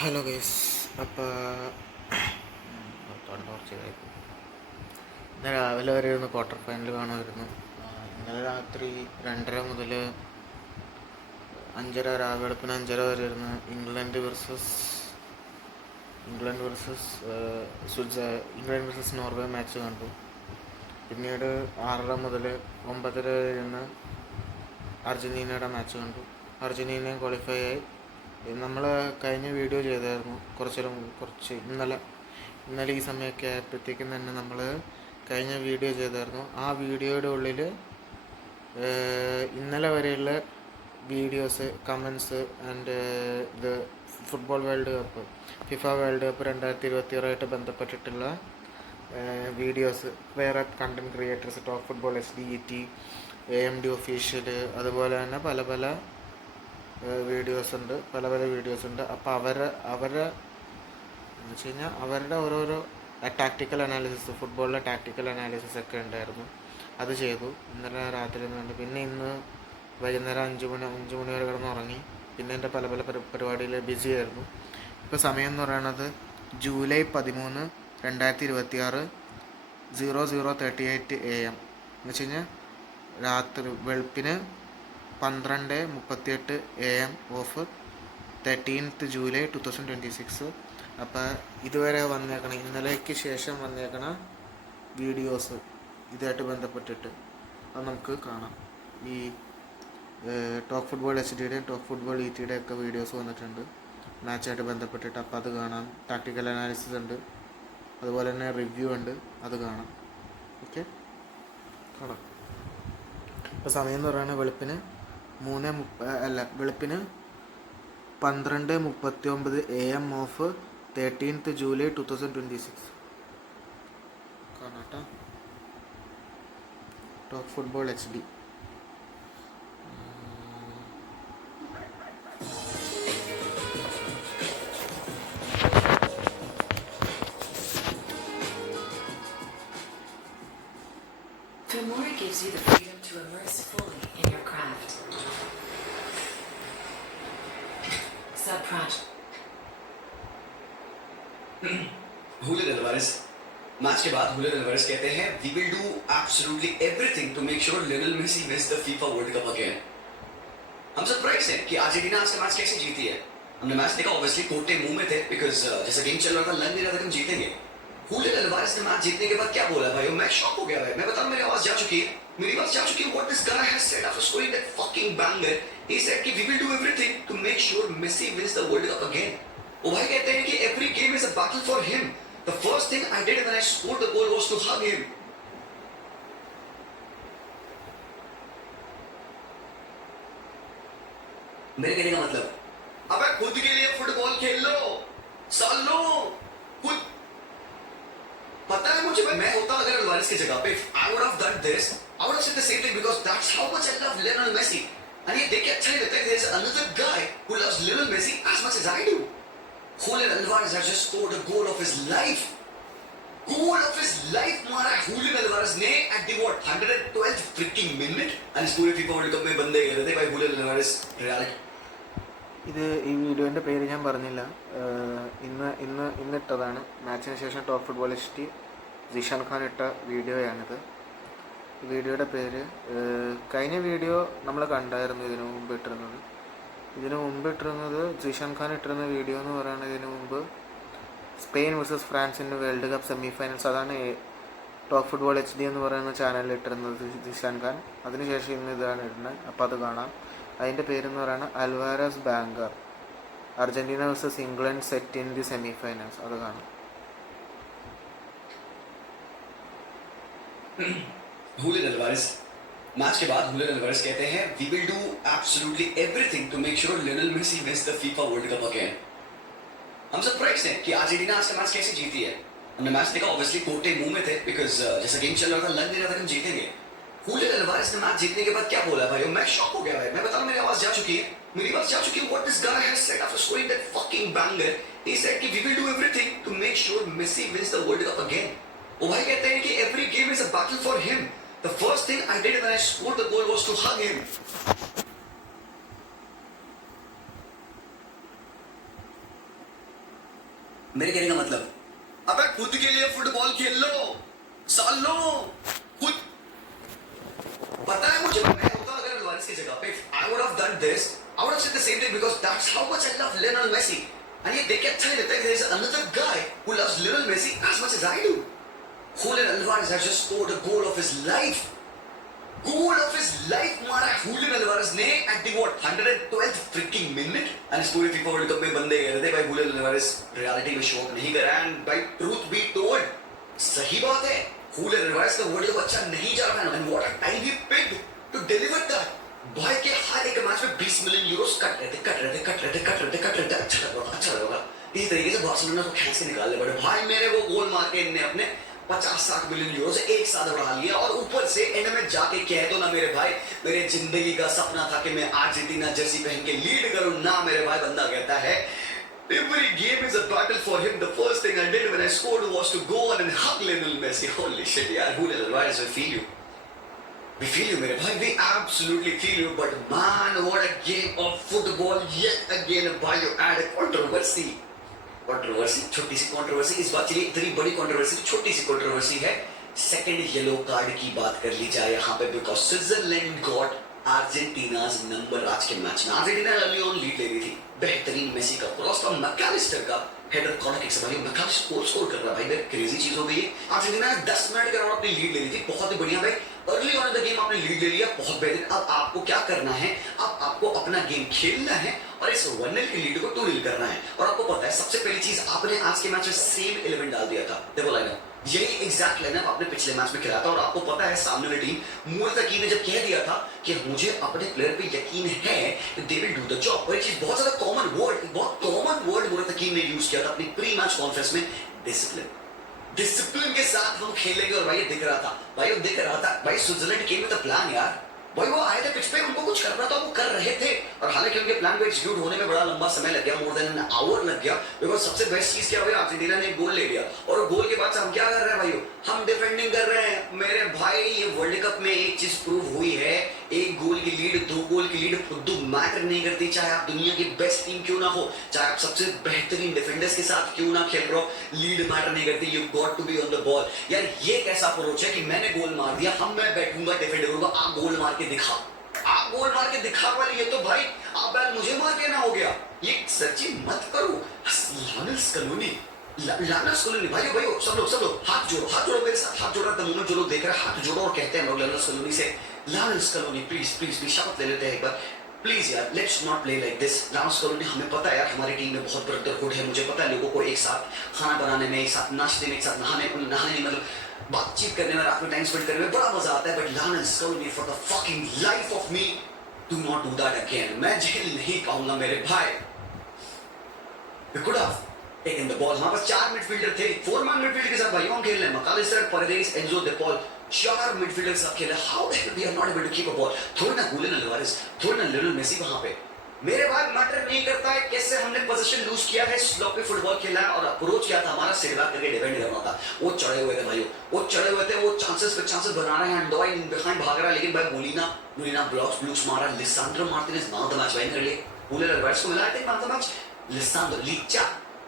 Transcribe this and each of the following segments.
Hello guys. അപ്പോൾ ഇന്ന് രാവിലെ വരെ ഇരുന്ന് ക്വാർട്ടർ ഫൈനൽ കാണുമായിരുന്നു. ഇന്നലെ രാത്രി 2:30 മുതൽ 5:30 വെളുപ്പിന് 5:30 വരെ ഇരുന്ന് ഇംഗ്ലണ്ട് വേഴ്സസ് നോർവേ മാച്ച് കണ്ടു. പിന്നീട് 6:30 മുതൽ 9:30 വരെ ഇരുന്ന് അർജൻറ്റീനയുടെ മാച്ച് കണ്ടു. അർജൻറ്റീന ക്വാളിഫൈ ആയി. നമ്മൾ കഴിഞ്ഞ വീഡിയോ ചെയ്തായിരുന്നു ഇന്നലെ ഈ സമയമൊക്കെ ആയപ്പോഴത്തേക്കും തന്നെ നമ്മൾ കഴിഞ്ഞ വീഡിയോ ചെയ്തായിരുന്നു. ആ വീഡിയോയുടെ ഉള്ളിൽ ഇന്നലെ വരെയുള്ള വീഡിയോസ്, കമൻസ് ആൻഡ് ഇത് football world cup, FIFA world cup 2026 ബന്ധപ്പെട്ടിട്ടുള്ള വീഡിയോസ്, വേറെ content creators, top football HDET, AMD official, അതുപോലെ തന്നെ പല വീഡിയോസ് ഉണ്ട്. അപ്പോൾ അവരുടെ എന്ന് വെച്ച് കഴിഞ്ഞാൽ അവരുടെ ഓരോരോ ടാക്ടിക്കൽ അനാലിസിസ്, ഫുട്ബോളിലെ ടാക്ടിക്കൽ അനാലിസിസ് ഒക്കെ ഉണ്ടായിരുന്നു. അത് ചെയ്തു ഇന്നലെ രാത്രി കണ്ട്. പിന്നെ ഇന്ന് വൈകുന്നേരം 5 മണി വരെ കിടന്നുറങ്ങി. പിന്നെ എൻ്റെ പല പരിപാടിയിൽ ബിസി ആയിരുന്നു. ഇപ്പോൾ സമയം എന്ന് പറയുന്നത് ജൂലൈ 13, 2026 00:38 AM എന്ന് വെച്ച് കഴിഞ്ഞാൽ രാത്രി വെളുപ്പിന് 12:38 AM ഓഫ് 13th ജൂലൈ 2026. അപ്പോൾ ഇതുവരെ ഇന്നലേക്ക് ശേഷം വന്നേക്കണ വീഡിയോസ് ഇതായിട്ട് ബന്ധപ്പെട്ടിട്ട് അത് നമുക്ക് കാണാം. ഈ ടോപ്പ് ഫുട്ബോൾ HDയുടെയും ടോപ്പ് ഫുട്ബോൾ ETയുടെയും ഒക്കെ വീഡിയോസ് വന്നിട്ടുണ്ട് മാച്ചായിട്ട് ബന്ധപ്പെട്ടിട്ട്. അപ്പോൾ അത് കാണാം. ടാക്ടിക്കൽ അനാലിസിസ് ഉണ്ട്, അതുപോലെ തന്നെ റിവ്യൂ ഉണ്ട്, അത് കാണാം. ഓക്കെ, കാണാം. ഇപ്പോൾ സമയം എന്ന് പറയുന്നത് വെളുപ്പിന് 12:39 AM ഓഫ് 13th ജൂലൈ 2026. കാണാട്ടോ. Top football HD. Filmora gives you the freedom to immerse fully in your craft. Subproject. Julian Alvarez. Match के बाद Julian Alvarez कहते हैं we will do absolutely everything to make sure Lionel Messi wins the FIFA World Cup again. हम surprise हैं कि Argentina आज का match कैसे जीती है. हमने मैच देखा, ऑब्वियसली कोटे मुंह में थे बिकॉज जैसा गेम चल रहा था लग नहीं रहा था कि हम जीतेंगे. Julian Alvarez ने मैच जीतने के बाद क्या बोला भाई, मैं शॉक हो गया भाई. मैं बताऊं, मेरी आवाज जा चुकी है. What this guy has said after scoring that fucking banger. He said कि we will do everything to make sure Messi wins the World Cup again. वो भाई कहते हैं कि every game is a battle for him. The first thing I did when I scored the goal was to hug him. मेरे कहने का मतलब, अबे खुद के लिए फुटबॉल खेल लो, साल लो खुद. पता है मुझे, मैं होता अगर अल्वारेस की जगह पे, I would have done this. I would have said the same thing because that's how much I love Lionel Messi. And ये देख के अच्छा नहीं लगता है there's another guy who loves Lionel Messi as much as I do. Julian Alvarez has just scored a goal of his life. मारा Julian Alvarez ने at the 112th freaking minute. And इस पूरे FIFA World Cup में बंदे कह रहे थे भाई Julian Alvarez reality. ഇത് ഈ വീഡിയോൻ്റെ പേര് ഞാൻ പറഞ്ഞില്ല. ഇന്നിട്ടതാണ്. മാച്ചിന് ശേഷം top football HD Jishan Khan ഇട്ട വീഡിയോയാണിത്. വീഡിയോയുടെ പേര്, കഴിഞ്ഞ വീഡിയോ നമ്മൾ കണ്ടായിരുന്നു. ഇതിനു മുമ്പ് ഇട്ടിരുന്നത് ജിഷാൻ ഖാൻ ഇട്ടിരുന്ന വീഡിയോ എന്ന് പറയുന്നത് ഇതിനു മുമ്പ് സ്പെയിൻ വേഴ്സസ് ഫ്രാൻസിൻ്റെ വേൾഡ് കപ്പ് സെമി ഫൈനൽസ്. അതാണ് ടോപ്പ് ഫുട്ബോൾ HD എന്ന് പറയുന്ന ചാനലിൽ ഇട്ടിരുന്നത് ജിഷാൻ ഖാൻ. അതിനുശേഷം ഇന്ന് ഇതാണ് ഇടുന്നത്. അപ്പോൾ അത് കാണാം. അതിൻ്റെ പേരെന്ന് പറയുന്നത് Alvarez banker, Argentina versus England set in the semi finals. അത് കാണാം. Julian Alvarez. मैच के बाद Julian Alvarez कहते हैं we will do absolutely everything to make sure Lionel Messi wins the FIFA World Cup again. हम surprise हैं कि Argentina आज का मैच कैसे जीती है. हमने मैच देखा, ऑब्वियसली कोटे मुंह में थे बिकॉज जैसा गेम चल रहा था लग नहीं रहा था कि हम जीतेंगे. Julian Alvarez ने मैच जीतने के बाद क्या बोला भाई, मैं शॉक हो गया भाई. मैं बताऊं, मेरी आवाज जा चुकी है. What this guy has said after scoring that fucking banger. He said कि we will do everything to make sure Messi wins the World Cup again. वो भाई कहते हैं कि every game is a battle for him. The first thing I did when I scored the goal was to hug him. मेरे कहने का मतलब, अबे खुद के लिए फुटबॉल खेल लो, साल लो खुद। पता है मुझे, मैं होता अगर एल्वारेज की जगह पे, I would have done this, I would have said the same thing because that's how much I love Lionel Messi. And ये देख के अच्छा नहीं लगता है कि there is another guy who loves Lionel Messi as much as I do. Julian Alvarez has just scored a goal of his life. Goal of his life मारा Julian Alvarez ने at the what 112th freaking minute. And इस पूरे FIFA world cup में बंदे कह रहे थे भाई Julian Alvarez रियलिटी में शो नहीं कर रहा है, and by truth be told, सही बात है, Julian Alvarez का वर्ल्ड कप अच्छा नहीं जा रहा है, and what a time he picked to deliver that. भाई के हर एक मैच में 20 मिलियन यूरोस कट रहे थे, अच्छा लगा। इसी तरीके से बार्सिलोना को खींच के निकालने पड़े। भाई मेरे वो गोल मार के इनने अपने 50-60 मिलियन यूरो से एक साथ बढ़ा लिया, और ऊपर से एंड में जाके कह दो ना मेरे भाई, मेरे जिंदगी का सपना था कि मैं अर्जेंटीना जर्सी पहन के लीड करूं ना मेरे भाई। बंदा कहता है every game is a battle for him. The first thing I did when I scored was to go on and hug Lionel Messi. Holy shit यार, Julian Alvarez, we feel you. We feel you मेरे भाई, we absolutely feel you. But man, what a game of football yet again. भाई you add a controversy. छोटी सी controversy, इस बात चलिए इतनी बड़ी कंट्रोवर्सी, छोटी सी कंट्रोवर्सी है। सेकंड येलो कार्ड की बात कर ली जाए यहाँ पे, बिकॉज स्विट्जरलैंड गॉट अर्जेंटीनाज नंबर आज के मैच में। अर्जेंटीना अर्ली ऑन लीड ले रही थी, बेहतरीन मेसी का क्रॉस था, मैकालिस्टर का हेडर कॉर्नर किक से भाई मैकालिस्टर स्कोर कर रहा है भाई, क्रेजी चीज हो गई है। अर्जेंटीना ने 10 मिनट के अराउंड अपनी लीड ले ली थी, बहुत ही बढ़िया भाई, early on in the game आपने लीड ले लिया, बहुत बेहतरीन। अब आपको क्या करना है, अब आपको अपना गेम खेलना है और इस 1-0 की लीड को 2-0 करना है। और आपको पता है सबसे पहली चीज, आपने आज के मैच में सेम 11 डाल दिया था, देखो लाइनअप, यही एग्जैक्ट लाइनअप आपने पिछले मैच में खेला था। और आपको पता है सामने वाली टीम मुर्तकी ने जब कह दिया था कि मुझे अपने प्लेयर पे यकीन है, they will do the job. और एक चीज बहुत ज्यादा कॉमन वर्ड मुर्तकी ने यूज किया था अपनी प्री मैच कॉन्फ्रेंस में, डिसिप्लिन के साथ हम खेलेंगे। और भाई ये दिख रहा था भाई स्विट्जरलैंड गेम में तो प्लान यार, भाई वो आए थे पिच पे, उनको कुछ करना था, वो कर रहे थे। और हालांकि उनके प्लान को एग्जीक्यूट होने में बड़ा लंबा समय लग गया, मोर देन एन आवर लग गया, बिकॉज सबसे बेस्ट चीज क्या हुई, अर्जेंटीना ने एक गोल ले लिया, और गोल के बाद से हम क्या कर रहे हैं भाइयों, हम डिफेंडिंग कर रहे हैं। मेरे भाई ये वर्ल्ड कप में एक चीज प्रूव हुई है, एक गोल की लीड, 2 गोल की लीड खुद मैटर नहीं करती, चाहे आप दुनिया की बेस्ट टीम क्यों ना हो, चाहे आप सबसे बेहतरीन डिफेंडर्स के साथ क्यों ना खेल रहे हो, लीड मैटर नहीं करती, you got to be on the ball. यार ये कैसा अप्रोच है कि मैंने गोल मार दिया, हम मैं बैठूंगा डिफेंड करूंगा, आप गोल मार के दिखा, आप गोल मार के दिखा वाले, ये तो भाई आप बैल मुझे मार के ना हो गया, ये सच्ची मत करो। लानस कॉलोनी भाइयों सब लोग हाथ जोड़ो मेरे साथ, हाथ जोड़ा तमुना जो लोग देख रहे हैं, हाथ जोड़ो और कहते हैं लानस कॉलोनी से, लानस कॉलोनी प्लीज शपथ ले लेते हैं एक बार, प्लीज यार, let's not play like this. लानस कॉलोनी, हमें पता है यार हमारी टीम में बहुत ब्रदरहुड है, मुझे पता है लोगों को एक साथ खाना बनाने में, एक साथ नाश्ते में, एक साथ नहाने मतलब बातचीत करने में, रात में टाइम स्पेंड करने में बड़ा मजा आता है। बट लानस कॉलोनी, for the fucking life of me, do not do that again. मैं झेल नहीं पाऊंगा मेरे भाई। We could have taken the ball. हमारे पास 4 मिडफील्डर थे, 4 मैन मिडफील्ड के साथ भाइयों हम खेल रहे हैं, Mac Allister, Paredes, Enzo, De Paul, 4 midfielder के साथ खेल रहे हैं। How the hell we are not able to keep a ball. थोड़ा ना गुलियन अल्वारेज, थोड़ा ना लियोनेल मेसी वहां पे, मेरे भाई मैटर नहीं करता है कैसे हमने पोजीशन लूज किया है, स्लोपी फुटबॉल खेला है, और अप्रोच किया था हमारा सिट बैक करके डिफेंड करना था। वो चढ़े हुए थे भाइयों, वो चांसेस पे चांसेस बना रहे हैं, डॉय बिहाइंड भाग रहा है, लेकिन भाई मोलिना ब्लॉक्स मारा, Lisandro Martinez man of the match win कर लिए, गुलियन अल्वारेज को मिला है man of the match, Lisandro लीचा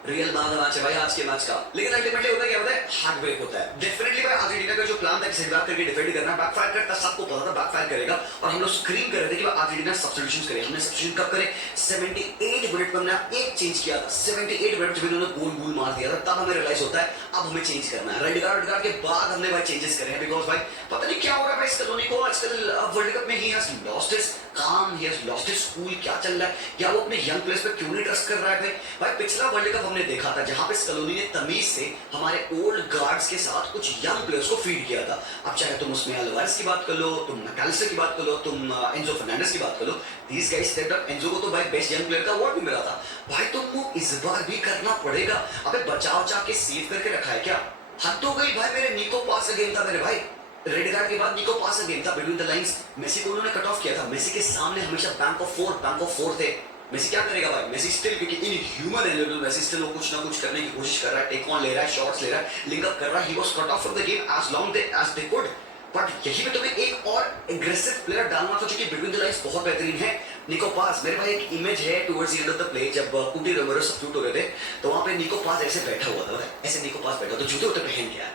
real man of the match है भाई आज के मैच का। लेकिन अल्टीमेटली होता क्या होता है, हार्ट ब्रेक होता है। डेफिनेटली भाई अर्जेंटीना का जो प्लान था सिट बैक करके डिफेंड करना, बैकफायर करता, सबको पता था बैकफायर करेगा, और हम लोग स्क्रीन कर रहे थे कि अर्जेंटीना सब्स्टिट्यूशंस करे। हमने सब्स्टिट्यूशन कब करे, 78 मिनट में हमने एक चेंज किया था, 78 मिनट में उन्होंने गोल मार दिया था, तब हमें रियलाइज होता है अब हमें चेंज करना है। रेड कार्ड के बाद हमने भाई चेंजेस करे हैं, बिकॉज भाई पता नहीं क्या हो रहा है भाई स्कलोनी को आजकल वर्ल्ड कप में, he has lost his calm, he has lost his cool, क्या चल रहा है, या वो अपने यंग प्लेयर्स पे क्यों नहीं ट्रस्ट कर रहा है भाई। पिछला वर्ल्ड कप हमने देखा था जहां पे स्कलोनी ने तमीज से हमारे ओल्ड गार्ड्स के साथ कुछ यंग प्लेयर्स को फीड किया था। अब चाहे तुम उसमें अल्वारेज की बात कर लो, तुम मैकालिस्टर की बात कर लो, तुम एंजो फर्नांडिस की बात कर लो, these guys stepped up. Enzo को तो भाई बेस्ट यंग प्लेयर का अवार्ड भी मिला था। भाई तुमको इस बार भी करना पड़ेगा। अबे बचा के सेव करके रखा है क्या, हद हो गई भाई। मेरे निको पास का गेम था मेरे भाई, रेड कार्ड के बाद निको पास का गेम था बिटवीन द लाइंस, मेसी को उन्होंने कट ऑफ किया था। मेसी के सामने हमेशा बैंक ऑफ फोर थे। मेसी क्या करेगा भाई, मेसी स्टिल, क्योंकि in human element Messi still वो कुछ ना कुछ करने की कोशिश कर रहा है, टेक ऑन ले रहा है, शॉट्स ले रहा है, लिंक अप कर रहा है। He was cut off from the game as long as they could. But यही पे तुम्हें एक और एग्रेसिव प्लेयर डालना था जो कि बिटवीन द लाइंस बहुत बेहतरीन है। निको पास, मेरे भाई एक इमेज है towards the end of the play जब कुटी रोमेरो सब्स्टिट्यूट हो रहे थे तो वहां पे निको पास ऐसे बैठा हुआ था, ऐसे निको पास बैठा तो जूते उते पहन के आया।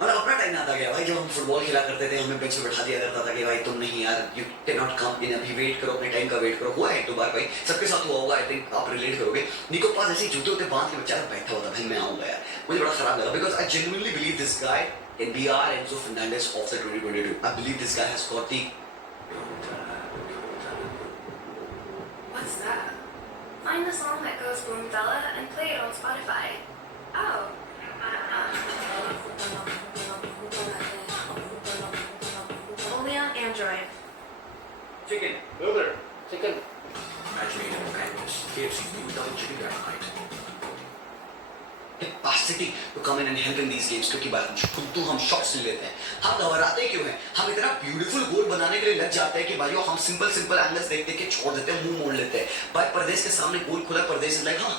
मतलब अपना टाइम आता गया भाई, जब हम फुटबॉल खेला करते थे हमें बेंच पे बैठा दिया करता था कि भाई तुम नहीं यार, यू कैन नॉट कम इन, अभी वेट करो, अपने टाइम का वेट करो। हुआ है एक दो बार भाई, सबके साथ हुआ होगा, आई थिंक आप रिलेट करोगे। निको पास ऐसे जूते उते बांध के बेचारा बैठा हुआ था, भाई मैं आऊंगा यार, मुझे बड़ा खराब लगा because I genuinely believe this guy can be our Enzo Fernandez of the 2022। I believe this guy has got the What's that? Find the song that goes Boom Fella and play it on Spotify. Oh. Only on Android. chicken. Brother, chicken. Match made in Bangladesh. KFC's new double chicken dynamite. Capacity to come in and help in these games क्योंकि भाई खुद हम shots ले लेते हैं, हम घबराते क्यों हैं, हम इतना ब्यूटीफुल गोल बनाने के लिए लग जाते हैं कि भाइयों हम सिंपल एंगल्स देखते के छोड़ देते हैं, मुंह मोड़ लेते हैं। भाई परदेश के सामने गोल खुला, परदेश लाइक हाँ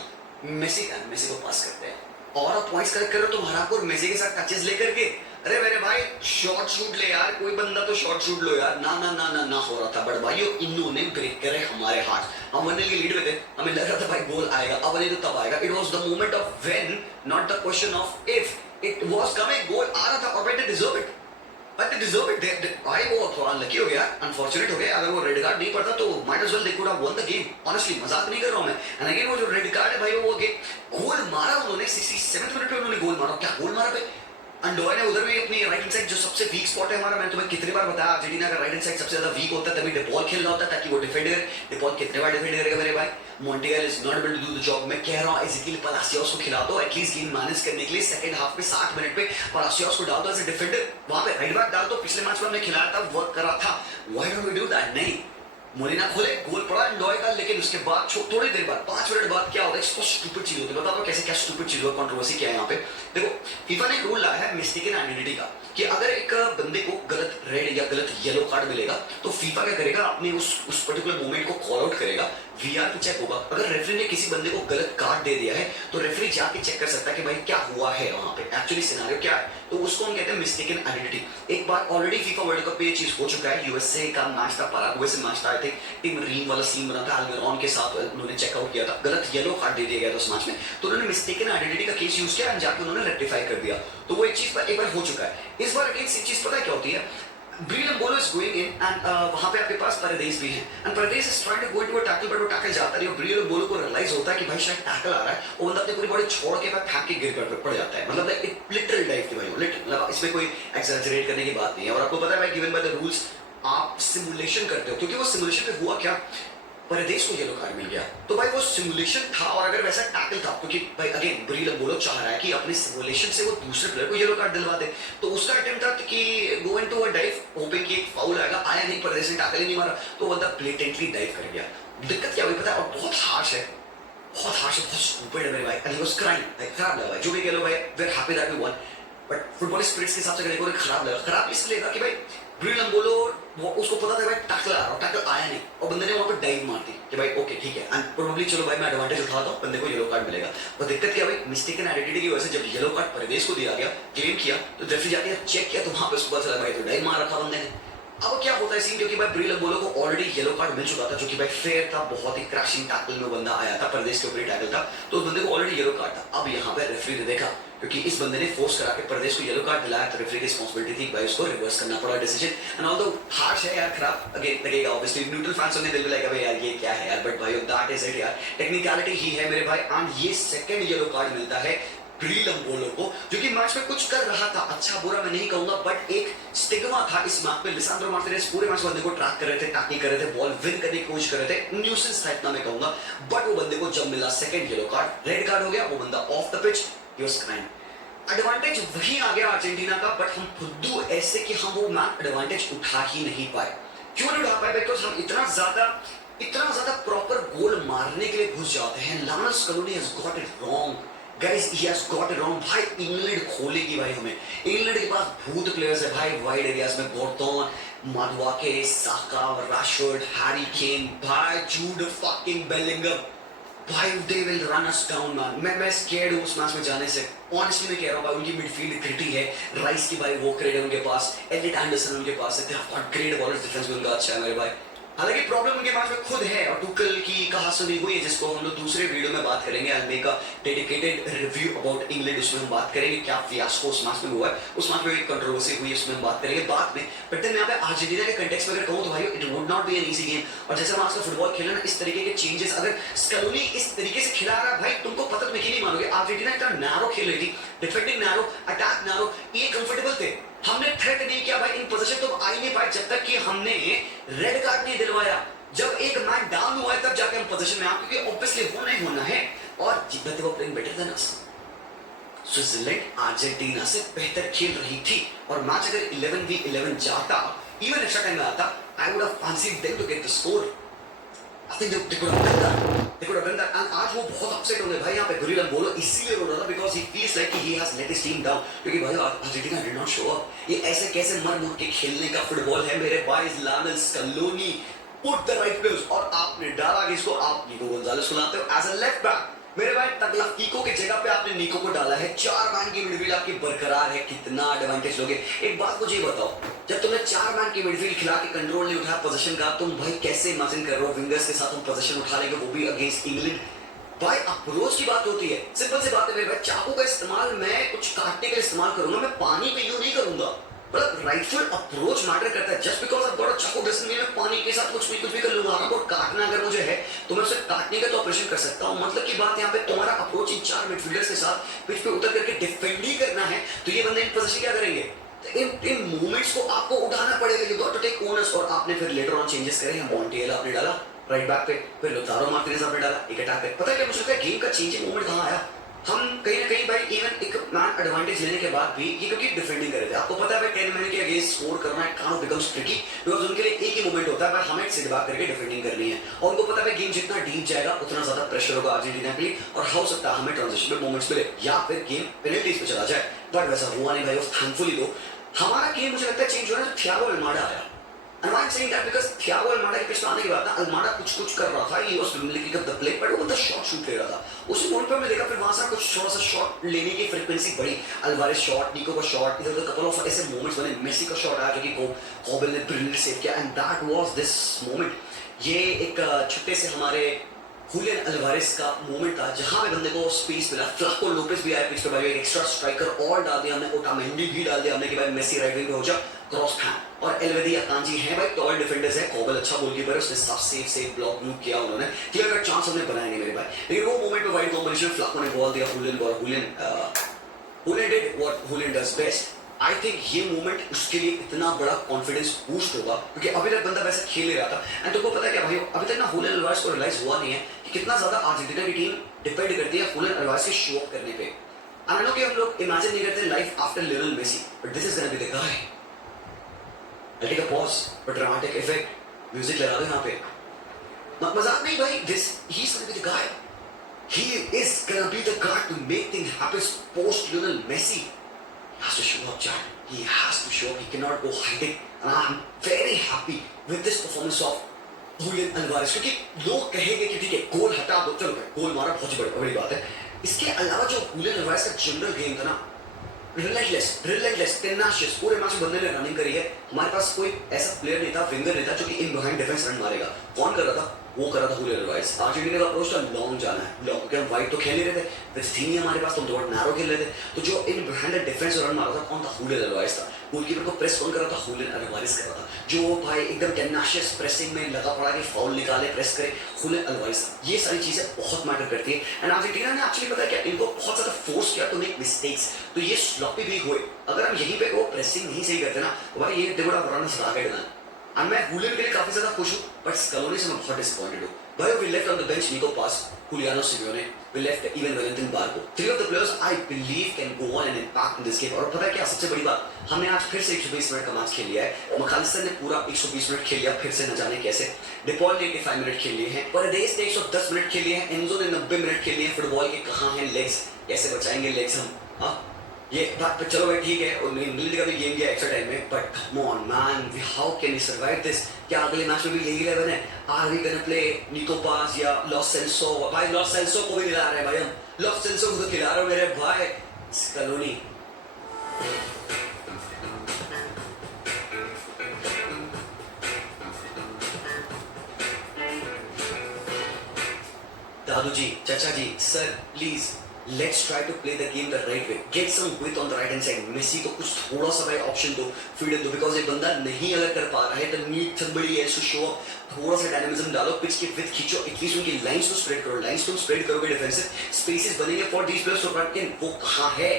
मेसी को पास करते हैं और आप पॉइंट्स कलेक्ट करो तो हरापुर मेसी के साथ टचेस लेकर के, अरे मेरे भाई शॉट शूट ले यार, कोई बंदा तो शॉट शूट लो यार, ना ना ना ना ना हो रहा था। बट भाइयों इन्होंने ब्रेक करे हमारे हाथ, हम बनने के लीड में थे, हमें लग रहा था भाई गोल आएगा, अब नहीं तो तब आएगा। It was the moment of when, not the question of if, it was coming, goal आ रहा था और भाई they deserve it, but they deserve it. भाई वो थोड़ा अनलकी हो गया, अनफॉर्चुनेट हो गया, अगर वो रेड कार्ड नहीं पड़ता तो might as well they could have won the game. Honestly मजाक नहीं कर रहा हूं मैं। एंड अगेन वो जो रेड कार्ड है भाई, वो गेम गोल मारा उन्होंने 67वें मिनट में, उन्होंने गोल मारा, क्या गोल मारा भाई। अंडोय ने उधर भी अपनी राइट हैंड साइड जो सबसे वीक स्पॉट है हमारा, मैंने तुम्हें कितनी बार बताया अर्जेंटीना का राइट हैंड साइड सबसे ज्यादा वीक होता है, तभी डेपॉल खेल रहा होता है ताकि वो डिफेंड करे। डेपॉल कितने बार डिफेंड करेगा मेरे भाई, Montiel is not able to do the job. मैं कह रहा हूं एज़ेकिएल पलासियोस को खिला दो एटलीस्ट गेम मैनेज करने के लिए, सेकंड हाफ में 60 मिनट पे पलासियोस को डाल दो एज अ डिफेंडर, वहां पे राइट बैक डाल दो, पिछले मैच में हमने खिलाया था, वर्क करा था। Why don't we do that? नहीं, मोलिना खोले, गोल पड़ा अंडोय का, लेकिन उसके बाद थोड़ी देर बाद 5 मिनट बाद क्या होता है, इसको स्टूपिड चीज होती है। बताओ कैसे, क्या स्टूपिड चीज हुआ, कंट्रोवर्सी क्या है यहाँ पे। देखो फीफा ने एक रूल लाया है मिस्टेकन आइडेंटिटी का, कि अगर एक बंदे को गलत रेड या गलत येलो कार्ड मिलेगा तो फीफा क्या करेगा, अपने उस पर्टिकुलर मोमेंट को कॉल आउट करेगा, वीआर पे चेक होगा। अगर रेफरी ने किसी बंदे को गलत कार्ड दे दिया है तो रेफरी जाके चेक कर सकता है कि भाई क्या हुआ है वहां पे, एक्चुअली सिनेरियो क्या है, तो उसको हम कहते हैं मिस्टेकन आइडेंटिटी। एक बार ऑलरेडी फीफा वर्ल्ड कप पे ये चीज हो चुका है, यूएसए का मैच था, पैराग्वे से मैच था, आई थिंक टीम रीम वाला सीन बना था, अल्मिरॉन के साथ उन्होंने चेकआउट किया था, गलत येलो कार्ड दे दिया गया था उस मैच में, तो उन्होंने मिस्टेकन आइडेंटिटी का केस यूज किया और जाके उन्होंने रेक्टिफाई कर दिया। तो वो एक चीज एक बार हो चुका है। इस बार अगेन चीज पता है क्या होती है, Breel Embolo is going in and वहां पे आपके पास परदेश भी है, and परदेश is trying to go into a tackle but वो tackle जाता नहीं, और Breel Embolo को रियलाइज होता है कि भाई शायद टैकल आ रहा है, वो बंदा अपनी पूरी बॉडी छोड़ के बाद फेंक के गिर पड़ जाता है। मतलब एक लिटरल डाइव थी भाई, मतलब इसमें कोई एक्सैजरेट करने की बात नहीं है। और आपको पता है भाई गिवन बाय द रूल्स आप सिमुलेशन करते हो, क्योंकि वो सिमुलेशन में हुआ क्या, परदेश को येलो कार्ड मिल गया, तो भाई वो सिमुलेशन था, और अगर वैसा टैकल था, क्योंकि भाई अगेन ब्रील एम्बोलो चाह रहा है कि अपने सिमुलेशन से वो दूसरे प्लेयर को येलो कार्ड दिलवा दे, तो उसका अटेम्प्ट था कि go into a dive hopping कि एक फाउल आएगा, आया नहीं, परदेश ने टैकल ही नहीं मारा, तो बंदा ब्लेटेंटली डाइव कर गया। दिक्कत क्या हुई पता है, और बहुत हार्श है, बहुत स्टूपिड है मेरे भाई, एंड ही वाज क्राइंग, खराब लगा भाई, जो भी कह लो भाई, we are happy that we won, but football spirits के हिसाब से देखो खराब इसलिए लगा कि भाई ब्रील एम्बोलो उसको पता था भाई टैकल आ रहा है, टैकल आया नहीं, और बंदे ने वहां पर डाइव मार दी कि भाई ओके ठीक है, एंड प्रोबेबली चलो भाई मैं एडवांटेज उठाता हूं, बंदे को येलो कार्ड मिलेगा। और दिक्कत क्या भाई, मिस्टेकन आइडेंटिटी की वजह से जब येलो कार्ड परदेश को दिया गया, क्लेम किया, तो रेफरी जाके चेक किया तो वहां पे उसको पता चला भाई तो डाइव मार रखा बंदे ने। अब क्या होता है सीन, क्योंकि भाई ब्रील एम्बोलो को ऑलरेडी येलो कार्ड मिल चुका था, जो कि भाई फेयर था, बहुत ही क्रैशिंग टैकल में बंदा आया था, परदेश के ऊपर ही टैकल था, तो उस बंदे को ऑलरेडी येलो कार्ड था। अब यहाँ पे रेफरी ने देखा क्योंकि इस बंदे ने फोर्स करा के परदेश को येलो कार्ड दिलाया, तो रेफरी की रिस्पांसिबिलिटी थी भाई उसको रिवर्स करना पड़ा डिसीजन। एंड ऑल्दो हार्श है यार, खराब अगेन लगेगा ऑब्वियसली, न्यूट्रल फैंस ने दिल में लगा भाई यार ये क्या है यार, बट भाई दैट इज इट यार, टेक्निकलिटी ही है मेरे भाई। एंड ये सेकंड येलो कार्ड मिलता है ब्रील एम्बोलो को, जो कि मैच में कुछ कर रहा था, अच्छा बुरा मैं नहीं कहूंगा, बट एक स्टिग्मा था इस मैच में। लिसांड्रो मार्टिनेज पूरे मैच बंदे को ट्रैक कर रहे थे, टैकल कर रहे थे, बॉल विन करने की कोशिश कर रहे थे, न्यूसेंस था इतना मैं कहूंगा, बट वो बंदे को जब मिला second yellow card, red card हो गया, वो बंदा of the pitch, he was crying. Advantage वही आ गया अर्जेंटीना का, बट हम फुद्दू ऐसे कि हम वो मैच एडवांटेज उठा ही नहीं पाए। क्यों नहीं उठा पाए? बिकॉज हम इतना ज्यादा प्रॉपर गोल मारने के लिए घुस जाते हैं। लार्स Scaloni has got it wrong guys, he has got it wrong. भाई इंग्लैंड खोलेगी भाई हमें, इंग्लैंड के पास भूत प्लेयर्स है भाई वाइड एरियाज में, गॉर्डन, माडवाके, साका, राशफोर्ड, हैरी केन, भाई जूड फकिंग बेलिंगम, भाई they will run us down man। मैं scared हूँ उस मैच में जाने से, ऑनेस्टली मैं कह रहा हूँ भाई। उनकी मिडफील्ड ग्रिटी है, राइस की भाई वो क्रेड है उनके पास, एलिट एंडरसन उनके पास है, they have got great ballers, defence भी उनका अच्छा है मेरे भाई। हालांकि प्रॉब्लम उनके मैच में खुद है और टुकल की कहा सुनी हुई है, जिसको हम लोग दूसरे वीडियो में बात करेंगे। I make a dedicated review about England, उसमें हम बात करेंगे क्या फियास्को उस मैच में हुआ है, उस मैच में एक कंट्रोवर्सी हुई है, उसमें हम बात करेंगे बाद में। बट देन यहाँ पे अर्जेंटीना के कंटेक्स्ट में अगर कहूँ तो भाई it would not be an easy game. और जैसे हम आज का फुटबॉल खेलना, इस तरीके के चेंजेस अगर स्कलोनी इस तरीके से खिला रहा है भाई, तुमको पता तो नहीं मानोगे। अर्जेंटीना इतना नैरो खेल रही थी, डिफेंडिंग नैरो, अटैक नैरो, ये कंफर्टेबल थे। हमने थ्रेट नहीं किया भाई, इन पोजीशन तो आ ही नहीं पाए जब तक कि हमने रेड कार्ड नहीं दिलवाया। जब एक मैच डाउन हुआ है तब जाके हम पोजीशन में आ, क्योंकि ऑब्वियसली वो नहीं होना है। और जितना थे वो playing better than us. Switzerland Argentina से बेहतर खेल रही थी और मैच अगर 11v11 जाता, इवन एक्स्ट्रा टाइम में आता, I would have fancied them to get the score. I think they could have done that. They could have done that. And आज वो बहुत अपसेट होंगे भाई यहाँ पे। गुरिलन बोलो इसीलिए रो रहा था because he feels like he has let his team down. क्योंकि भाई Argentina did not show up. ये ऐसे कैसे मर मुर के खेलने का फुटबॉल है मेरे भाई। लामेल स्कलोनी put the right players, और आपने डाला किसको? आप निको गोंजालेस को लाते हो एज अ लेफ्ट बैक। मेरे भाई तगला कीको के जगह पे आपने निको को डाला है। 4 मैन की मिडफील्ड आपकी बरकरार है, कितना एडवांटेज लोगे। एक बात मुझे ये बताओ, जब तुमने 4 मैन की मिडफील्ड खिला के कंट्रोल नहीं उठाया पोजीशन का, तुम भाई कैसे इमेजिन कर रहे हो विंगर्स के साथ हम पोजीशन उठा लेंगे, वो भी अगेंस्ट इंग्लैंड? भाई अप्रोच की बात होती है, सिंपल सी बात है मेरे भाई। चाकू का इस्तेमाल मैं कुछ काटने के लिए इस्तेमाल करूंगा, मैं पानी पे यूं नहीं करूंगा। मतलब राइटफुल अप्रोच मैटर करता है। Just because I got a चाकू डजंट मीन मैं पानी के साथ कुछ भी कर लूंगा। आपको काटना अगर मुझे है तो मैं उसे काटने का तो ऑपरेशन कर सकता हूं। मतलब की बात यहाँ पे तुम्हारा अप्रोच इन 4 मिडफील्डर्स के साथ पिच पे उतर करके डिफेंड ही करना है, तो ये बंदे इन पोजीशन क्या करेंगे? इन मूवमेंट्स को आपको उठाना पड़ेगा। You got to take honours. और आपने फिर लेटर ऑन चेंजेस करे हैं। मॉन्टियल आपने डाला राइट बैक पे, फिर लोतारो मार्टिनेज आपने डाला एक अटैक पे। पता है क्या मुझे लगता है गेम का चेंजिंग मोमेंट कहां आया? हम कहीं ना कहीं भाई इवन एक मैन एडवांटेज लेने के बाद भी ये क्योंकि डिफेंडिंग कर रहे थे। आपको पता है भाई 10 मैन के अगेंस्ट स्कोर करना है काउंट बिकम्स ट्रिकी, बिकॉज़ उनके लिए एक ही मोमेंट होता है भाई, हमें सिट बैक करके डिफेंडिंग करनी है। और उनको पता है भाई गेम जितना डीप जाएगा उतना ज्यादा प्रेशर होगा अर्जेंटीना के लिए, और हो सकता है हमें ट्रांजिशन मोमेंट्स मिले या फिर गेम पेनल्टीज पे चला जाए। बट वैसा हुआ नहीं भाई। थैंकफुली तो हमारा गेम मुझे लगता है चेंज हो रहा है। थियागो अल्माडा आया। And I'm saying that because Thiago Alameda के पिछले आने के बाद ना अल्माडा कुछ कर रहा था, he was looking at the play, but वो तो शॉट शूट ले रहा था। उसी मोमेंट पे मैं देखा फिर वहां से कुछ थोड़ा सा शॉट लेने की फ्रीक्वेंसी बढ़ी। अल्वारेज शॉट, निको का शॉट, इधर उधर कपल ऑफ ऐसे मोमेंट्स बने। मेसी का शॉट आया जो कि कोबल ने ब्रिलियंट सेव किया, and that was this moment. ये एक छुट्टे से हमारे हुलियन अल्वारेज का मोमेंट था जहां पे बंदे को स्पेस मिला। फ्लाको लोपेस भी आया पिच पे भाई, एक एक्स्ट्रा स्ट्राइकर और डाल दिया हमने, ओटामेंडी भी डाल दिया हमने कि भाई मेसी राइट विंग पे हो जा, क्रॉस हैंड। और एलवेदी अकांजी है भाई, टॉल डिफेंडर्स है। कोबल अच्छा गोलकीपर है, उसने सब सेव ब्लॉक मूव किया उन्होंने, क्लियर कट चांस हमने बनाया नहीं मेरे भाई। लेकिन वो मोमेंट पे वाइड कॉम्बिनेशन फ्लाको ने बॉल दिया, Julian did what Julian does best. I think ये मोमेंट उसके लिए इतना बड़ा कॉन्फिडेंस बूस्ट होगा क्योंकि अभी तक बंदा वैसे खेल नहीं रहा था। एंड तुमको पता है क्या भाई, अभी तक ना हुलियन अल्वारेज को रियलाइज हुआ नहीं है कि कितना ज्यादा अर्जेंटीना की टीम डिपेंड करती है हुलियन अल्वारेज के शो ऑफ करने पे। आई नो कि हम लोग इमेजिन नहीं करते life after Lionel Messi, but this is gonna be the guy. I'll take a pause, but dramatic effect, music लगा दो यहाँ पे। मजाक नहीं भाई, he's gonna be the guy. He is gonna be the guy to make things happen post Lionel Messi. He has to show up, Chad. He has to show up. He cannot go hiding. And I'm very happy with this performance of Julian Alvarez. क्योंकि लोग कहेंगे कि ठीक है गोल हटा दो, चलो भाई गोल मारा बहुत बड़ी बात है। इसके अलावा जो Julian Alvarez का जनरल गेम था ना, रिलेंटलेस, टेनाशियस, पूरे मैच में बंदे ने रनिंग करी है। हमारे पास कोई ऐसा प्लेयर नहीं था, विंगर नहीं था जो कि इन बिहाइंड डिफेंस रन मारेगा। कौन कर रहा था? वो कर रहा था हुलियन अल्वारेज। अर्जेंटीना का अप्रोच था लॉन्ग जाना है, लॉन्ग, क्योंकि हम वाइड तो खेल नहीं रहे थे, विच थी नहीं हमारे पास, तो हम थोड़ा नैरो खेल रहे थे। तो जो इन बिहाइंड डिफेंस रन मारा था कौन था? हुलियन अल्वारेज था। गोलकीपर को प्रेस कौन कर रहा था? हुलियन अल्वारेज कर रहा था। जो भाई एकदम टेनाशियस प्रेसिंग में लगा पड़ा कि फाउल निकाले, प्रेस करे, हुलियन अल्वारेज था। ये सारी चीजें बहुत मैटर करती है। एंड अर्जेंटीना ने एक्चुअली पता है क्या, इनको बहुत ज्यादा फोर्स किया टू मेक मिस्टेक्स, तो ये स्लॉपी भी हुए। अगर हम यहीं पे वो प्रेसिंग नहीं सही करते ना, तो भाई ये they would have run us rocket ना। और मैं हुलियन के लिए काफी ज्यादा खुश हूं, बट स्कलोनी से मैं बहुत डिसअपॉइंटेड हूं। भाई we left on the bench Nico Paz, Juliano Simeone, we left even Valentin Barco. 3 of the players I believe can go on and impact in this game. और पता है क्या सबसे बड़ी बात, हमने आज फिर से 120 मिनट का मैच खेल लिया है। मकालिस्तर ने पूरा 120 मिनट खेल लिया, फिर से न जाने कैसे। डिपॉल ने 85 मिनट खेल लिए हैं, परदेस ने 110 मिनट खेल लिए हैं, एंजो ने 90 मिनट खेल लिए हैं। फुटबॉल के कहाँ हैं लेग्स? कैसे बचाएंगे लेग्स हम? हाँ ये बात चलो भाई ठीक है, और इंग्लैंड का भी गेम गया एक्स्ट्रा टाइम में, but come on man, how can we survive this? क्या अगले मैच में भी यही 11 है? आर वी गोना प्ले निको पास या लॉस सेल्सो? भाई लॉस सेल्सो को भी खिला रहे हैं भाई हम, लॉस सेल्सो को तो खिला रहे हो मेरे भाई। स्कलोनी दादू जी, चाचा जी, sir please let's try to play the game the right way, get some width on the right hand side, Messi को कुछ थोड़ा सा भाई ऑप्शन दो, फील्ड दो, बिकॉज ये बंदा नहीं अगर कर पा रहा है तो need somebody else to show up, थोड़ा सा डायनामिज्म डालो, पिच की विड्थ खींचो, एटलीस्ट उनकी लाइंस को स्प्रेड करो, लाइंस तुम स्प्रेड करोगे डिफेंसिव स्पेसेस बनेंगे for these players to run in, वो कहां है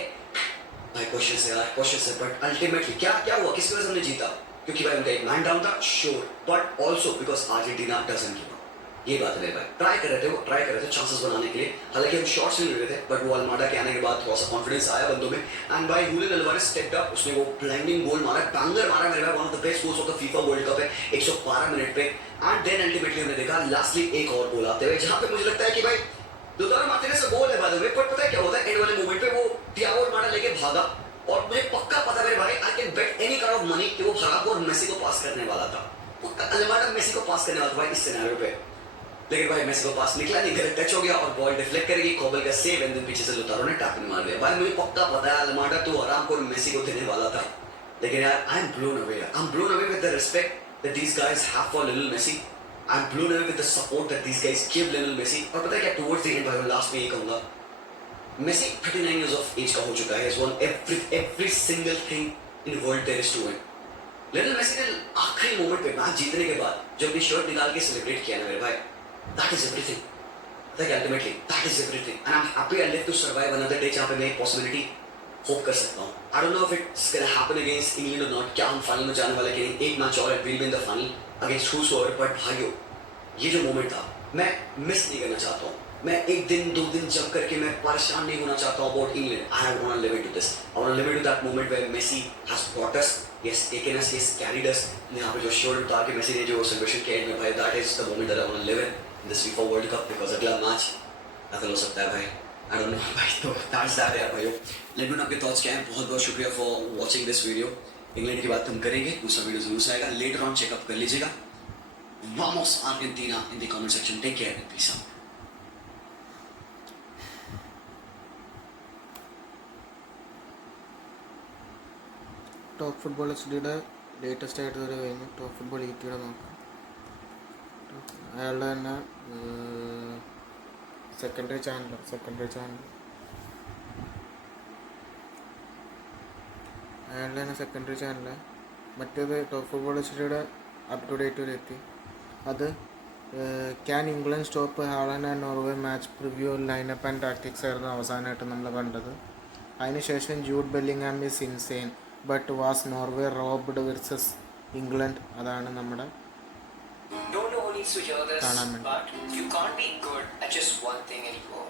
भाई? क्वेश्चन है यार, क्वेश्चन है, बट अल्टीमेटली क्या क्या हुआ, किसकी वजह से हमने जीता? क्योंकि भाई उनका एक मैन डाउन था, sure, but also because Argentina doesn't give up. ये बात है भाई, ट्राई कर रहे थे चांसेस बनाने के लिए, हालांकि हम शॉट्स नहीं ले रहे थे, बट वो अल्माडा के आने के बाद थोड़ा सा कॉन्फिडेंस आया बंदों में, एंड भाई हुलियन अल्वारेज स्टेप्ड अप, उसने वो ब्लाइंडिंग गोल मारा, बैंगर मारा मेरे भाई, one of the best goals of the FIFA world cup है 112 मिनट पे, एंड देन अल्टीमेटली हमने देखा लास्टली एक और गोल आते हुए, जहां पे मुझे लगता है कि भाई लोटारो मार्टिनेज का गोल है बाय द वे, पर पता है क्या होता है, एंड वाले मोमेंट पे वो थियागो अल्माडा लेके भागा, और मुझे पक्का पता मेरे भाई, I can bet any kind of money कि वो भागा और मेसी को पास करने वाला था, पक्का अल्माडा मेसी को पास करने वाला था भाई इस सिनेरियो पे, लेकिन भाई मेसी को पास निकला नहीं, गलत टच हो गया और बॉल डिफ्लेक्ट करेगी, कोबल का सेव, एंड देन पीछे से लोटारो ने टैप इन मार दिया। भाई मुझे पक्का पता है अल्माडा तो आराम को मेसी को देने वाला था, लेकिन यार I am blown away with the respect that these guys have for little Messi, I am blown away with the support that these guys give little Messi. और पता है क्या, टुवर्ड्स द एंड भाई लास्ट में ये कहूंगा, Messi 39 years of as का हो चुका है, has won every single thing in world there is to win. Little Messi ने आखिरी मोमेंट पे मैच जीतने के बाद जो अपनी शर्ट निकाल के सेलिब्रेट किया ना मेरे भाई, that is everything. Like ultimately, that is everything. And I'm happy I live to survive another day जहाँ पे मैं एक possibility hope कर सकता हूँ. I don't know if it's gonna happen against England or not. क्या हम फाइनल में जाने वाले कि नहीं? एक मैच और है, we'll be in the final against whosoever. But भाइयों, ये जो मोमेंट था, मैं मिस नहीं करना चाहता हूँ. मैं एक दिन दो दिन जम करके मैं परेशान नहीं होना चाहता हूँ about England. I want to live into this. I want to live into that moment where Messi has brought us. He has taken us. He has carried us. यहाँ पे जो शोर उतार के मेसी ने जो सेलिब्रेशन किया है भाई, that is the moment that I want to live in. This FIFA World Cup, because अगला मैच कल हो सकता है भाई, I don't know भाई, तो that's that यार भाइयों। Let me know आपके thoughts क्या हैं, बहुत बहुत शुक्रिया for watching this video। England की बात हम करेंगे, दूसरा वीडियो जरूर से आएगा, later on चेकअप कर लीजिएगा। Vamos Argentina in the comment section, take care and peace out। Top football എച്ച്.ഡിയുടെ ലേറ്റസ്റ്റ് ആയിട്ട് വരെ കഴിഞ്ഞു, ടോപ്പ് ഫുട്ബോൾ ഈറ്റിയുടെ നോക്കാം, അയാളുടെ തന്നെ സെക്കൻഡറി ചാനൽ അയാളുടെ തന്നെ സെക്കൻഡറി ചാനൽ. മറ്റേത് ടോപ്പ് ഫുട്ബോൾ എച്ച്.ഡിയുടെ അപ് ടു ഡേറ്റ് വരെ എത്തി. അത് can England stop Haaland and Norway match preview lineup and tactics ആയിരുന്നു അവസാനമായിട്ട് നമ്മൾ കണ്ടത്. അതിനുശേഷം Jude Bellingham is insane but was Norway robbed versus England, അതാണ് നമ്മുടെ Don't know who needs to hear this, കാണാൻ വേണ്ടി. but you can't be good at just one thing anymore.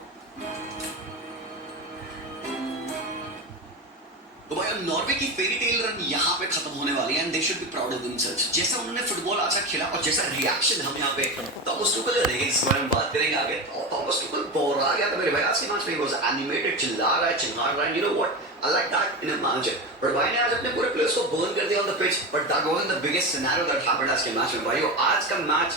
तो भाई नॉर्वे की फेरी टेल रन यहाँ पे खत्म होने वाली है, and they should be proud of themselves. जैसे उन्होंने फुटबॉल अच्छा खेला और जैसा रिएक्शन हम यहाँ पे थॉमस टुकल देंगे, इस बारे में बात करेंगे आगे। और थॉमस टुकल बोर आ गया था मेरे भाई आज के मैच में, वाज एनिमेटेड, चिल्ला रहा है, चिल्ला रहा है, you know what, I like that in a manager. But भाई ने आज अपने पूरे प्लेयर्स को बर्न कर दिया on the pitch, but that wasn't the biggest scenario that happened आज के मैच में। भाई आज का match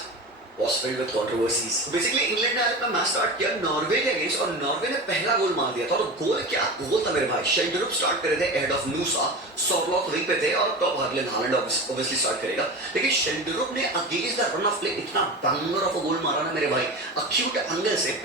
was filled with controversies. Basically England ने आज अपना मैच स्टार्ट किया नॉर्वे के अगेंस्ट, और नॉर्वे ने पहला गोल मार दिया था, और गोल क्या गोल था मेरे भाई। शेल्डरुप स्टार्ट करे थे एहेड ऑफ नूसा, सॉर्लॉक विंग पे थे, और top Harland Holland obviously start करेगा, लेकिन शेल्डरुप ने against the run of play इतना बैंगर ऑफ अ गोल मारा ना मेरे भाई, अक्यूट एंगल से।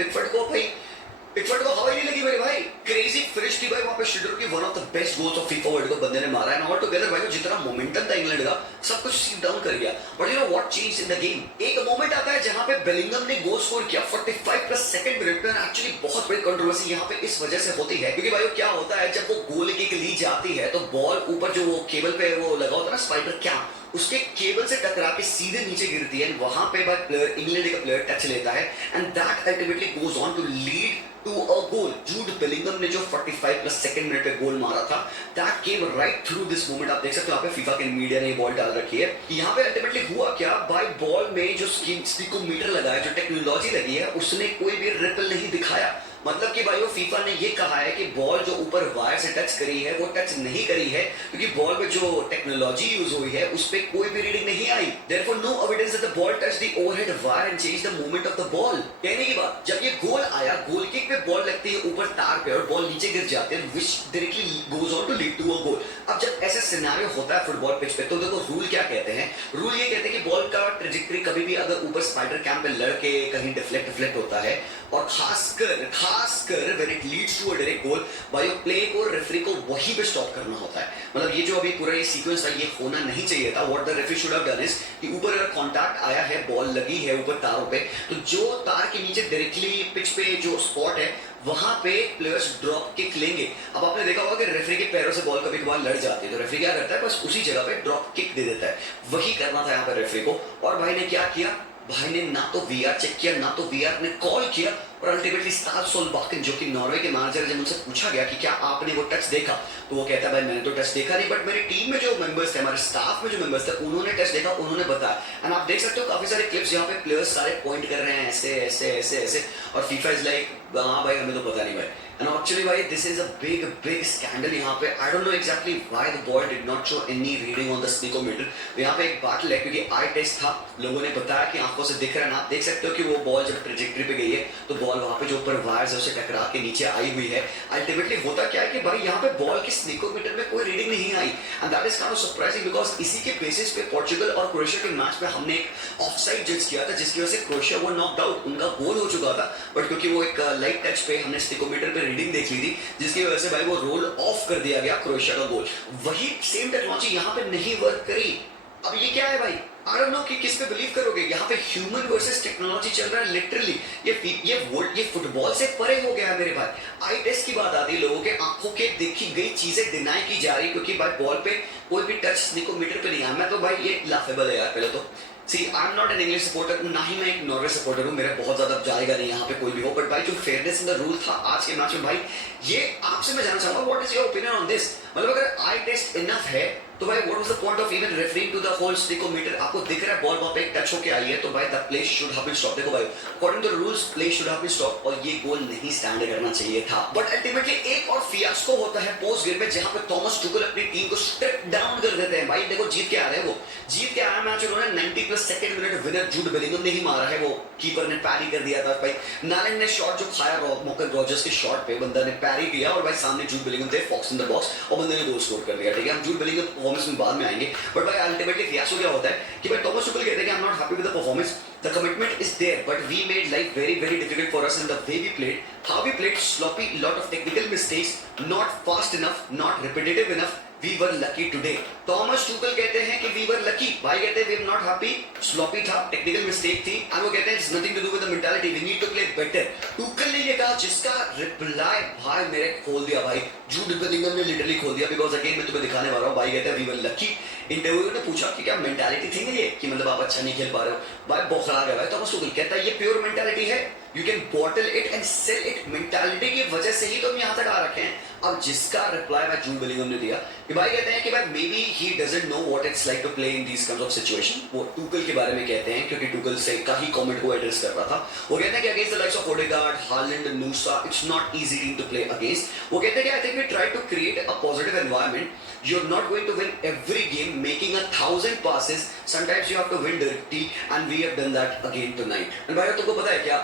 पिकफोर्ड को हवा ही नहीं लगी मेरे भाई, क्रेजी फिनिश थी भाई वहां पे शेल्डरुप की, one of the best goals of FIFA world cup बंदे ने मारा है। ऑल टुगेदर भाई जितना मोमेंटम था इंग्लैंड का सब कुछ सीप डाउन कर गया, but you know what changed in the game. एक मोमेंट आता है जहां पे बेलिंगम ने गोल स्कोर किया 45 प्लस सेकंड मिनट में। एक्चुअली बहुत बड़ी कंट्रोवर्सी यहां पे इस वजह से होती है, क्योंकि भाई क्या होता है जब वो गोल किक ली जाती है तो बॉल ऊपर जो वो केबल पे वो लगा होता है ना स्पाइडर कैप, उसके केबल से टकरा के सीधे नीचे गिरती है, वहां पे भाई प्लेयर इंग्लैंड का प्लेयर टच लेता है, and that ultimately goes on to lead to a goal. Jude Bellingham ने जो 45 प्लस सेकंड मिनट पे गोल मारा था, that came right through this moment. आप देख सकते हो यहाँ पे फीफा के मीडिया ने बॉल डाल रखी है। यहाँ पे अल्टीमेटली हुआ क्या, बाय बॉल में जो स्पीकोमीटर लगा है, जो टेक्नोलॉजी लगी है, उसने कोई भी रिपल नहीं दिखाया। मतलब कि भाई वो फीफा ने ये कहा है कि बॉल जो ऊपर वायर से टच करी है वो टच नहीं करी है, क्योंकि बॉल में जो टेक्नोलॉजी यूज हुई है उस पे कोई भी रीडिंग नहीं आई। Therefore no evidence that the ball touched the overhead wire and changed the movement of the ball. कहने की बात, जब ये गोल आया, गोल किक पे बॉल लगती है ऊपर तार पैर पे और बॉल नीचे गिर जाती है, which directly goes on to lead to a goal. अब जब ऐसा सिनेरियो होता है फुटबॉल पिच पे, तो देखो रूल क्या कहते हैं. रूल ये कहते हैं कि बॉल का ट्रेजेक्टरी कभी भी अगर ऊपर स्पाइडर कैम पे लड़के कहीं डिफ्लेक्ट होता है, और खासकर when it leads to a direct goal, by play को रेफरी को वहीं पे स्टॉप करना होता है. मतलब ये जो अभी पूरा ये सीक्वेंस था, ये होना नहीं चाहिए था. What the referee should have done is कि ऊपर अगर कांटेक्ट आया है, बॉल लगी है ऊपर तारों पे, तो जो तार के नीचे डायरेक्टली पिच पे जो स्पॉट है, वहां पे प्लेयर्स ड्रॉप किक लेंगे. अब आपने देखा होगा कि रेफरी के पैरों से बॉल कभी कभार लड़ जाती है, तो रेफरी क्या करता है, बस उसी जगह पे ड्रॉप किक दे देता है. वही करना था यहाँ पे रेफरी को. और भाई ने क्या किया, भाई ने ना तो वीआर चेक किया, ना तो वीआर ने कॉल किया. और अल्टीमेटली स्टार सोलबाकेन, जो कि नॉर्वे के मैनेजर, जब उनसे पूछा गया कि क्या आपने वो टच देखा, तो वो कहता है भाई मैंने तो टच देखा नहीं, बट मेरी टीम में जो मेंबर्स थे, हमारे स्टाफ में जो मेंबर्स थे, उन्होंने टच देखा, उन्होंने बताया. एंड आप देख सकते हो काफी सारे क्लिप्स यहाँ पे प्लेयर्स सारे पॉइंट कर रहे हैं ऐसे ऐसे ऐसे ऐसे, और फीफा इज लाइक हाँ भाई हमें तो पता नहीं भाई. एंड एक्चुअली भाई this is a big scandal यहाँ पे. I don't know exactly why the ball did not show any reading on the snickometer. यहाँ पे एक बात है, क्योंकि आई टेस्ट था, लोगों ने बताया कि आंखों से दिख रहा है ना, आप देख सकते हो कि वो बॉल जब ट्रेजेक्टरी पे गई है, तो बॉल वहां पे जो ऊपर वायर्स है उसे टकरा के नीचे आई हुई है. अल्टीमेटली होता क्या है कि भाई यहाँ पे बॉल के स्निकोमीटर में कोई रीडिंग नहीं आई. And that is kind of surprising, because इसी के बेसिस पे पोर्चुगल और क्रोएशिया के मैच में हमने एक ऑफसाइड जज किया था, जिसकी वजह से क्रोएशिया वो नॉकड आउट, उनका गोल हो चुका था. बट क्योंकि वो एक लाइट टच पे हमने स्निकोमीटर पे रीडिंग देख ली थी, जिसकी वजह से भाई वो रोल ऑफ कर दिया गया क्रोएशिया का गोल. वही सेम टेक्नोलॉजी यहाँ पे नहीं वर्क करी. अब ये क्या है भाई, आई डोंट नो कि किस पे बिलीव करोगे. यहाँ पे ह्यूमन वर्सेस टेक्नोलॉजी चल रहा है लिटरली. ये फुटबॉल से परे हो गया है मेरे भाई. आई टेस्ट की बात आती है, लोगों के आंखों के देखी गई चीजें डिनाई की जा रही, क्योंकि भाई बॉल पे कोई भी टच स्निकोमीटर पे नहीं आया. मैं तो भाई ये लाफेबल है यार. पहले तो see I am not an English supporter, ना ही मैं एक नॉर्वे सपोर्टर हूँ, मेरा बहुत ज्यादा जाएगा नहीं यहाँ पे कोई भी हो. बट भाई जो फेयरनेस इन द रूल था आज के मैच में, भाई ये आपसे मैं जानना चाहूंगा, what is your opinion on this. मतलब अगर आई टेस्ट इनफ है, तो भाई what was the point of even referring to the whole snickometer. आपको दिख रहा है बॉल वहां पे एक टच होके आई है, तो भाई the play should have been stop. देखो भाई according to the rules play should have been stop, और ये गोल नहीं स्टैंड करना चाहिए था. बट अल्टीमेटली एक और फियास्को होता है पोस्ट गेम में, जहां पे थॉमस टुकल अपनी टीम को स्ट्रिप डाउन कर देते हैं. भाई देखो जीत के आ रहे हैं, वो जीत के आया मैच उन्होंने 90+ सेकंड मिनट विनर जूड बेलिंगम ने ही मारा है. वो कीपर ने पैरी कर दिया था भाई. नालन ने शॉट जो खाया मॉर्गन रॉजर्स के शॉट पे, बंदा ने पैरी किया, और भाई सामने जूड बेलिंगम थे, फॉक्स इन द बॉक्स, और बंदे ने गोल स्कोर कर दिया. ठीक है, हम जूड बेलिंगम परफॉर्मेंस में बाद में आएंगे. बट भाई अल्टीमेटली फियास्को क्या होता है कि भाई थॉमस टुकल कहते हैं कि I am not happy with the performance. The commitment is there, but we made life very difficult for us in the way we played, how we played sloppy, lot of technical mistakes, not fast enough, not repetitive enough. We were lucky today. Thomas Tuchel कहते हैं कि we were lucky. भाई कहते हैं we are not happy. Sloppy था, technical mistake थी. और वो कहते हैं it's nothing to do with the mentality. We need to play better. Tuchel ने ये कहा, जिसका रिप्लाई भाई मेरे खोल दिया भाई. जूड बेलिंगम ने लिटरली खोल दिया, बिकॉज अगेन मैं तुम्हें दिखाने वाला हूँ. भाई कहते हैं we were lucky. इंटरव्यू ने पूछा कि क्या मेंटालिटी थी ना ये, कि मतलब आप अच्छा नहीं खेल पा रहे हो. भाई बौखला गया भाई थॉमस टुकल. कहता है ये प्योर मेंटालिटी है. You can bottle it and sell it. Mentality की वजह से ही तो हम यहाँ तक आ रखे हैं. अब जिसका रिप्लाई मैं जूड बेलिंगम ने दिया कि भाई कहते हैं कि भाई maybe he doesn't know what it's like to play in these kinds of situation. वो टुकल के बारे में कहते हैं, क्योंकि टुकल से का ही कमेंट को एड्रेस कर रहा था. वो कहते हैं कि against the likes of Odegaard, Haaland, Nusa, it's not easy team to play against. वो कहते हैं कि I think we try to create a positive environment. You are not going to win every game making 1000 passes. Sometimes you have to win directly, and we have done that again tonight. And भाई तुमको पता है क्या,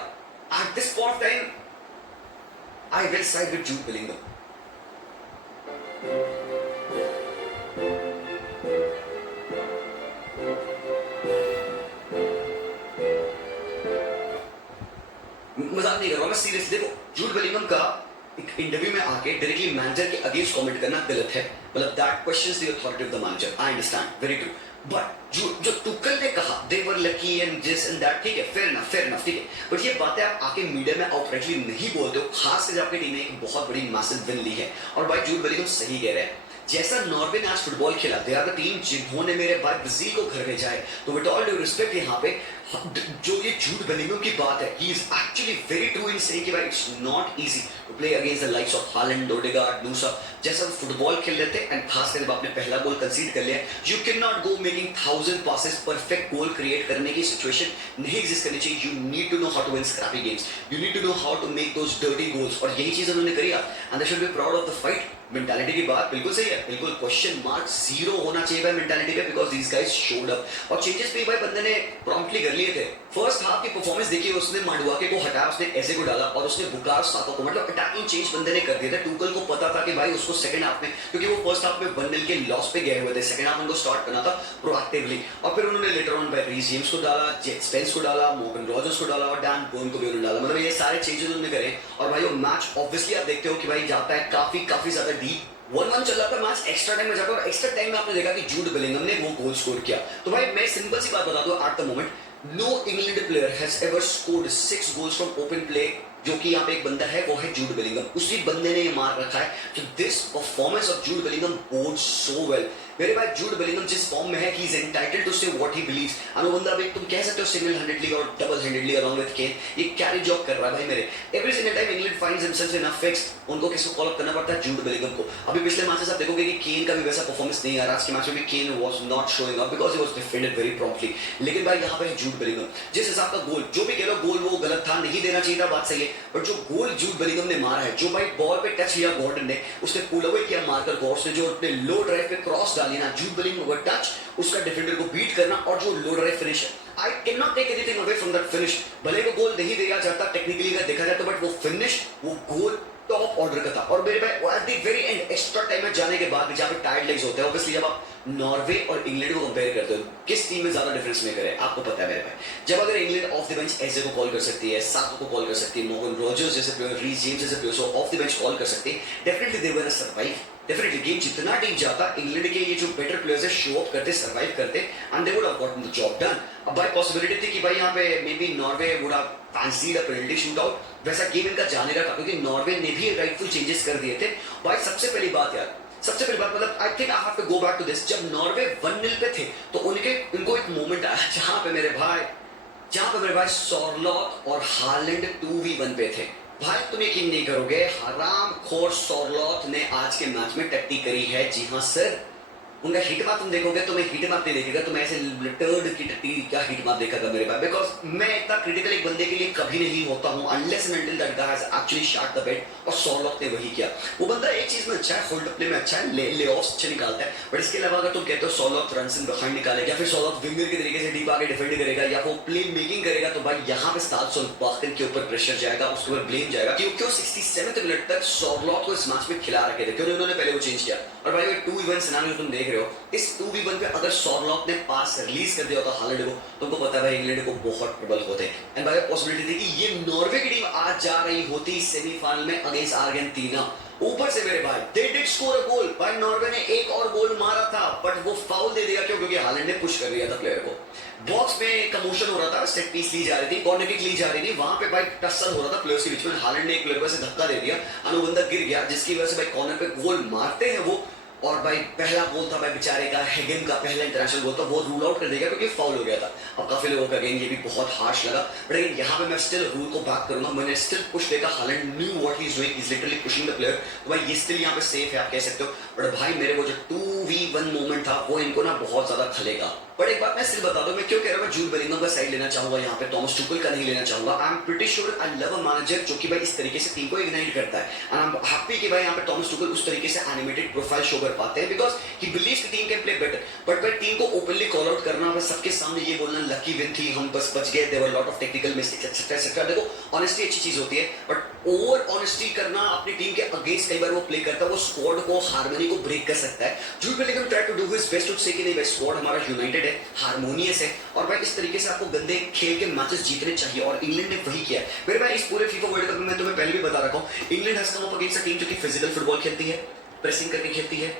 at this point of time, I will side with Jude Bellingham. मजाक नहीं कर रहा मैं, सीरियसली. देखो जूड बेलिंगम का एक इंटरव्यू में आके डायरेक्टली मैनेजर के अगेंस्ट कमेंट करना गलत है. मतलब that questions the authority of the manager. I understand, very true. But जो टुकल ने कहा they were lucky and this and that, ठीक है, फेयर इनफ, ठीक है. बट ये बातें आप आके मीडिया में आउटराइटली नहीं बोलते हो, खास कर आपकी टीम ने एक बहुत बड़ी मैसिव विन ली है. और भाई जूड बेलिंगम सही कह रहे हैं. जैसा नॉर्वे ने आज फुटबॉल खेला, दे आर द टीम जिन्होंने मेरे भाई ब्राजील को घर भेजा है. तो विद ऑल ड्यू रिस्पेक्ट यहाँ पे जो ये जूड बेलिंगम की बात है, he is actually very true in saying कि भाई it's not easy to play against the likes of Haaland, Odegaard, Nusa. जैसा फुटबॉल खेल लेते हैं, एंड खास करके आपने पहला गोल कंसीड कर लिया, you can not go making 1000 passes. Perfect goal create करने की सिचुएशन नहीं एग्जिस्ट करनी चाहिए. You need to know how to win scrappy games. You need to know how to make those dirty goals. और यही चीज उन्होंने करी, and they should be proud of the fight. Mentality की बात बिल्कुल सही है, बिल्कुल क्वेश्चन मार्क 0 होना चाहिए भाई मेंटालिटी पे, because these guys showed up. और चेंजेस भी भाई बंदे ने प्रॉम्प्टली कर लिए थे. फर्स्ट हाफ की परफॉर्मेंस देखिए, उसने मांडुआके को हटाया, उसने ऐसे को डाला और उसने बुकायो साका को मतलब अटैकिंग चेंज बंदे ने कर दिया था। टूकल को पता था कि भाई उसको सेकंड हाफ में, क्योंकि वो फर्स्ट हाफ में 1-0 के लॉस पे गए हुए थे, सेकंड हाफ उनको स्टार्ट करना था प्रोएक्टिवली, और फिर उन्होंने लेटर ऑन भाई रीस जेम्स को डाला, स्पेंस को डाला, मॉर्गन रॉजर्स को डाला और डैन बर्न को भी उन्होंने डाला। मतलब ये सारे चेंजेस उन्होंने करे और भाई वो मैच ऑब्वियसली आप देखते हो कि भाई जाता है काफी ज्यादा डीप। 1-1 चल रहा था मैच, एक्स्ट्रा टाइम में जाता और एक्स्ट्रा टाइम में आपने देखा कि जूड बेलिंगम ने वो गोल स्कोर किया। तो भाई मैं सिंपल सी बात बता दूं, at the moment no England player has ever scored 6 goals from open play. जो कि यहाँ पे एक बंदा है वो है जूड बेलिंगम, उसी बंदे ने ये मार रखा है। तो this performance of Jude Bellingham board so well. मेरे भाई जूड बेलिंगम जिस फॉर्म में है, ही इज एंटाइटल्ड टू से व्हाट ही बिलीव्स। अनु बंदा भाई तुम कह सकते हो सिंगल हैंडेडली और डबल हैंडेडली अलोंग विद केन ये कैरी जॉब कर रहा है भाई मेरे। Every single time England finds himself in a fix, उनको किसको कॉल अप करना पड़ता है, जूड बेलिंगम को। अभी पिछले मैचेस आप देखोगे कि केन का भी वैसा परफॉर्मेंस नहीं आ रहा। आज के मैच में भी Kane was not showing up because he was defended very promptly. लेकिन भाई यहाँ पे है जूड बेलिंगम, जिस हिसाब का गोल जो भी कह लो गोल वो गलत था, नहीं देना चाहिए था, बात सही है, बट जो गोल जूड बेलिंगम ने मारा है, जो भाई बॉल पे टच लिया गॉर्डन ने, उसने पुल अवे किया मार्कर गॉर्ड्स ने, जो अपने लो ड्राइव पे क्रॉस डाली ना, जूड बेलिंगम ओवर टच उसका डिफेंडर को बीट करना और जो लो ड्राइव फिनिश है, I can not take anything away from that finish. भले वो गोल नहीं दिया जाता टेक्निकली अगर देखा जाए तो, बट वो फिनिश वो गोल टॉप ऑर्डर का था। और मेरे भाई at the very and extra time में जाने के बाद जहां पे टाइड लेग्स होते हैं, ऑब्वियसली जब आप नॉर्वे और इंग्लैंड को कंपेयर करते हो किस टीम में ज्यादा डिफरेंस मेकर है आपको पता है मेरे भाई। जब अगर इंग्लैंड ऑफ द बेंच एजे को कॉल कर सकती है, साका को कॉल कर सकती है, मॉर्गन रॉजर्स जैसे प्लेयर, रीस जेम्स जैसे players of the bench call कर सकते हैं, definitely they were survive. Definitely game जितना टीम जाता, इंग्लैंड के ये जो बेटर प्लेयर्स है शो अप करते, सर्वाइव करते and they would have gotten the job done. अब भाई पॉसिबिलिटी थी कि भाई यहाँ पे may be Norway would have fancied a penalty shootout, वैसा गेम इनका जाने का था क्योंकि नॉर्वे ने भी राइटफुल चेंजेस कर दिए थे। भाई सबसे पहली बात यार, सबसे पहली बात मतलब I think I have to go back to this, जब नॉर्वे 1-0 पे थे तो उनको एक मोमेंट आया जहां पे मेरे भाई सॉरलॉथ और हालैंड 2v1 पे थे। भाई तुम यकीन नहीं करोगे, हराम खोर सॉरलॉथ ने आज के मैच में टट्टी करी है। जी हाँ सर, उनका हिट मैप तुम देखोगे तो मैं हिट मैप नहीं देखेगा, तो मैं ऐसे लिटर्ड की टट्टी क्या हिट मैप देखेगा मेरे पास, बिकॉज मैं इतना क्रिटिकल एक बंदे के लिए कभी नहीं होता हूं unless and until that guy has actually shot the bet. और सॉरलॉथ ने वही किया। वो बंदा एक चीज में अच्छा है, होल्ड प्ले में अच्छा है, ले ऑफ्स अच्छे निकालता है, बट इसके अलावा अगर तुम कहते हो सॉरलॉथ रन इन बिहाइंड निकालेगा, फिर सॉरलॉथ विंगर के तरीके से डीप आगे डिफेंड करेगा या वो प्ले मेकिंग करेगा, तो भाई यहाँ पे स्टार्ट सोलबाख्तन के ऊपर प्रेशर जाएगा, उसके ऊपर ब्लेम जाएगा क्योंकि 67वें मिनट तक सॉरलॉथ को इस मैच में खिला रखे थे, क्योंकि उन्होंने पहले वो चेंज किया। और भाई 2v1 सिनेरियो तुम देख रहे हो, इस 2v1 पे अगर सॉरलॉथ ने पास रिलीज कर दिया होता हालैंड को, तुमको पता है भाई इंग्लैंड को बहुत ट्रबल होते। एंड भाई पॉसिबिलिटी थी कि ये नॉर्वे की टीम आज जा रही होती सेमीफाइनल में अगेंस्ट अर्जेंटीना। ऊपर से मेरे भाई दे डिड स्कोर अ गोल, भाई नॉर्वे ने एक और गोल मारा था बट वो फाउल दे दिया, क्यों? क्योंकि हालैंड ने पुश कर दिया था प्लेयर को। बॉक्स में कमोशन हो रहा था, सेट पीस ली जा रही थी, कॉर्नर किक ली जा रही थी, वहां पे भाई टसल हो रहा था प्लेयर्स के बीच में। हालैंड ने एक प्लेयर को ऐसे धक्का दे दिया, अनुबंधा गिर गया, जिसकी वजह से भाई कॉर्नर पे गोल मारते हैं वो। और भाई पहला गोल था भाई बेचारे का हेगन का, पहला इंटरनेशनल गोल था, वो रूल आउट कर देगा क्योंकि फाउल हो गया था। अब काफी लोगों का अगेन ये भी बहुत हार्श लगा, बट अगेन यहाँ पे मैं स्टिल रूल को बैक करूंगा, मैंने स्टिल पुश देखा, Holland knew what he is doing, is literally pushing the player, तो भाई ये स्टिल यहाँ पे सेफ है आप कह सकते हो। बट भाई मेरे वो जो 2v1 मोमेंट था वो इनको ना बहुत ज्यादा खलेगा। बट एक बात मैं स्टिल बता दूं, मैं क्यों कह रहा हूं, मैं जूड बेलिंगम का साइड लेना चाहूंगा यहाँ पे, थॉमस टुकल का नहीं लेना चाहूंगा। I am pretty sure I love a manager जो कि भाई इस तरीके से टीम को इग्नाइट करता है, एंड आई एम हैप्पी कि भाई यहाँ पे थॉमस टुकल उस तरीके से एनिमेटेड प्रोफाइल शो कर पाते हैं, because he believes the team can play better. But भाई टीम को ओपनली कॉल आउट करना, बस सबके सामने ये बोलना लकी विन थी, हम बस बच गए, there were lot of technical mistakes etcetera etcetera. देखो ऑनेस्टी अच्छी चीज होती है, बट ओवर ऑनेस्टी करना अपनी टीम के अगेंस्ट कई बार वो प्ले करता है, वो स्क्वाड को हार्मनी को ब्रेक कर सकता है। Jude Bellingham try to do his best to say कि नहीं भाई स्क्वाड हमारा यूनाइटेड है, हार्मोनियस है, और भाई इस तरीके से आपको गंदे खेल के मैचेस जीतने चाहिए, और इंग्लैंड ने वही किया है। मेरे भाई इस पूरे फीफा वर्ल्ड कप में मैं तुम्हें पहले भी बता रखा हूं, England has come up against a team जो कि फिजिकल फुटबॉल खेलती है, प्रेसिंग करके खेलती है,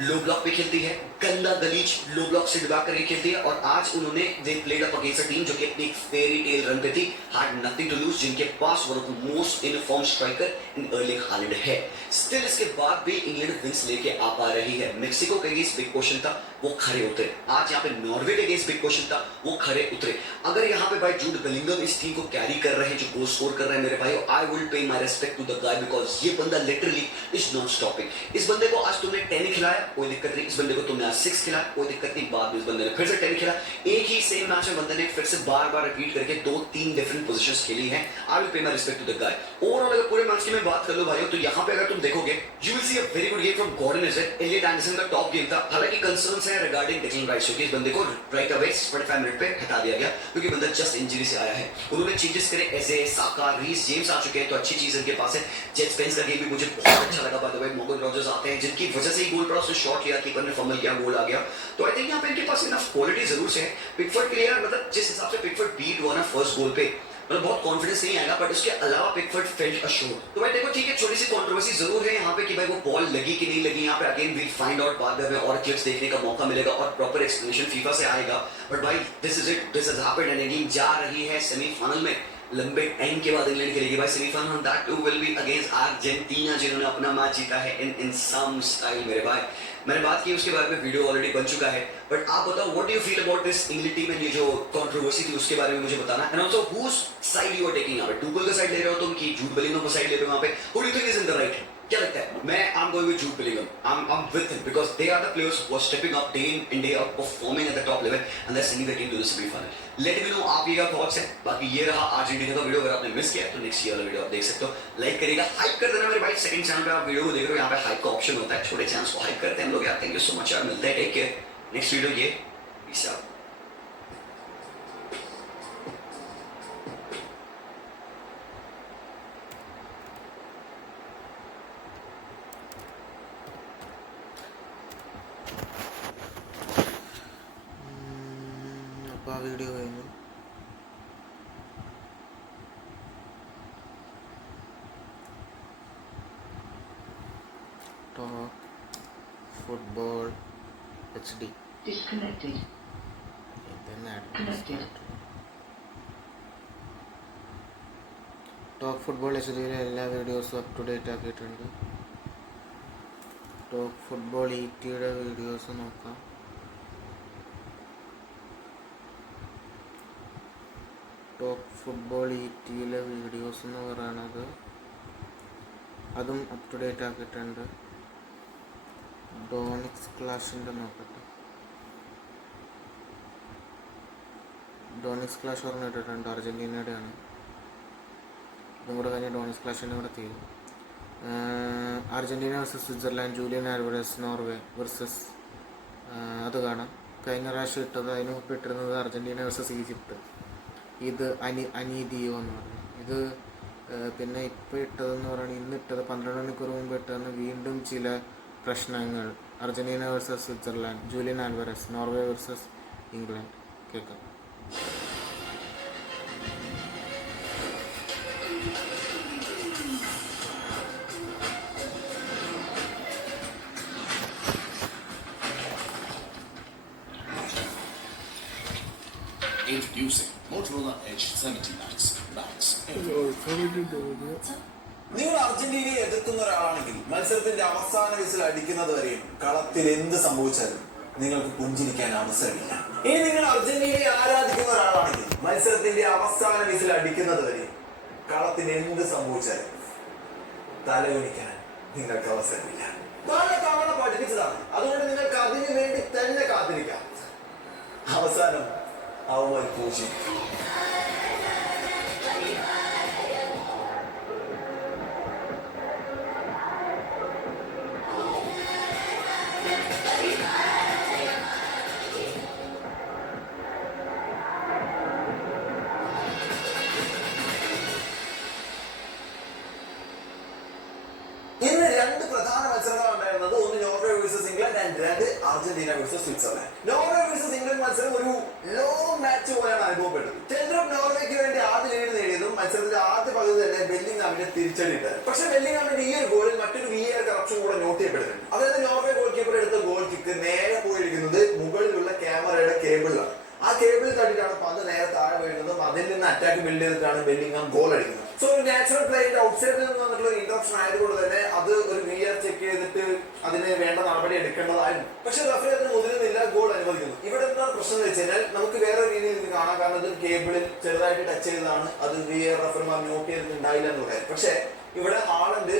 लो ब्लॉक पे खेलती है, गंदा गलीच लो ब्लॉक से डिबा करके खेलती है, और आज उन्होंने they played up against a team जो कि अपनी एक फेरी टेल रन पे थी, हैड नथिंग टू लूज, जिनके पास one of the most in form striker in Erling Haaland है। स्टिल इसके बाद भी इंग्लैंड विंस लेके आ पा रही है। मेक्सिको के अगेंस्ट बिग क्वेश्चन था, वो खरे उतरे। आज यहाँ पे नॉर्वे के अगेंस्ट बिग क्वेश्चन था, वो खरे उतरे। अगर यहाँ पे भाई जूड बेलिंगम इस टीम को कैरी कर रहे हैं, जो गोल स्कोर कर रहे हैं मेरे भाई, I will pay my respect to the guy, because ये बंदा लिटरली इज नॉट स्टॉपिंग। इस बंदे को आज तुमने 10 खिलाया, कोई दिक्कत नहीं, इस बंदे को तुमने आज 6 खिलाया, कोई दिक्कत नहीं, बाद में इस बंदे ने फिर से 10 खिला, एक ही सेम मैच में बंदे ने फिर से बार-बार रिपीट करके 2-3 डिफरेंट पोजीशंस खेली हैं। I will pay my respect to the guy. Overall अगर पूरे मैच की मैं बात कर लूं भाइयों, तो यहाँ पे अगर तुम देखोगे, you will see a very good game from Gordon is it. Elliot Anderson का टॉप गेम था, हालांकि कंसर्न्स हैं है रिगार्डिंग डिक्लन राइस, क्योंकि इस बंदे को राइट अवे 45 मिनट पे हटा दिया गया क्योंकि बंदा जस्ट इंजरी से आया है। उन्होंने चेंजेस करे, एजे, साका, रीस जेम्स आ चुके हैं, तो अच्छी चीज इनके पास है। जेट स्पेंस का गेम भी मुझे बहुत अच्छा लगा। By the way Morgan Rogers आते हैं जिनकी वजह से ही गोल पड़ा, उसने शॉट किया, कीपर ने फंबल किया, गोल आ गया। तो आई थिंक यहाँ पे इनके पास इनफ क्वालिटी जरूर से है। पिकफोर्ड के लिए मतलब जिस हिसाब से पिकफोर्ड बीट हुआ ना फर्स्ट गोल पे, मतलब बहुत कॉन्फिडेंस नहीं आएगा, बट उसके अलावा पिकफोर्ड फेल्ट अश्योर्ड। तो भाई देखो ठीक है, छोटी सी कंट्रोवर्सी जरूर है यहाँ पे कि भाई वो बॉल लगी कि नहीं लगी। यहाँ पे अगेन वील फाइंड आउट, बाद में और क्लिप्स देखने का मौका मिलेगा और प्रॉपर एक्सप्लेनेशन फीफा से आएगा। बट भाई this is it, this has happened and England जा रही है सेमीफाइनल में। लंबे टाइम के बाद इंग्लैंड खेलेगी भाई semifinal, that too will be against Argentina जिन्होंने अपना मैच जीता है इन सम स्टाइल। मेरे भाई मैंने बात की उसके बारे में, वीडियो ऑलरेडी बन चुका है, बट आप बताओ what do you feel about this England team and ये जो कंट्रोवर्सी थी उसके बारे में मुझे बताना। And also whose side you are taking, यहाँ पे टूपल का साइड ले रहे हो तुम कि जूड बेलिंगम का साइड ले रहे हो? वहां पे who do you think is in the right? क्या लगता है? मैं I am going with Jude Bellingham, I am with him because they are the players who are stepping up day in and day out, performing at the top level and they are sending the team to the semifinal. Let me know आप ये क्या thoughts है। बाकी ये रहा Argentina का video, अगर आपने मिस किया तो नेक्स्ट ईयर वाला वीडियो आप देख सकते हो। लाइक करिएगा, हाइप कर देना मेरे भाई। सेकंड चैनल पे आप वीडियो को देख रहे हो, यहाँ पे हाइप का ऑप्शन होता है, छोटे चैनल्स को हाइप करते हैं हम लोग यार। थैंक यू सो मच यार, मिलते हैं, टेक केयर। नेक्स्ट वीडियो ये, पीस आउट। അപ്പോൾ ആ വീഡിയോ കഴിഞ്ഞു. Talk football HD Disconnected. Connected. Talk football HDയിലെ എല്ലാ വീഡിയോസും അപ് ടു ഡേറ്റ് ആക്കിയിട്ടുണ്ട്. ടോക്ക് ഫുട്ബോൾ ETയുടെ വീഡിയോസ് നോക്കാം. ടോക്ക് ഫുട്ബോൾ ETയിലെ വീഡിയോസ് എന്ന് പറയണത് അതും അപ് ടു ഡേറ്റ് ആക്കിയിട്ടുണ്ട്. ഡോണിക്സ് ക്ലാഷിൻ്റെ നോക്കട്ടെ. ഡോണിക്സ് ക്ലാഷ് പറഞ്ഞിട്ടിട്ടുണ്ട്, അർജൻറ്റീനയുടെയാണ്. ഇതും കൂടെ കഴിഞ്ഞ് ഡോണിക്സ് ക്ലാഷിൻ്റെ കൂടെ തീരും. Argentina versus Switzerland, Julian Alvarez Norway versus, അത് കാണാം. കഴിഞ്ഞ പ്രാവശ്യം ഇട്ടത്, അതിന് മുമ്പ് ഇട്ടിരുന്നത് അർജൻറ്റീന വേഴ്സസ് ഈജിപ്ത്. ഇത് അനീതിയോ എന്ന് പറഞ്ഞു. ഇത് പിന്നെ ഇപ്പോൾ ഇട്ടതെന്ന് പറയുന്നത് ഇന്ന് ഇട്ടത് 12 മണിക്കൂർ മുമ്പ് ഇട്ടതെന്ന് വീണ്ടും ചില പ്രശ്നങ്ങൾ. Argentina versus Switzerland, Julian Alvarez, Norway versus England. കേൾക്കാം. Introducing Motorola Edge 70 Max. നിങ്ങൾ അർജന്റീനയെ എതിർക്കുന്ന ഒരാളാണെങ്കിൽ മത്സരത്തിന്റെ അവസാന വിസിൽ അടിക്കുന്നത് വരെയും കളത്തിൽ എന്ത് സംഭവിച്ചാലും നിങ്ങൾക്ക് പുഞ്ചിരിക്കാൻ അവസരമില്ല. ഇനി നിങ്ങൾ അർജന്റീനയെ ആരാധിക്കുന്ന ഒരാളാണെങ്കിൽ മത്സരത്തിന്റെ അവസാന വിസിൽ അടിക്കുന്നത് വരെയും കളത്തിൽ എന്ത് സംഭവിച്ചാലും തലകുനിക്കാൻ നിങ്ങൾക്ക് അവസരമില്ല. പല തവണ പഠിപ്പിച്ചതാണ്, അതുകൊണ്ട് നിങ്ങൾക്ക് അതിനു വേണ്ടി തന്നെ കാത്തിരിക്കാം. അവസാനം അവൻ പൂശി. ഇന്ന് രണ്ട് പ്രധാന മത്സരങ്ങൾ ഉണ്ടായിരുന്നത്, ഒന്ന് നോർവേ വേഴ്സസ് ഇംഗ്ലണ്ട് ആൻഡ് രണ്ട് Argentina versus Switzerland. Norway versus England മത്സരം ഒരു ലോങ് മാച്ച് പോലെയാണ് അനുഭവപ്പെട്ടത്. സെൻട്രൽ നോർവേക്ക് വേണ്ടി ആദ്യ ലീഡ് നേടിയതും മത്സരത്തിന്റെ ആദ്യ പകുതി തന്നെ ബെല്ലിംഗ്ഹാമിന്റെ തിരിച്ചടിയിട്ടത്. പക്ഷെ ബെല്ലിംഗ്ഹാമിന്റെ ഈ ഒരു ഗോളിൽ മറ്റൊരു VAR കറപ്ഷൻ കൂടെ നോട്ട് ചെയ്യപ്പെടുന്നുണ്ട്. അതായത് നോർവേ ഗോൾ കീപ്പർ എടുത്ത ഗോൾ കിക്ക് നേരെ പോയിരിക്കുന്നത് മുകളിലുള്ള ക്യാമറയുടെ കേബിളിലാണ്. ആ കേബിൾ തട്ടിട്ടാണ് പന്ത് നേരെ താഴെ വീഴുന്നതും അതിൽ നിന്ന് അറ്റാക്ക് ബിൽഡ് ചെയ്തിട്ടാണ് ബെല്ലിംഗ്ഹാം ഗോൾ അടിക്കുന്നത്. സോ ഒരു നാച്ചുറൽ പ്ലേയുടെ ഔട്ട്സൈഡിൽ നിന്ന് വന്നിട്ടുള്ള ഒരു ഇന്റർപ്ഷൻ ആയതുകൊണ്ട് തന്നെ അത് ഒരു VAR ചെക്ക് ചെയ്തിട്ട് അതിന് വേണ്ട നടപടി എടുക്കേണ്ടതായിരുന്നു. പക്ഷെ റഫറി അതിന് മുതിരുന്നില്ല, ഗോൾ അനുവദിക്കുന്നു. ഇവിടെ എന്താണ് പ്രശ്നം എന്ന് വെച്ച് കഴിഞ്ഞാൽ നമുക്ക് വേറെ രീതിയിൽ ഇത് കാണാം. കാരണം ഇത് കേബിളിൽ ചെറുതായിട്ട് ടച്ച് ചെയ്തതാണ്, അത് VAR റഫറിമാർ നോട്ട് ചെയ്തിട്ടുണ്ടായില്ല എന്ന് പറയാം. പക്ഷെ ഇവിടെ ഹാളണ്ട്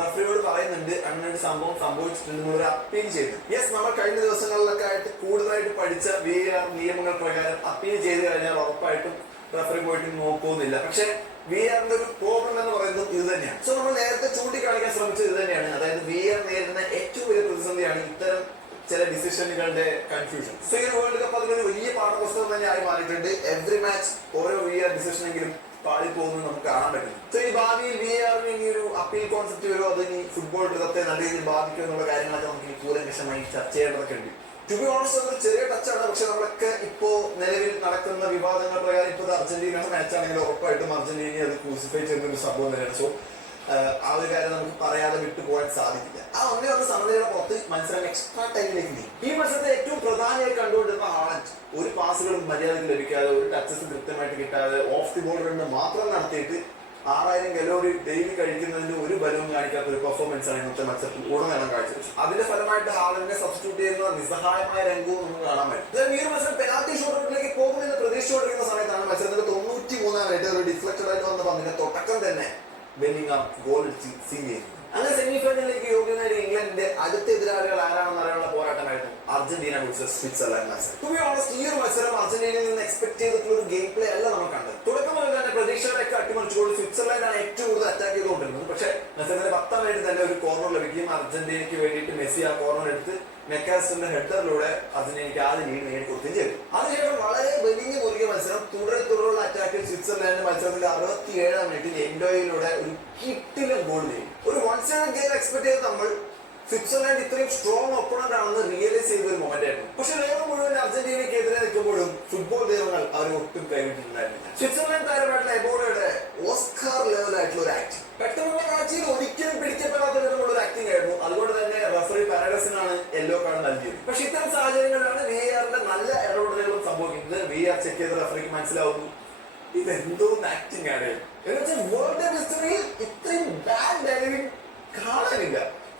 റഫറിയോട് പറയുന്നുണ്ട് അങ്ങനെ ഒരു സംഭവം സംഭവിച്ചിട്ടുണ്ട്, ഒരു അപ്പീൽ ചെയ്തു. യെസ്, നമ്മൾ കഴിഞ്ഞ ദിവസങ്ങളിലൊക്കെ ആയിട്ട് കൂടുതലായിട്ട് പഠിച്ച VAR നിയമങ്ങൾ പ്രകാരം അപ്പീൽ ചെയ്ത് കഴിഞ്ഞാൽ ഉറപ്പായിട്ടും റഫറി പോയിട്ട് നോക്കുന്നില്ല. പക്ഷെ VARന്റെ ഒരു പ്രോബ്ലം എന്ന് പറയുന്നത് ഇത് തന്നെയാണ്. സോ നമ്മൾ നേരത്തെ ചൂണ്ടിക്കാണിക്കാൻ ശ്രമിച്ചത് ഇത് തന്നെയാണ്. അതായത് VAR നേരിടുന്ന ഏറ്റവും വലിയ പ്രതിസന്ധിയാണ് ഇത്തരം ചില ഡിസിഷനുകളുടെ കൺഫ്യൂഷൻ. സോ ഈ വേൾഡ് കപ്പ് അതിലൊരു വലിയ പാഠപുസ്തകം തന്നെ ആയി മാറിയിട്ടുണ്ട്. എവറി മാച്ച് ഓരോ VAR ഡിസിഷൻ എങ്കിലും പാടി പോകുന്നത് നമുക്ക് കാണാൻ പറ്റും. സോ ഈ ഭാവിയിൽ VARന് ഇനി ഒരു അപ്പീൽ കോൺസെപ്റ്റ് വരുമോ, അത് ഇനി ഫുട്ബോൾ വൃത്തത്തെ നല്ല രീതിയിൽ ബാധിക്കും എന്നുള്ള കാര്യങ്ങളൊക്കെ നമുക്ക് ഇനി കൂലങ്കഷമായി ചർച്ച ചെയ്യേണ്ടതൊക്കെ ഉണ്ട്. ടു ബി ഓണസ്റ്റ് അതൊരു ചെറിയ ടച്ചാണ്. പക്ഷെ നമ്മളൊക്കെ ഇപ്പോ നിലവിൽ നടക്കുന്ന വിവാദങ്ങൾ പ്രകാരം ഇപ്പോൾ അർജന്റീനയുടെ മാച്ച് ആണെങ്കിൽ ഉറപ്പായിട്ടും അർജന്റീനയെ അത് ക്രൂസിഫൈ ചെയ്യുന്ന ഒരു സംഭവം തന്നെയാണ്. സോ ആ ഒരു കാര്യം നമുക്ക് പറയാതെ വിട്ടുപോകാൻ സാധിക്കില്ല. ആ ഒന്നേ ഒന്ന് സമനിലയുടെ പുറത്ത് മത്സരം എക്സ്ട്രാ ടൈമിലേക്ക് നീങ്ങി. ഈ മത്സരത്തെ ഏറ്റവും പ്രധാനമായി കണ്ടുകൊണ്ടിരുന്ന ഹാളൻഡ് ഒരു പാസുകളും മര്യാദയ്ക്ക് ലഭിക്കാതെ, ഒരു ടച്ചസ് കൃത്യമായിട്ട് കിട്ടാതെ, ഓഫ് ദി ബോൾ റൺ മാത്രം നടത്തിയിട്ട് 6000 കലോറി ഡെയിലി കഴിക്കുന്നതിന് ഒരു ബലവും കാണിക്കാത്ത ഒരു പെർഫോമൻസ് ആണ് ഇന്നത്തെ മത്സരത്തിൽ ഉടനീളം കാഴ്ചവെച്ചത്. അതിന്റെ ഫലമായിട്ട് ഹാളൻഡിനെ സബ്സ്റ്റിറ്റ്യൂട്ട് ചെയ്യുന്ന നിസ്സഹായമായ രംഗവും നമുക്ക് കാണാൻ പറ്റും. ഈ ഒരു മത്സരം പെനാൽറ്റി ഷൂട്ടൗട്ടിലേക്ക് പോകുമെന്ന് പ്രതീക്ഷിച്ചുകൊണ്ടിരിക്കുന്ന സമയത്താണ് മത്സരത്തിന്റെ 93-ാം മിനിറ്റ് ഒരു ഡിഫ്ലക്റ്റഡ് ആയിട്ട് വന്ന പന്തിന്റെ തുടക്കം തന്നെ ബെല്ലിംഗാം ഗോൾ സീൽ ചെയ്തു. അങ്ങനെ സെമിഫൈനലിലേക്ക് യോഗ്യനായ ഇംഗ്ലണ്ടിന്റെ അടുത്ത എതിരാളികൾ ആരാണെന്ന് അറിയാനുള്ള പോരാട്ടമായിരുന്നു അർജന്റീന വേഴ്സസ് സ്വിറ്റ്സർലൻഡ് മത്സരം. ടു ബി ഓണസ്റ്റ് ഈ ഒരു മത്സരം അർജന്റീനയിൽ നിന്ന് എക്സ്പെക്ട് ചെയ്തിട്ടുള്ള ഒരു ഗെയിം പ്ലേ അല്ല നമ്മൾ കണ്ടത്. തുടക്കം മുതൽ തന്നെ പ്രതീക്ഷകളൊക്കെ അട്ടിമറിച്ചുകൊണ്ട് സ്വിറ്റ്സർലൻഡാണ് ഏറ്റവും കൂടുതൽ അറ്റാക്ക് ചെയ്തുകൊണ്ടിരുന്നത്. പക്ഷേ മത്സരത്തിന്റെ 10-ാം മിനിറ്റ് തന്നെ ഒരു കോർണർ ലഭിക്കുകയും അർജന്റീനയ്ക്ക് വേണ്ടിയിട്ട് മെസ്സി ആ കോർണർ എടുത്ത് മെക്കാസ്റ്ററിന്റെ ഹെഡറിലൂടെ അർജന്റീനയ്ക്ക് ആദ്യ ലീഡ് നേടിക്കൊടുക്കുകയും ചെയ്തു. അതിനുശേഷം വളരെ വലിയ മുറുകിയ മത്സരം തുടരെയുള്ള അറ്റാക്കിൽ സ്വിറ്റ്സർലൻഡ് മത്സരത്തിന്റെ 67-ാം മിനിറ്റിൽ എൻഡോയിലൂടെ ഒരു കിട്ടിലും ഗോൾ നേടി. ഒരു 1-0 ഗെയിം എക്സ്പെക്ട് ചെയ്ത് നമ്മൾ സ്വിറ്റ്സർലൻഡ് ഇത്രയും സ്ട്രോങ് ഒപ്പണന്റ് ആണെന്ന് റിയലൈസ് ചെയ്ത ഒരു മൊമെന്റ് ആയിരുന്നു. പക്ഷെ ലോകം മുഴുവൻ അർജന്റീനയ്ക്കെതിരെ നിൽക്കുമ്പോഴും ഫുട്ബോൾ ദൈവങ്ങൾ അവർ ഒട്ടും കൈവിട്ടിട്ടുണ്ടായിരുന്നില്ല. സ്വിറ്റ്സർലൻഡ് താരമായിട്ടുള്ള എബോളയുടെ ഓസ്കാർ ലെവലായിട്ടുള്ള ഒരു ആക്ടിങ്, പെട്ടെന്നുള്ള കാഴ്ചയിൽ ഒരിക്കലും പിടിക്കപ്പെടാത്ത വിധമുള്ള ഒരു ആക്ടിംഗ് ആയിരുന്നു. അതുകൊണ്ട് തന്നെ റഫറി പാരഡസിനാണ് യെല്ലോ കാർഡ് നൽകിയത്. പക്ഷെ ഇത്തരം സാഹചര്യങ്ങളിലാണ് VARന്റെ നല്ല ഇടപെടലുകളും സംഭവിക്കുന്നത്. VAR ചെക്ക് ചെയ്ത റഫറിക്ക് മനസ്സിലാവുന്നു ഇതെന്തോ ആക്ടിംഗ് ആണ്. എന്നുവെച്ചാൽ വേൾഡ് ഹിസ്റ്ററിയിൽ ഇത്രയും ബാഡ് ഡൈവിംഗ് കാണാനില്ല.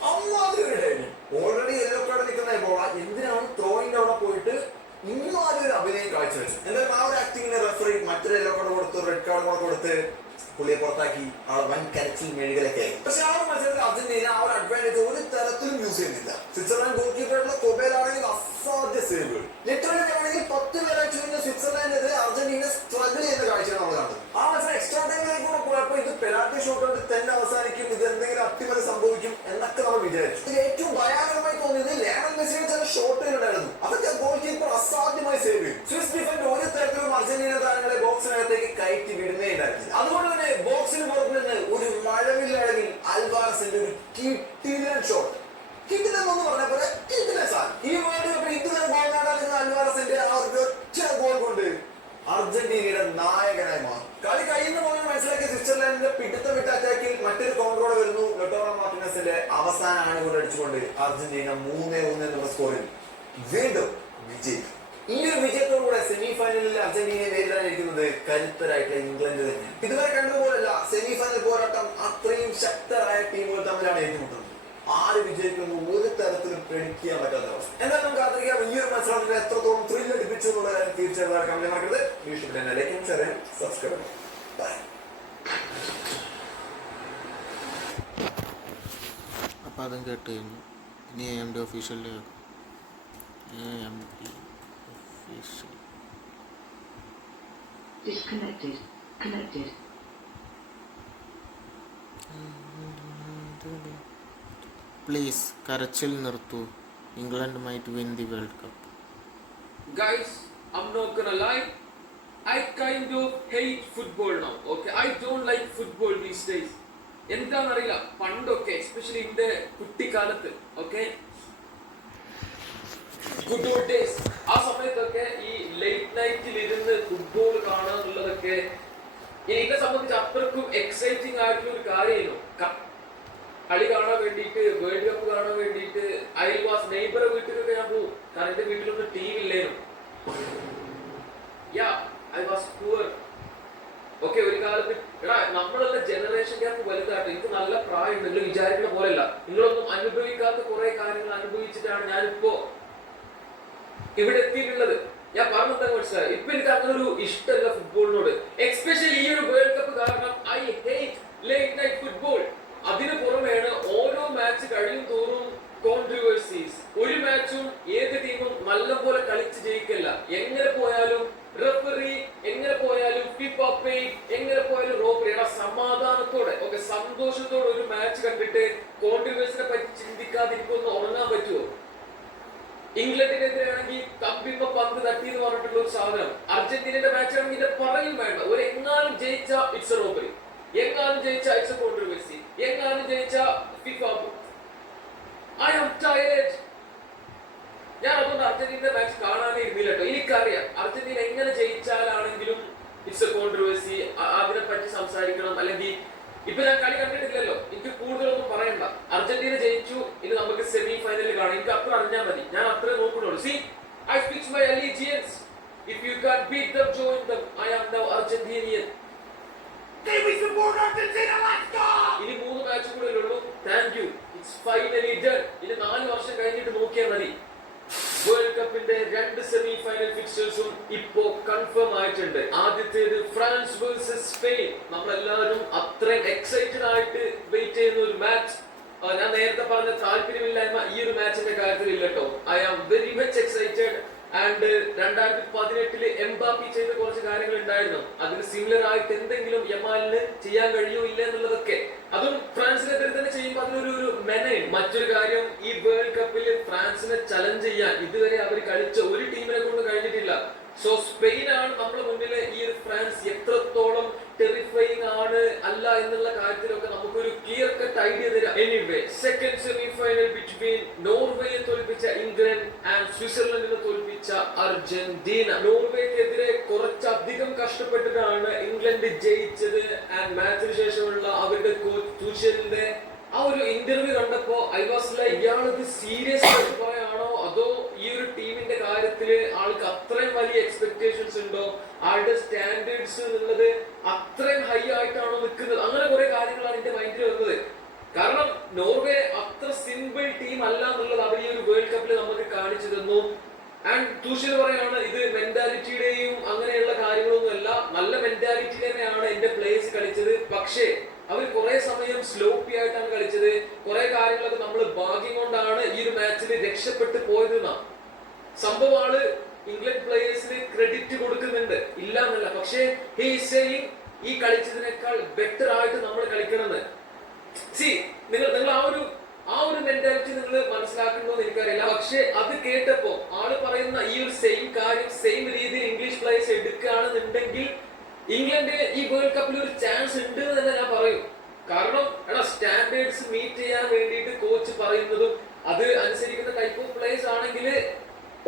അമ്മാതിരി ഡൈവിംഗ്. ഓൾറെഡി യെല്ലോ കാർഡ് നിൽക്കുന്ന എബോള എന്തിനാണ് ത്രോയിന്റെ അവിടെ പോയിട്ട് ഇന്നും ആദ്യം ഒരു അഭിനയം കാഴ്ചവെച്ചത്. എന്തായാലും ആ ഒരു ആക്ടിങ്ങിന് റഫറി മറ്റൊരു യെല്ലോ കാർഡ് കൊടുത്ത് റെഡ് കാർഡ് കൂടെ കൊടുത്ത് പുള്ളിയെ പുറത്താക്കി. ആൾ വൻ കരച്ചിൽ മെഴുകലൊക്കെ ആയി. പക്ഷെ ആ ഒരു മത്സരത്തിൽ അർജന്റീന ആ ഒരു അഡ്വാൻറ്റേജ് ഒരു തരത്തിലും യൂസ് ചെയ്യുന്നില്ല. സ്വിറ്റ്സർലൻഡ് ഗോൾ കീപ്പറുള്ള കൊബേലാണെങ്കിൽ അസാധ്യ സേവുകൾ. ലിറ്ററലി ആണെങ്കിൽ 10 പേരെ ചുരുങ്ങിയ സ്വിറ്റ്സർലൻഡിനെതിരെ അർജന്റീന സ്ട്രഗിൾ ചെയ്യുന്ന കാഴ്ചയാണ് നമ്മൾ കണ്ടത്. ആ മത്സരം എക്സ്ട്രാ ടൈമിലേക്ക് കൂടെ പോയപ്പോൾ ഇത് പെനാൽറ്റി ഷൂട്ടൗട്ട് തന്നെ അവസാനിക്കും, ഇത് എന്തെങ്കിലും അട്ടിമറി സംഭവിക്കും എന്നൊക്കെ നമ്മൾ വിചാരിച്ചു. ഇതിൽ ഏറ്റവും ഭയാനകമായി തോന്നിയത് ലയണൽ മെസ്സിയുടെ ചില ഷോട്ടുകൾ ഉണ്ടായിരുന്നു. അതൊക്കെ ഗോൾ കീപ്പർ അസാധ്യമായി സേവ് ചെയ്യും. സ്വിസ് ഡിഫൻഡ് ഒരു തരത്തിലും അർജന്റീന താരങ്ങളെ ബോക്സിനകത്തേക്ക് കയറ്റി വിടുന്നേ ഉണ്ടായിരുന്നില്ല. അതുകൊണ്ട് തന്നെ ബോക്സിന് പുറത്ത് നിന്ന് ഒരു മഴവില്ലഴകിൽ അൽവാരസിന്റെ ഒരു കിട്ടിലൻ ഷോട്ട്, കിട്ടിലെന്നൊന്ന് പറഞ്ഞ പോലെ കിട്ടിലെ സാധനം. ഈ വേൾഡ് കപ്പിൽ ഇതുവരെ ഗോൾ നേടാതിരുന്ന അൽവാരസിന്റെ ആ ഒരു ഒറ്റ ഗോൾ കൊണ്ട് അർജന്റീനയുടെ നായകനായി മാറി. കളി കഴിയുന്ന പോലെ മനസ്സിലാക്കിയ സ്വിറ്റ്സർലൻഡിന്റെ പിടുത്തം വിട്ട അറ്റാക്കിൽ മറ്റൊരു കൗണ്ടറോടെ വരുന്നു. ലൊട്ടോറോ മാർട്ടിനസിന്റെ അവസാന ആണുകൂടെ അടിച്ചുകൊണ്ട് അർജന്റീന 3-1 എന്നുള്ള സ്കോറിൽ വീണ്ടും വിജയിക്കും. ഈ ഒരു വിജയത്തോടുകൂടെ സെമിഫൈനലിൽ അർജന്റീനയെ നേരിടാനിരിക്കുന്നത് കരുത്തരായിട്ടുള്ള ഇംഗ്ലണ്ട് തന്നെയാണ്. ഇതുവരെ കണ്ടതുപോലല്ല, സെമിഫൈനൽ പോരാട്ടം അത്രയും ശക്തരായ ടീമുകൾ തമ്മിലാണ് ഏറ്റുമുട്ടുന്നത്. ആര് വിജയിക്കുന്നു ഒരു തരത്തിലും predict ചെയ്യാൻ പറ്റാത്ത അവസ്ഥ. എന്നാൽ നമുക്ക് കാത്തിരിക്കാം ഈ ഒരു മത്സരത്തിൽ എത്രത്തോളം ത്രില്ല് അടിപ്പിച്ചു എന്നുള്ള കാര്യം തീർച്ചയായിട്ടും കമന്റ് മറക്കരുത്. ഇഷ്ടപ്പെട്ട ലൈക്കും ഷെയറും സബ്സ്ക്രൈബ്. ബൈ. അപ്പോൾ അതും കേട്ട് കഴിഞ്ഞു. ഇനി AMD ഒഫീഷ്യലിൽ AMD official Disconnected. Connected. Please കരച്ചിൽ നിർത്തൂ. England might win the world cup. Guys, I'm not gonna lie, I kind of hate football now. Okay, I don't like football these days. എന്താണെന്നറിയില്ല, പണ്ടൊക്കെ especially എൻ്റെ കുട്ടിക്കാലത്ത് okay good old days, ആ സമയത്തൊക്കെ ഈ late നൈറ്റിൽ ഇരുന്ന് ഫുട്ബോൾ കാണുക എന്നുള്ളതൊക്കെ എന്നെ സംബന്ധിച്ച് അത്രക്കും എക്സൈറ്റിംഗ് ആയിട്ടുള്ള ഒരു കാര്യമായിരുന്നു. കളി കാണാൻ വേണ്ടിയിട്ട്, വേൾഡ് കപ്പ് കാണാൻ വേണ്ടിയിട്ട് അയൽവാസ് നെയ്ബറെ വീട്ടിലൊക്കെ ഞാൻ പോകും. കാരണം എൻ്റെ വീട്ടിലൊന്നും ടീം ഇല്ലായിരുന്നു. I was poor. ഓക്കെ, ഒരു കാലത്ത് എടാ നമ്മളെല്ലാം ജനറേഷൻ ഗ്യാപ്പ് വലുതായിട്ട് എനിക്ക് നല്ല പ്രായം, നിങ്ങൾ വിചാരിക്കുന്ന പോലെയല്ല. നിങ്ങളൊന്നും അനുഭവിക്കാത്ത കുറെ കാര്യങ്ങൾ അനുഭവിച്ചിട്ടാണ് ഞാനിപ്പോ ഇവിടെ എത്തിയിട്ടുള്ളത്. ഞാൻ പറഞ്ഞെന്താ മനസ്സിലായി, ഇപ്പൊ എനിക്ക് അങ്ങനെ ഒരു ഇഷ്ടമല്ല ഫുട്ബോളിനോട്, എക്സ്പെഷ്യലി ഈ ഒരു വേൾഡ് കപ്പ് കാരണം. I hate late night football. അതിന് പുറമെയാണ് ഓരോ മാച്ച് കഴിയും തോറും കോൺട്രിവേഴ്സീസ്. ഒരു മാച്ചും ഏത് ടീമും നല്ലപോലെ കളിച്ച് ജയിക്കില്ല. എങ്ങനെ പോയാലും റഫറി, എങ്ങനെ പോയാലും ഫിഫ പേ, എങ്ങനെ പോയാലും റോബറി. സമാധാനത്തോടെ ഓക്കെ സന്തോഷത്തോടെ ഒരു മാച്ച് കണ്ടിട്ട് കോൺട്രിവേഴ്സിനെ പറ്റി ചിന്തിക്കാതിരിക്കുമെന്ന് ഉറങ്ങാൻ പറ്റുമോ? ഇംഗ്ലണ്ടിനെതിരെയാണെങ്കിൽ കമ്പിമ്മ പന്ത് തട്ടി എന്ന് പറഞ്ഞിട്ടുള്ള ഒരു സാധനം. അർജന്റീനയുടെ മാച്ച് ആണെങ്കിൽ ഇതിന്റെ പറയും വേണ്ട. ഒരു എങ്ങാനും ജയിച്ച ഇറ്റ്സ് എ റോബറി, എങ്ങാനും ജയിച്ച ഇറ്റ്സ് എ കോൺട്രോവേഴ്സി, എങ്ങാനും ജയിച്ച ഫിഫ. I am tired. ഞാൻ അതുകൊണ്ട് അർജന്റീനയുടെ മാച്ച് കാണാനേ ഇരുന്നില്ല കേട്ടോ. എനിക്കറിയാം അർജന്റീന എങ്ങനെ ജയിച്ചാലാണെങ്കിലും ഇറ്റ്സ് എ കോൺട്രോവേഴ്സി, അതിനെ പറ്റി സംസാരിക്കണം. അല്ലെങ്കിൽ ഇപ്പൊ ഞാൻ കളി കണ്ടിട്ടില്ലല്ലോ, എനിക്ക് കൂടുതലൊന്നും പറയണ്ട. അർജന്റീന ജയിച്ചു, ഇനി നമുക്ക് സെമി ഫൈനലിൽ കാണാം. എനിക്ക് അത്ര അറിഞ്ഞാൽ മതി, ഞാൻ അത്രേ നോക്കുന്നുള്ളൂ. See I speaks my allegiance. If you can beat them, join them. I am now Argentinian. ഇനി 3 മാച്ച് കൂടെ ഉള്ളൂ. Thank you, it's finally done. ഇനി 4 വർഷം കഴിഞ്ഞിട്ട് നോക്കിയാൽ മതി. വേൾഡ് കപ്പിന്റെ 2 സെമി ഫൈനൽ ഫിക്ചേഴ്സും ഇപ്പോ കൺഫേം ആയിട്ടുണ്ട്. ആദ്യത്തേത് ഫ്രാൻസ് വേഴ്സസ് സ്പെയിൻ. നമ്മളെല്ലാവരും അത്രയും എക്സൈറ്റഡ് ആയിട്ട് വെയിറ്റ് ചെയ്യുന്ന ഒരു മാച്ച്. ഞാൻ നേരത്തെ പറഞ്ഞ താല്പര്യമില്ലായ്മ ഈ ഒരു മാച്ചിന്റെ കാര്യത്തിൽ ഇല്ല കേട്ടോ. I am very much excited. And 2018 Mbappe ചെയ്ത കുറച്ച് കാര്യങ്ങൾ ഉണ്ടായിരുന്നു. അതിന് സിമിലർ ആയിട്ട് എന്തെങ്കിലും യമാലിന് ചെയ്യാൻ കഴിയോ ഇല്ല എന്നുള്ളതൊക്കെ, അതും ഫ്രാൻസിനെതിരെ തന്നെ ചെയ്യുമ്പോൾ അതിനൊരു മെനയുണ്ട്. മറ്റൊരു കാര്യം, ഈ വേൾഡ് കപ്പിൽ ഫ്രാൻസിനെ ചലഞ്ച് ചെയ്യാൻ ഇതുവരെ അവർ കളിച്ച ഒരു ടീമിനെ കൊണ്ട് കഴിഞ്ഞിട്ടില്ല. സോ സ്പെയിൻ ആണ് നമ്മുടെ മുന്നിൽ. ഈ ഒരു ഫ്രാൻസ് എത്രത്തോളം ടെറിഫൈങ് ആണ് അല്ല എന്നുള്ള കാര്യത്തിലൊക്കെ നമുക്കൊരു ക്ലിയർ കട്ട് ഐഡിയ തരാം. Anyway, second semi final between നോർവേയെ തോൽപ്പിച്ച ഇംഗ്ലണ്ട് ആൻഡ് സ്വിറ്റ്സർലൻഡിനെ തോൽപ്പിച്ച അർജന്റീന. നോർവേക്കെതിരെ കുറച്ചധികം കഷ്ടപ്പെട്ടിട്ടാണ് ഇംഗ്ലണ്ട് ജയിച്ചത്. ആൻഡ് മാച്ചിന് ശേഷമുള്ള അവരുടെ കോച്ച് തുഷലിന്റെ ആ ഒരു ഇന്റർവ്യൂ കണ്ടപ്പോ ഐ വാസ് ലൈക്ക്, ഇയാൾക്ക് സീരിയസ് ആയിട്ട് പറയാണോ അതോ ഈ ഒരു ടീമിന്റെ കാര്യത്തില് ആൾക്ക് അത്രയും വലിയ എക്സ്പെക്ടേഷൻസ് ഉണ്ടോ, ആളുടെ സ്റ്റാൻഡേർഡ്സ് എന്നുള്ളത് അത്രയും ഹൈ ആയിട്ടാണോ നിൽക്കുന്നത്, അങ്ങനെ കുറെ കാര്യങ്ങളാണ് എന്റെ മൈൻഡിൽ വന്നത്. കാരണം നോർവേ അത്ര സിമ്പിൾ ടീം അല്ല എന്നുള്ളത് അവർ ഈ ഒരു വേൾഡ് കപ്പിൽ നമുക്ക് കാണിച്ചു തന്നു. ആൻഡ് തുഷൽ പറയാണ്, ഇത് മെന്റാലിറ്റിയുടെയും അങ്ങനെയുള്ള കാര്യങ്ങളൊന്നും അല്ല, നല്ല മെന്റാലിറ്റി തന്നെയാണ് എന്റെ പ്ലേയേഴ്സ് കളിച്ചത്. പക്ഷേ അവർ കുറെ സമയം സ്ലോപ്പി ആയിട്ടാണ് കളിച്ചത്. കുറെ കാര്യങ്ങളൊക്കെ നമ്മൾ ഭാഗ്യം കൊണ്ടാണ് ഈ ഒരു മാച്ചിൽ രക്ഷപ്പെട്ടു പോയതെന്നാ സംഭവം. ആള് ഇംഗ്ലണ്ട് പ്ലേയേഴ്സിന് ക്രെഡിറ്റ് കൊടുക്കുന്നുണ്ട്, ഇല്ല എന്നല്ല. പക്ഷേ ഹി ഈസ് സേയിങ് ഈ കളിച്ചതിനേക്കാൾ ബെറ്റർ ആയിട്ട് നമ്മൾ കളിക്കണമെന്ന്. സി നിങ്ങൾ ആ ഒരു മെന്റാലിറ്റി നിങ്ങൾ മനസ്സിലാക്കണമെന്ന് എനിക്കറിയില്ല. പക്ഷെ അത് കേട്ടപ്പോ ആള് പറയുന്ന ഈ ഒരു സെയിം കാര്യം സെയിം രീതിയിൽ ഇംഗ്ലീഷ് പ്ലേയേഴ്സ് എടുക്കുകയാണെന്നുണ്ടെങ്കിൽ ഇംഗ്ലണ്ടിന് ഈ വേൾഡ് കപ്പിൽ ഒരു ചാൻസ് ഉണ്ട് എന്ന് തന്നെ ഞാൻ പറയും. കാരണം സ്റ്റാൻഡേർഡ്സ് മീറ്റ് ചെയ്യാൻ വേണ്ടിയിട്ട് കോച്ച് പറയുന്നതും അത് അനുസരിക്കുന്ന ടൈപ്പ് ഓഫ് പ്ലേയേഴ്സ് ആണെങ്കിൽ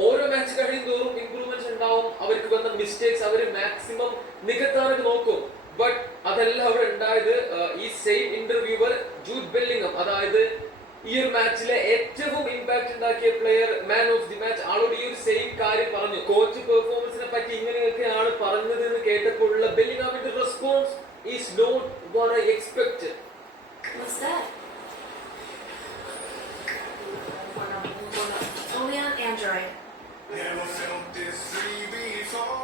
ഓരോ മാച്ച് കഴിയും തോറും ഇംപ്രൂവ്മെന്റ്സ് ഉണ്ടാവും. അവർക്ക് വന്ന മിസ്റ്റേക്സ് അവർ മാക്സിമം നികത്താനൊക്കെ നോക്കും. ബട്ട് അതല്ല അവിടെ ഉണ്ടായത്. ഈ സെയിം ഇന്റർവ്യൂവർ ജൂഡ് ബെല്ലിംഗം, അതായത് ഈ ഒരു മാച്ചിലെ ഏറ്റവും ഇമ്പാക്ട് ഉണ്ടാക്കിയ player, man of the match, ആളോട് ഈ ഒരു സെയിം കാര്യം പറഞ്ഞു. കോച്ച് പെർഫോമൻസിനെ പറ്റി ഇങ്ങനെയൊക്കെയാണ് പറഞ്ഞത് എന്ന് കേട്ടപ്പോഴുള്ള ബെല്ലിംഗാമിന്റെ response is not what I expected. What's that? Only on Android. Never felt this free before.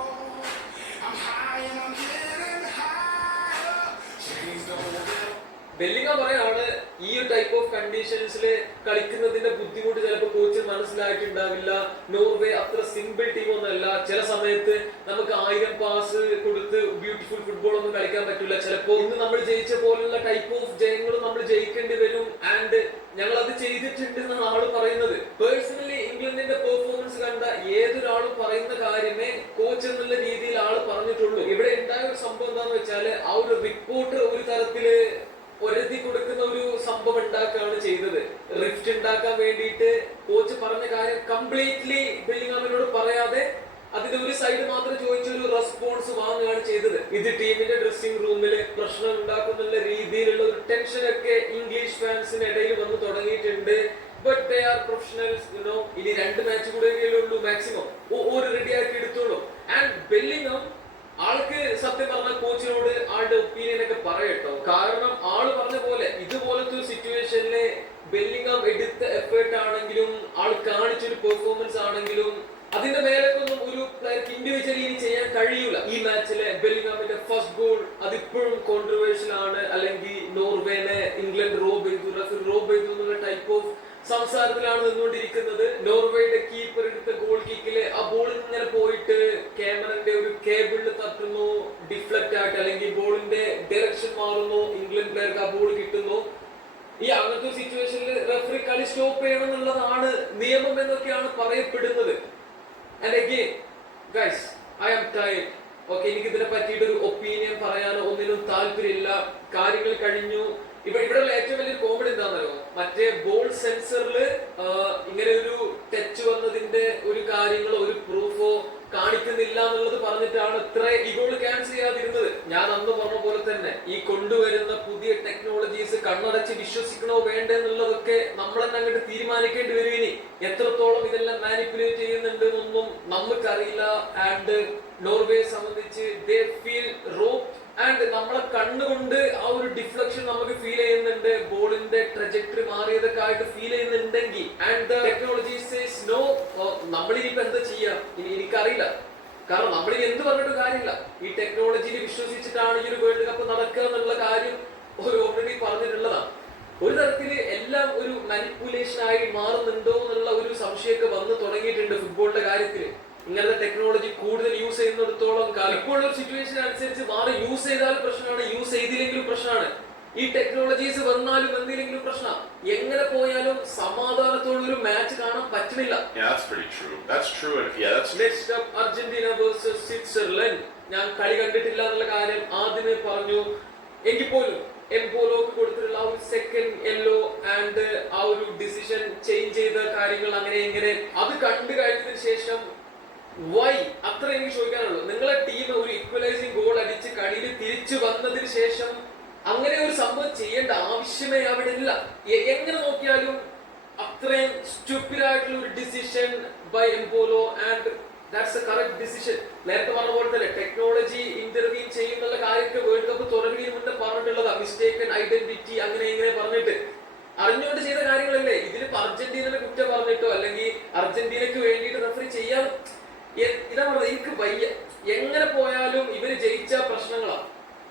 I'm high and I'm getting higher. Change the whole. Bellingham പറയാണ്, ഈ ഒരു ടൈപ്പ് ഓഫ് കണ്ടീഷൻസിൽ കളിക്കുന്നതിന്റെ ബുദ്ധിമുട്ട് ചിലപ്പോൾ കോച്ചിന് മനസ്സിലായിട്ടുണ്ടാവില്ല. നോർവേ അത്ര സിമ്പിൾ ടീം ഒന്നല്ല. ചില സമയത്ത് നമുക്ക് 1000 പാസ് കൊടുത്ത് ബ്യൂട്ടിഫുൾ ഫുട്ബോൾ ഒന്നും കളിക്കാൻ പറ്റില്ല. ചിലപ്പോൾ ഇന്ന് നമ്മൾ ജയിച്ച പോലുള്ള ടൈപ്പ് ഓഫ് ജയങ്ങളും നമ്മൾ ജയിക്കേണ്ടി വരും. ആൻഡ് ഞങ്ങൾ അത് ചെയ്തിട്ടുണ്ട് എന്നാണ് ആള് പറയുന്നത്. പേഴ്സണലി ഇംഗ്ലണ്ടിന്റെ പെർഫോമൻസ് കണ്ട ഏതൊരാളും പറയുന്ന കാര്യമേ കോച്ച് എന്നുള്ള രീതിയിൽ ആള് പറഞ്ഞിട്ടുള്ളൂ. ഇവിടെ ഉണ്ടായ ഒരു സംഭവം എന്താന്ന് വെച്ചാല്, ആ ഒരു റിപ്പോർട്ട് ഒരു തരത്തില് ഒരതി കൊടുക്കുന്ന ഒരു സംഭവം ഉണ്ടാക്കുകയാണ് ചെയ്തത്. റിഫ്റ്റ് ഉണ്ടാക്കാൻ വേണ്ടിയിട്ട് കോച്ച് പറഞ്ഞ കാര്യം കംപ്ലീറ്റ്ലി ബെല്ലിംഗാമിനോട് പറയാതെ അതിന്റെ ഒരു സൈഡ് മാത്രം ചോദിച്ചൊരു റെസ്പോൺസ് വാങ്ങുകയാണ് ചെയ്തത്. ഇത് ടീമിന്റെ ഡ്രസ്സിംഗ് റൂമില് പ്രശ്നം ഉണ്ടാക്കുന്ന രീതിയിലുള്ള ഒരു ടെൻഷനൊക്കെ ഇംഗ്ലീഷ് ഫാൻസിനിടയിൽ വന്ന് തുടങ്ങിയിട്ടുണ്ട്. ബട്ട് ദേ ആർ പ്രൊഫഷണൽസ്, ഇനി 2 മാച്ച് കൂടെ ഉള്ളൂ മാക്സിമം, ഒരു റെഡി ആക്കി എടുത്തോളൂ. ആൻഡ് ബെല്ലിംഗം ആൾക്ക് സത്യം പറഞ്ഞ കോച്ചിനോട് ആളുടെ ഒപ്പീനിയൻ ഒക്കെ പറയട്ടോ. കാരണം ആള് പറഞ്ഞ പോലെ ഇതുപോലത്തെ ഒരു സിറ്റുവേഷനില് ബെല്ലിംഗം എടുത്ത എഫേർട്ട് ആണെങ്കിലും ആൾ കാണിച്ചൊരു പെർഫോമൻസ് ആണെങ്കിലും അതിന്റെ മേലൊക്കൊന്നും ഒരു പ്ലെയർക്ക് ഇൻഡിവിജ്വലി ഇനി ചെയ്യാൻ കഴിയൂല. ഈ മാച്ചിലെ ബെല്ലിംഗാമിന്റെ ഫസ്റ്റ് ഗോൾ അതിപ്പോഴും കോൺട്രവേഴ്ഷ്യൽ ആണ്. അല്ലെങ്കിൽ നോർവേനെ ഇംഗ്ലണ്ട് റോബ് ചെയ്തു എന്നുള്ള ടൈപ്പ് ഓഫ് സംസാരത്തിലാണ് നിന്നുകൊണ്ടിരിക്കുന്നത്. നോർവേയുടെ കീപ്പർ എടുത്ത ഗോൾ കിക്കില് ആ ബോൾ ഇങ്ങനെ പോയിട്ട് ക്യാമറന്റെ ഒരു കേബിളിൽ തട്ടുന്നു, ഡിഫ്ലക്ട് ആയിട്ട്, അല്ലെങ്കിൽ ബോളിന്റെ ഡയറക്ഷൻ മാറുന്നു, ഇംഗ്ലണ്ട് പ്ലെയർക്ക് ആ ബോൾ കിട്ടുന്നു. ഈ അങ്ങനത്തെ സിറ്റുവേഷനിൽ റെഫറി കളി സ്റ്റോപ്പ് ചെയ്യണം എന്നുള്ളതാണ് നിയമം എന്നൊക്കെയാണ് പറയപ്പെടുന്നത്. And again guys, I am tired. Okay, എനിക്ക് ഇതിനെ പറ്റിയിട്ട് ഒരു ഒപ്പീനിയൻ പറയാനോ ഒന്നിനും താല്പര്യമില്ല. കാര്യങ്ങൾ കഴിഞ്ഞു. ഇവിടെയുള്ള ഏറ്റവും വലിയൊരു കോമഡി എന്താണെന്നോ, മറ്റേ ബോൾ സെൻസറിൽ ഇങ്ങനെ ഒരു ടച്ച് വന്നതിന്റെ ഒരു കാര്യങ്ങളോ ഒരു പ്രൂഫോ കാണിക്കുന്നില്ല എന്നുള്ളത് പറഞ്ഞിട്ടാണ് ഇത്ര ഈ ഗോൾ ക്യാൻസൽ ചെയ്യാതിരുന്നത്. ഞാൻ അന്ന് പറഞ്ഞ പോലെ തന്നെ ഈ കൊണ്ടുവരുന്ന പുതിയ ടെക്നോളജീസ് കണ്ണടച്ച് വിശ്വസിക്കണോ വേണ്ട എന്നുള്ളതൊക്കെ നമ്മൾ തന്നെ അങ്ങോട്ട് തീരുമാനിക്കേണ്ടി വരും. ഇനി എത്രത്തോളം ഇതെല്ലാം മാനിപ്പുലേറ്റ് ചെയ്യുന്നുണ്ട് എന്നൊന്നും നമുക്കറിയില്ല. ആൻഡ് നോർവേ സംബന്ധിച്ച് ദേ ഫീൽ റോപ്ഡ്. ആൻഡ് നമ്മളെ കണ്ണുകൊണ്ട് ആ ഒരു ഡിഫ്ലക്ഷൻ നമുക്ക് ഫീൽ ചെയ്യുന്നുണ്ട്, ബോളിന്റെ ട്രജക്ടറി മാറിയതൊക്കെ ആയിട്ട് ഫീൽ ചെയ്യുന്നുണ്ടെങ്കിൽ ആൻഡ് ടെക്നോളജി സേസ് നോ, നമ്മളിനിപ്പോ എന്താ ചെയ്യാ ഇനി എനിക്കറിയില്ല. കാരണം നമ്മളിനി എന്ത് പറഞ്ഞിട്ട് കാര്യമില്ല. ഈ ടെക്നോളജിയിൽ വിശ്വസിച്ചിട്ടാണ് ഈ ഒരു വേൾഡ് കപ്പ് നടക്കുക എന്നുള്ള കാര്യം ഓൾറെഡി പറഞ്ഞിട്ടുള്ളതാണ്. ഒരു തരത്തില് എല്ലാം ഒരു മാനിപ്പുലേഷൻ ആയി മാറുന്നുണ്ടോ എന്നുള്ള ഒരു സംശയമൊക്കെ വന്നു തുടങ്ങിയിട്ടുണ്ട് ഫുട്ബോളിന്റെ കാര്യത്തില്. ഇങ്ങനത്തെ ടെക്നോളജി കൂടുതൽ യൂസ് ചെയ്യുന്നിടത്തോളം കാലം ഇപ്പോഴുള്ള ഒരു സിറ്റുവേഷൻ അനുസരിച്ച് മാറി യൂസ് ചെയ്താലും പ്രശ്നമാണ്, യൂസ് ചെയ്തില്ലെങ്കിലും പ്രശ്നമാണ്. ഈ ടെക്നോളജീസ് വന്നാലും വന്നില്ലെങ്കിലും പ്രശ്നമാണ്. എങ്ങനെ പോയാലും സമാധാനത്തോടെ ഒരു മാച്ച് കാണാൻ പറ്റുന്നില്ല. Next up Argentina versus Switzerland. ഞാൻ കളി കണ്ടിട്ടില്ല എന്നുള്ള കാര്യം ആദ്യമേ പറഞ്ഞു. എങ്കിൽ പോലും എംപോലോക്ക് കൊടുത്തിട്ടുള്ള ആ ഒരു സെക്കൻഡ് യെല്ലോ ആൻഡ് ആ ഒരു ഡിസിഷൻ ചേഞ്ച് ചെയ്ത കാര്യങ്ങൾ അങ്ങനെ ഇങ്ങനെ അത് കണ്ടു കഴിഞ്ഞതിന് ശേഷം വൈ അത്ര എനിക്ക് ചോദിക്കാനുള്ളൂ. നിങ്ങളെ ടീം ഒരു ഈക്വലൈസിംഗ് ഗോൾ അടിച്ച് കളിയിൽ തിരിച്ചു വന്നതിന് ശേഷം അങ്ങനെ ഒരു സംഭവം ചെയ്യേണ്ട ആവശ്യമേ അവിടെ ഇല്ല. എങ്ങനെ നോക്കിയാലും അത്രയും സ്റ്റുപ്പിഡ് ആയിട്ടുള്ള ഒരു ഡിസിഷൻ ബൈ എംപോലോ and that's a correct decision. നേരത്തെ പറഞ്ഞ പോലെ തന്നെ ടെക്നോളജി ഇന്റർവ്യൂ ചെയ്യുന്നുള്ള കാര്യമൊക്കെ വേൾഡ് കപ്പ് തുടങ്ങുന്നതിന് മുന്നേ പറഞ്ഞിട്ടുള്ളതാ. മിസ്റ്റേക്കൻ ഐഡന്റിറ്റി അങ്ങനെ ഇങ്ങനെ പറഞ്ഞിട്ട് അറിഞ്ഞുകൊണ്ട് ചെയ്ത കാര്യങ്ങളല്ലേ. ഇതിലിപ്പോ അർജന്റീനയുടെ കുറ്റം പറഞ്ഞിട്ടോ അല്ലെങ്കിൽ അർജന്റീനക്ക് വേണ്ടിയിട്ട് റെഫറി ചെയ്യാൻ ഇതാ പറഞ്ഞത്. എനിക്ക് വയ്യ. എങ്ങനെ പോയാലും ഇവര് ജയിച്ച പ്രശ്നങ്ങളാണ്.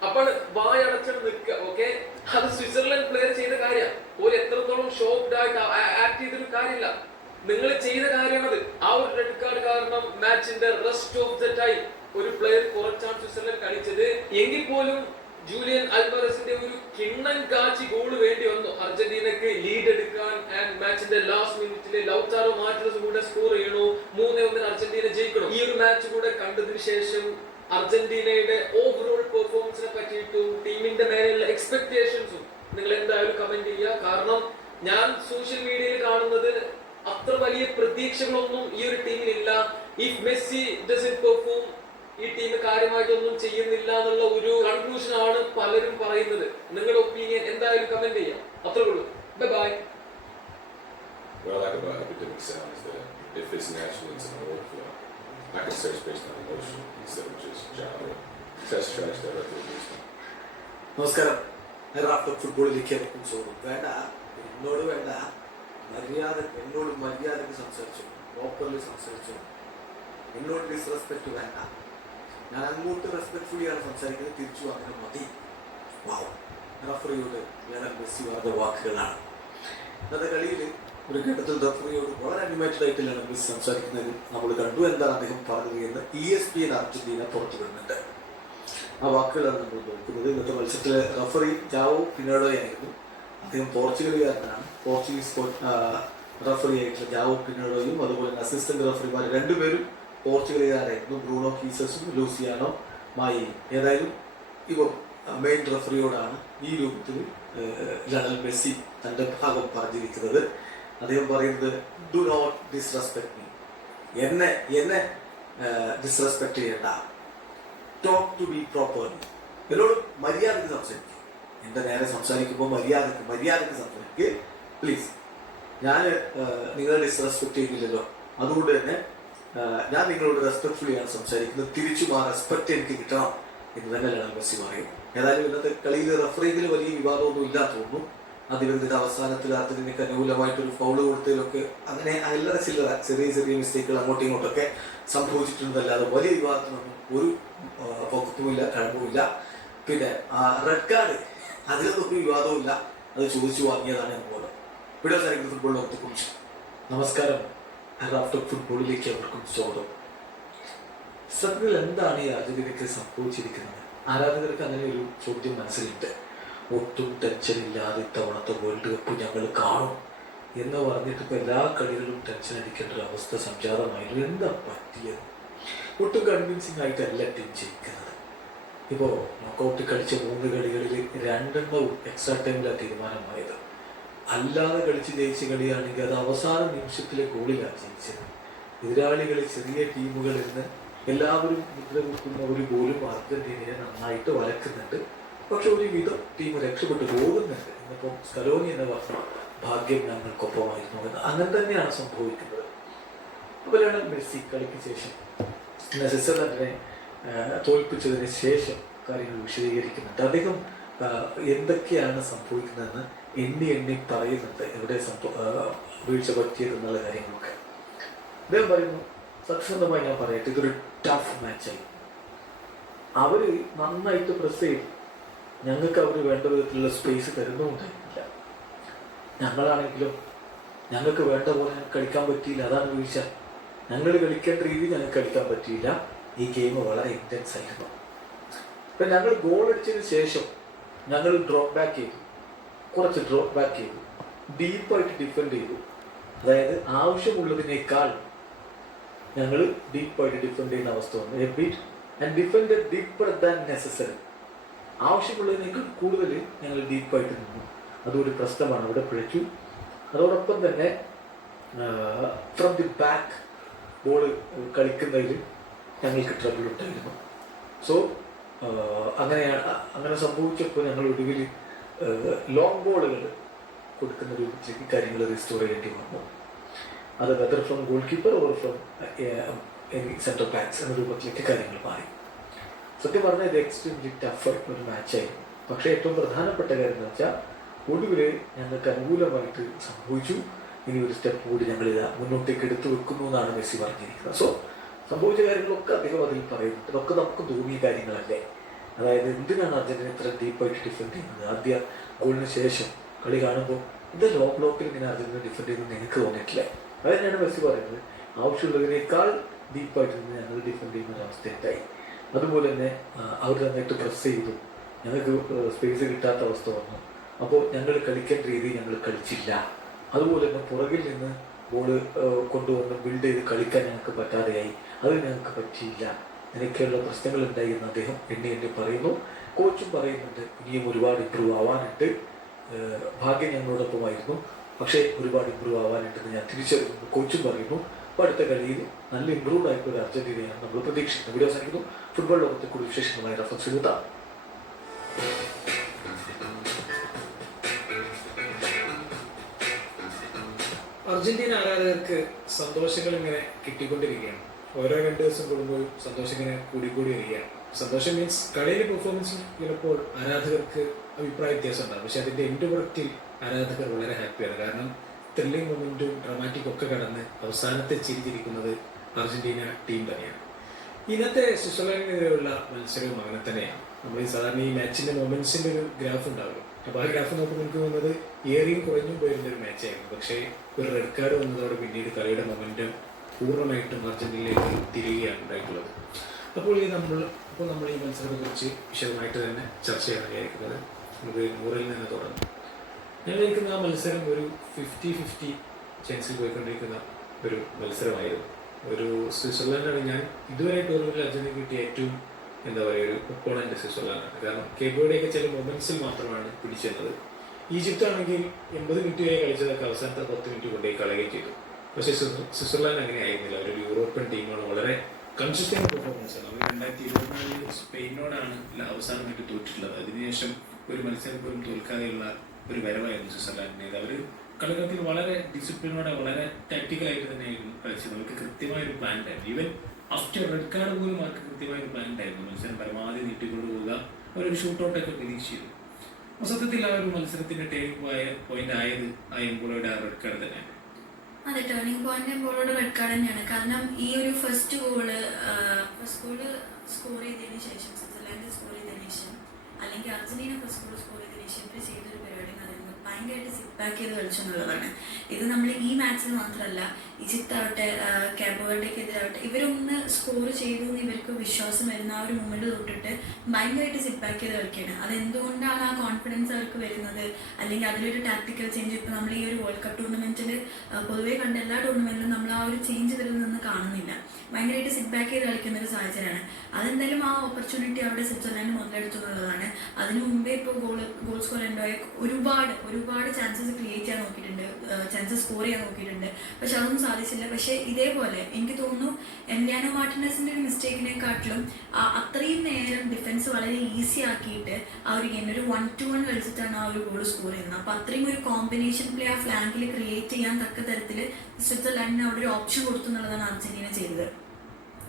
അപ്പോൾ വായടച്ചാണ് നിൽക്കുക. ഓക്കെ, അത് സ്വിറ്റ്സർലൻഡ് പ്ലെയർ ചെയ്ത കാര്യം ഒരു എത്രത്തോളം ഷോക്ക്ഡ് ആയിട്ട് ആക്ട് ചെയ്തൊരു കാര്യമില്ല. നിങ്ങൾ ചെയ്ത കാര്യമാണത്. ആ ഒരു റെഡ് കാർഡ് കാരണം മാച്ചിന്റെ റെസ്റ്റ് ഓഫ് ദ ടൈം ഒരു പ്ലെയർ കുറച്ചാണ് സ്വിറ്റ്സർലൻഡ് കളിച്ചത്. എങ്കിൽ പോലും ജൂലിയൻ അൽവാരസിന്റെ ഒരു കിണ്ണൻ കാച്ചി ഗോൾ വേണ്ടി വന്നു അർജന്റീനക്ക് ലീഡ് എടുക്കാൻ. ആൻഡ് മാച്ചിന്റെ ലാസ്റ്റ് മിനിറ്റില് ലൗതാരോ മാർട്ടിനസ് കൂടെ സ്കോർ ചെയ്യണു. 3-1 അർജന്റീന ജയിക്കണം. ഈ ഒരു മാച്ച് കൂടെ കണ്ടതിന് ശേഷം അർജന്റീനയുടെ ഓവറോൾ പെർഫോമൻസിനെ പറ്റിയിട്ടും ടീമിന്റെ മേലെയുള്ള എക്സ്പെക്ടേഷൻസും നിങ്ങൾ എന്തായാലും കമന്റ് ചെയ്യുക. കാരണം ഞാൻ സോഷ്യൽ മീഡിയയിൽ കാണുന്നത് അത്ര വലിയ പ്രതീക്ഷകളൊന്നും ഈ ഒരു ടീമിനില്ല. ഇഫ് മെസ്സി ഡസന്റ് പെർഫോം ഈ ടീം കാര്യമായിട്ടൊന്നും ചെയ്യുന്നില്ല എന്നുള്ള ഒരു കൺക്ലൂഷൻ ആണ് പലരും പറയുന്നത്. നിങ്ങളുടെ ഒപ്പീനിയൻ എന്തായാലും കമന്റ് ചെയ്യാം. അത്രേ ഉള്ളൂ. Bye bye. What I like about epidemic sound is that it fits naturally into my workflow. I can search based on emotion instead of just genre. Test tracks directly with me. നമസ്കാരം. Rafter ഫുട്ബോളിലേക്ക് അവർക്കും സ്വാഗതം. വേണ്ട, എന്നോട് വേണ്ട, എന്നോട് മര്യാദക്ക് സംസാരിച്ചു, പ്രോപ്പർലി സംസാരിച്ചു. എന്നോട് ഡിസ്റെസ്പെക്ട് വേണ്ട. ഞാൻ അങ്ങോട്ട് റെസ്പെക്ട്ഫുള്ളിയാണ് സംസാരിക്കുന്നത്, തിരിച്ചു അങ്ങനെ മതി. വാവ്, റഫറിയോട് ലയണൽ മെസ്സി പറഞ്ഞ വാക്കുകളാണ്. ഇന്നത്തെ കളിയിൽ ഒരു ഘട്ടത്തിൽ റഫറിയോട് വളരെ അനിമേറ്റഡ് ആയിട്ട് ലയണൽ മെസ്സി സംസാരിക്കുന്നത് നമ്മൾ കണ്ടു. എന്താണ് അദ്ദേഹം പറഞ്ഞത് എന്ന് ESPN അർജന്റീന പുറത്തുവിടുന്നുണ്ട്. ആ വാക്കുകളാണ് നമ്മൾ നോക്കുന്നത്. ഇന്നത്തെ മത്സരത്തിലെ റഫറി ജാവോ പിനേഡോയായിരുന്നു. അദ്ദേഹം പോർച്ചുഗലുകാരനാണ്. പോർച്ചുഗീസ് റഫറി ആയിട്ടുള്ള ജാവോ പിനേഡോയും അതുപോലെ തന്നെ അസിസ്റ്റന്റ് റഫറിമാർ രണ്ടുപേരും പോർച്ചുഗലുകാരായിരുന്നു. Bruno കീസസും Luciano മായിയും. ഏതായാലും ഇവർ മെയിൻ റഫറിയോടാണ് ഈ രൂപത്തിൽ ലയണൽ മെസ്സി തന്റെ ഭാഗം പറഞ്ഞിരിക്കുന്നത്. അദ്ദേഹം പറയുന്നത് ഡു നോട്ട് ഡിസ്റെസ്പെക്ട് മീ, എന്നെ ഡിസ്റെസ്പെക്ട് ചെയ്യേണ്ട. Talk to be properly. എന്നോട് മര്യാദക്ക് സംസാരിക്കും. എന്റെ നേരെ സംസാരിക്കുമ്പോൾ മര്യാദക്ക് സംസാരിക്കുക പ്ലീസ്. ഞാൻ നിങ്ങളെ ഡിസ്റെസ്പെക്ട് ചെയ്യുന്നില്ലല്ലോ, അതുകൊണ്ട് തന്നെ ഞാൻ നിങ്ങളോട് റെസ്പെക്ട്ഫുള്ളിയാണ് സംസാരിക്കുന്നത്. തിരിച്ചും ആ റെസ്പെക്ട് എനിക്ക് കിട്ടണം എന്ന് തന്നെ ലയണൽ മെസ്സി പറയും. ഏതായാലും ഇന്നത്തെ കളിയിൽ റഫറിയിൽ വലിയ വിവാദമൊന്നും ഇല്ലാത്ത തോന്നുന്നു. അതിവരുടെ അവസാനത്തിൽ അർജന്റീനയ്ക്ക് അനുകൂലമായിട്ടൊരു ഫൗള് കൊടുത്തതിലൊക്കെ അങ്ങനെ അല്ലറ ചില്ലറ ചെറിയ മിസ്റ്റേക്കുകൾ അങ്ങോട്ടും ഇങ്ങോട്ടൊക്കെ സംഭവിച്ചിട്ടുണ്ടല്ലാതെ വലിയ വിവാദത്തിനൊന്നും ഒരു പൊക്കത്തുമില്ല, കഴിവുമില്ല. പിന്നെ റെഡ് കാർഡ് അതിലൊന്നും ഒരു വിവാദവും ഇല്ല. അത് ചോദിച്ചു വാങ്ങിയതാണ് പോലെ. വീഡിയോ സാധിക്കുന്ന ഫുട്ബോൾ ലോകത്തെ കുറിച്ച്. നമസ്കാരം. റാഫ്റ്റർ ഫുട്ബോളിലേക്ക് അവർക്കും സ്വാഗതം. സത്യത്തിൽ എന്താണ് ഈ അർജന്റീനയ്ക്ക് സംഭവിച്ചിരിക്കുന്നത്? ആരാധകർക്ക് അങ്ങനെ ഒരു ചോദ്യം മനസ്സിലുണ്ട്. ഒട്ടും ടെൻഷൻ ഇല്ലാതെ ഇത്തവണത്തെ വേൾഡ് കപ്പ് ഞങ്ങൾ കാണും എന്ന് പറഞ്ഞിട്ട് ഇപ്പോൾ എല്ലാ കളികളിലും ടെൻഷൻ അടിക്കേണ്ട ഒരു അവസ്ഥ സംജാതമായിരുന്നു. എന്താ പറ്റിയത്? ഒട്ടും കൺവിൻസിങ് ആയിട്ടല്ല ടീം ജയിക്കുന്നത്. ഇപ്പോൾ നോക്കൗട്ട് കളിച്ച 3 കളികളിൽ 2 എക്സ്ട്രാ ടൈമിലാണ് തീരുമാനമായത്. അല്ലാതെ കളിച്ച് ജയിച്ച കളിയാണെങ്കിൽ അത് അവസാന നിമിഷത്തിലെ ഗോളിലാണ് ജയിച്ചത്. എതിരാളികൾ ചെറിയ ടീമുകളിൽ നിന്ന് എല്ലാവരും മുദ്ര കുത്തുന്ന ഒരു ഗോളും അർജന്റീനയെ നന്നായിട്ട് വലക്കുന്നുണ്ട്. പക്ഷെ ഒരു വിധം ടീം രക്ഷപ്പെട്ട് പോകുന്നുണ്ട്. ഇന്നിപ്പം സ്കലോനി എന്ന് പറഞ്ഞ ഭാഗ്യം ഞങ്ങൾക്കൊപ്പമായിരുന്നു എന്ന് അങ്ങനെ തന്നെയാണ് സംഭവിക്കുന്നത്. അപ്പോൾ ലയണൽ മെസ്സി കളിക്ക് ശേഷം സ്വിറ്റ്സർലൻഡിനെ തോൽപ്പിച്ചതിന് ശേഷം കാര്യങ്ങൾ വിശദീകരിക്കുന്നുണ്ട്. അദ്ദേഹം എന്തൊക്കെയാണ് സംഭവിക്കുന്നതെന്ന് എണ്ണി പറയുന്നുണ്ട്, എവിടെ വീഴ്ച പറ്റിയതെന്നുള്ള കാര്യങ്ങളൊക്കെ. അദ്ദേഹം പറയുന്നു, സത്യസന്ധമായി ഞാൻ പറയട്ടെ, ഇതൊരു ടഫ് മാച്ചായി. അവർ നന്നായിട്ട് പ്രസ് ചെയ്തു. ഞങ്ങൾക്ക് അവർ വേണ്ട വിധത്തിലുള്ള സ്പേസ് തരുന്നുണ്ടായിരുന്നില്ല. ഞങ്ങളാണെങ്കിലും ഞങ്ങൾക്ക് വേണ്ട പോലെ കളിക്കാൻ പറ്റിയില്ല. അതാണ് വീഴ്ച. ഞങ്ങൾ കളിക്കേണ്ട രീതി ഞങ്ങൾക്ക് കളിക്കാൻ പറ്റിയില്ല. ഈ ഗെയിം വളരെ ഇൻറ്റൻസ് ആയിരുന്നു. ഇപ്പം ഞങ്ങൾ ഗോൾ അടിച്ചതിന് ശേഷം ഞങ്ങൾ ഡ്രോപ്പ് ബാക്ക് ചെയ്തു, കുറച്ച് ഡ്രോപ്പ് ബാക്ക് ചെയ്തു, ഡീപ്പായിട്ട് ഡിഫെൻഡ് ചെയ്തു. അതായത് ആവശ്യമുള്ളതിനേക്കാൾ ഞങ്ങൾ ഡീപ്പായിട്ട് ഡിഫെൻഡ് ചെയ്യുന്ന അവസ്ഥ വന്നു. A bit and defend deeper than necessary. ആവശ്യമുള്ളതിനേക്കാൾ കൂടുതൽ ഞങ്ങൾ ഡീപ്പായിട്ട് നിന്നു. അതൊരു പ്രശ്നമാണ്, അവിടെ പിഴച്ചു. അതോടൊപ്പം തന്നെ ഫ്രം ദി ബാക്ക് ബോൾ കളിക്കുന്നതിൽ ഞങ്ങൾക്ക് ട്രബിൾ ഉണ്ടായിരുന്നു. സോ അങ്ങനെ സംഭവിച്ചപ്പോൾ ഞങ്ങൾ ഒടുവിൽ ലോങ് ബോളുകൾ കൊടുക്കുന്ന രൂപത്തിലേക്ക് കാര്യങ്ങൾ റീസ്റ്റോർ ചെയ്യേണ്ടി വന്നു. അത് whether from goal keeper or from central backs എന്ന രൂപത്തിലേക്ക് കാര്യങ്ങൾ മാറി. സത്യം പറഞ്ഞാൽ ഇത് എക്സ്ട്രീംലി ടഫ് ഒരു മാച്ചായിരുന്നു. പക്ഷേ ഏറ്റവും പ്രധാനപ്പെട്ട കാര്യം എന്ന് വെച്ചാൽ ഒടുവിൽ ഞങ്ങൾക്ക് അനുകൂലമായിട്ട് സംഭവിച്ചു. ഇനി ഒരു സ്റ്റെപ്പ് കൂടി ഞങ്ങൾ മുന്നോട്ടേക്ക് എടുത്തു വെക്കുന്നു എന്നാണ് മെസ്സി പറഞ്ഞിരിക്കുന്നത്. സോ സംഭവിച്ച കാര്യങ്ങളൊക്കെ അദ്ദേഹം അതിൽ പറയുന്നുണ്ട്. ഇതൊക്കെ നമുക്ക് തോന്നിയ കാര്യങ്ങളല്ലേ. അതായത് എന്തിനാണ് അർജന്റീന ഇത്ര ഡീപ്പായിട്ട് ഡിഫെൻഡ് ചെയ്യുന്നത്? ആദ്യ ഗോളിന് ശേഷം കളി കാണുമ്പോൾ ഇത് ലോ ബ്ലോക്കിൽ ഇങ്ങനെ അർജന്റീന ഡിഫെൻഡ് ചെയ്യുന്നത് എനിക്ക് തോന്നിയിട്ടില്ല. അത് തന്നെയാണ് മെസ്സി പറയുന്നത്. ആവശ്യമുള്ളതിനേക്കാൾ ഡീപ്പായിട്ട് നിന്ന് ഞങ്ങൾ ഡിഫെൻഡ് ചെയ്യുന്ന ഒരവസ്ഥ ഉണ്ടായി. അതുപോലെ തന്നെ അവർ നന്നായിട്ട് പ്രസ് ചെയ്തു. ഞങ്ങൾക്ക് സ്പേസ് കിട്ടാത്ത അവസ്ഥ വന്നു. അപ്പോൾ ഞങ്ങൾ കളിക്കേണ്ട രീതി ഞങ്ങൾ കളിച്ചില്ല. അതുപോലെ തന്നെ പുറകിൽ നിന്ന് ബോൾ കൊണ്ടുവന്ന് ബിൽഡ് ചെയ്ത് കളിക്കാൻ ഞങ്ങൾക്ക് പറ്റാതെയായി. അത് ഞങ്ങൾക്ക് പറ്റിയില്ല. അങ്ങനെയൊക്കെയുള്ള പ്രശ്നങ്ങൾ ഉണ്ടായി എന്ന് അദ്ദേഹം എണ്ണി പറയുന്നു. കോച്ചും പറയുന്നുണ്ട് ഇനിയും ഒരുപാട് ഇമ്പ്രൂവ് ആവാനുണ്ട്. ഭാഗ്യം ഞങ്ങളോടൊപ്പമായിരുന്നു, പക്ഷേ ഒരുപാട് ഇമ്പ്രൂവ് ആവാനുണ്ടെന്ന് ഞാൻ തിരിച്ചറിയുന്നു കോച്ചും പറയുന്നു. അപ്പോൾ അടുത്ത കളിയിൽ നല്ല ഇമ്പ്രൂവ് ആയിട്ടുള്ള ഒരു അർജന്റീനയാണ് നമ്മൾ പ്രതീക്ഷിക്കുന്നത്. വീഡിയോ അവസാനിക്കുന്നു. ഫുട്ബോൾ ലോകത്തെ കൂടുതൽ വിശേഷങ്ങളുമായി റഫറൻസ് എഴുതാം. അർജന്റീന ആരാധകർക്ക് സന്തോഷങ്ങൾ ഇങ്ങനെ കിട്ടിക്കൊണ്ടിരിക്കുകയാണ്. ഓരോ 2 ദിവസം കൂടുമ്പോൾ സന്തോഷം ഇങ്ങനെ കൂടിക്കൂടി വരികയാണ്. സന്തോഷം മീൻസ് കളിയിലെ പെർഫോമൻസിൽ ചിലപ്പോൾ ആരാധകർക്ക് അഭിപ്രായ വ്യത്യാസം ഉണ്ടാകും. പക്ഷെ അതിൻ്റെ എൻഡ് പ്രൊഡക്റ്റിൽ ആരാധകർ വളരെ ഹാപ്പിയാണ്. കാരണം ത്രില്ലിംഗ് മൊമെന്റും ഡ്രാമാറ്റിക് ഒക്കെ കടന്ന് അവസാനത്തെ ചിരിച്ചിരിക്കുന്നത് അർജന്റീന ടീം തന്നെയാണ്. ഇന്നത്തെ സ്വിറ്റ്സർലൻഡിനെതിരെയുള്ള മത്സരവും അങ്ങനെ തന്നെയാണ്. നമ്മൾ ഈ സാധാരണ ഈ മാച്ചിന്റെ മൊമെന്റ്സിന്റെ ഒരു ഗ്രാഫ് ഉണ്ടാകും. അപ്പോൾ ആ ഗ്രാഫ് നോക്കുമ്പോൾ എനിക്ക് തോന്നുന്നത് ഏറിയും കുറഞ്ഞും പോയിരുന്ന ഒരു മാച്ചായിരുന്നു. പക്ഷേ ഒരു റെഡ് കാർഡ് വന്നതോടെ പിന്നീട് കളിയുടെ മൊമെന്റം പൂർണ്ണമായിട്ടും അർജന്റീനയിലേക്ക് തിരികെയാണ് ഉണ്ടായിട്ടുള്ളത്. അപ്പോൾ നമ്മൾ ഈ മത്സരത്തെക്കുറിച്ച് വിശദമായിട്ട് തന്നെ ചർച്ച ചെയ്യാൻ വിചാരിക്കുന്നത്. നമുക്ക് 100-ൽ നിന്ന് തുടങ്ങും. ഞാൻ വിചാരിക്കുന്ന ആ മത്സരം ഒരു 50-50 ചാൻസിൽ പോയിക്കൊണ്ടിരിക്കുന്ന ഒരു മത്സരമായിരുന്നു. ഒരു സ്വിറ്റ്സർലൻഡാണ് ഞാൻ ഇതുവരെ ടൂർണമെന്റിൽ അർജന്റീന കിട്ടിയ ഏറ്റവും ഒരു ഒപ്പോണന്റ് സ്വിറ്റ്സർലൻഡാണ്. കാരണം കേബോയുടെയൊക്കെ ചില മൊമെന്റ്സിൽ മാത്രമാണ് പിടിച്ചെന്നത്. ഈജിപ്ത് ആണെങ്കിൽ 80 മിനിറ്റ് വരെ കളിച്ചതൊക്കെ അവസാനത്തെ 10 മിനിറ്റ് കൊണ്ടേ കളയുകയും ചെയ്തു. പക്ഷേ സ്വിറ്റ്സർലാൻഡ് അങ്ങനെ ആയിരുന്നില്ല. ഒരു യൂറോപ്യൻ ടീമാണ്, വളരെ കൺസിസ്റ്റന്റ് പെർഫോമൻസ് ആണ്. 2024 സ്പെയിനോടാണ് അവസാനമായിട്ട് തോറ്റിട്ടുള്ളത്. അതിനുശേഷം ഒരു മത്സരം പോലും തോൽക്കാതെയുള്ള ഒരു വരവായിരുന്നു സ്വിറ്റ്സർലാൻഡിൻ്റെ. അവർ കളിക്കളത്തിൽ വളരെ ഡിസിപ്ലിനോടെ വളരെ ടാക്ടിക്കലായിട്ട് തന്നെയായിരുന്നു കളിച്ചത്. അവർക്ക് കൃത്യമായൊരു പ്ലാൻ ഉണ്ടായിരുന്നു. ഈവൻ ആഫ്റ്റർ റെഡ് കാർഡ് പോലും അവർക്ക് കൃത്യമായൊരു പ്ലാൻ ഉണ്ടായിരുന്നു. മത്സരം പരമാവധി നീട്ടിക്കൊണ്ടുപോകുക, അവരൊരു ഷൂട്ടൗട്ടൊക്കെ പ്രതീക്ഷിച്ചു. സത്യത്തിൽ ആ ഒരു മത്സരത്തിന്റെ ടേണിംഗ് പോയിന്റ് ആയത് ആ എംബോളോയുടെ ആ റെഡ് കാർഡ് തന്നെയാണ്. അതെ, ടേണിംഗ് പോയിന്റ് എംബോളോയുടെ റെഡ് കാർഡ് തന്നെയാണ്. കാരണം ഈ ഒരു ഫസ്റ്റ് ഗോള് സ്കോർ ചെയ്തതിന് ശേഷം, സ്വിറ്റ്സർലാൻഡ് സ്കോർ ചെയ്തതിന് ശേഷം, അല്ലെങ്കിൽ അർജന്റീന ഫസ്റ്റ് ഗോൾ സ്കോർ ചെയ്തതിന് ശേഷം ഇവർ ചെയ്തൊരു പരിപാടി എന്ന് പറയുന്നത് ഭയങ്കരമായിട്ട് സിറ്റ് ബാക്ക് ചെയ്ത് കളിച്ചു എന്നുള്ളതാണ്. ഇത് നമ്മൾ ഈ മാച്ചിൽ മാത്രമല്ല ഈജിപ്ത് ആവട്ടെ കാബോ വെർഡേക്കെതിരാവട്ടെ ഇവരൊന്ന് സ്കോർ ചെയ്തു എന്ന് ഇവർക്ക് വിശ്വാസം വരുന്ന ആ ഒരു മൂമെന്റ് തൊട്ടിട്ട് ഭയങ്കരമായിട്ട് സിറ്റ് ബാക്ക് ചെയ്ത് കളിക്കുകയാണ്. അതെന്തുകൊണ്ടാണ് ആ കോൺഫിഡൻസ് അവർക്ക് വരുന്നത്, അല്ലെങ്കിൽ അതിലൊരു ടാക്ടിക്കൽ ചേഞ്ച് ഇപ്പോൾ നമ്മൾ ഈ ഒരു വേൾഡ് കപ്പ് ടൂർണമെന്റിൽ പൊതുവേ കണ്ട എല്ലാ ടൂർണമെന്റിലും നമ്മൾ ആ ഒരു ചേഞ്ച് ഇതിൽ നിന്ന് കാണുന്നില്ല. ഭയങ്കരമായിട്ട് സിറ്റ് ബാക്ക് ചെയ്ത് കളിക്കുന്ന ഒരു സാഹചര്യമാണ്. അതെന്തായാലും ആ ഓപ്പർച്യൂണിറ്റി അവിടെ സ്വിറ്റ്സർലാൻഡ് മുതലെടുത്തു എന്നുള്ളതാണ്. അതിനു മുമ്പേ ഇപ്പോൾ ഗോൾ സ്കോർ ഉണ്ടായ ഒരുപാട് ചാൻസസ് ക്രിയേറ്റ് ചെയ്യാൻ നോക്കിയിട്ടുണ്ട്, ചാൻസസ് സ്കോർ ചെയ്യാൻ നോക്കിയിട്ടുണ്ട്. പക്ഷെ അതൊന്നും സാധിച്ചില്ല. പക്ഷെ ഇതേപോലെ എനിക്ക് തോന്നുന്നു എംലിയാനോ മാർട്ടിനസിന്റെ ഒരു മിസ്റ്റേക്കിനെക്കാട്ടിലും അത്രയും നേരം ഡിഫൻസ് വളരെ ഈസി ആക്കിയിട്ട് ആ ഒരു ഗെയിം ഒരു 1-1 കളിച്ചിട്ടാണ് ആ ഒരു ഗോൾ സ്കോർ ചെയ്യുന്നത്. അപ്പോൾ അത്രയും ഒരു കോമ്പിനേഷൻ പ്ലേ ആ ഫ്ലാങ്കിൽ ക്രിയേറ്റ് ചെയ്യാൻ തക്ക തരത്തിൽ സ്വിറ്റ്സർലാൻഡിന് അവിടെ ഒരു ഓപ്ഷൻ കൊടുത്തു എന്നുള്ളതാണ് അർജന്റീന ചെയ്തത്.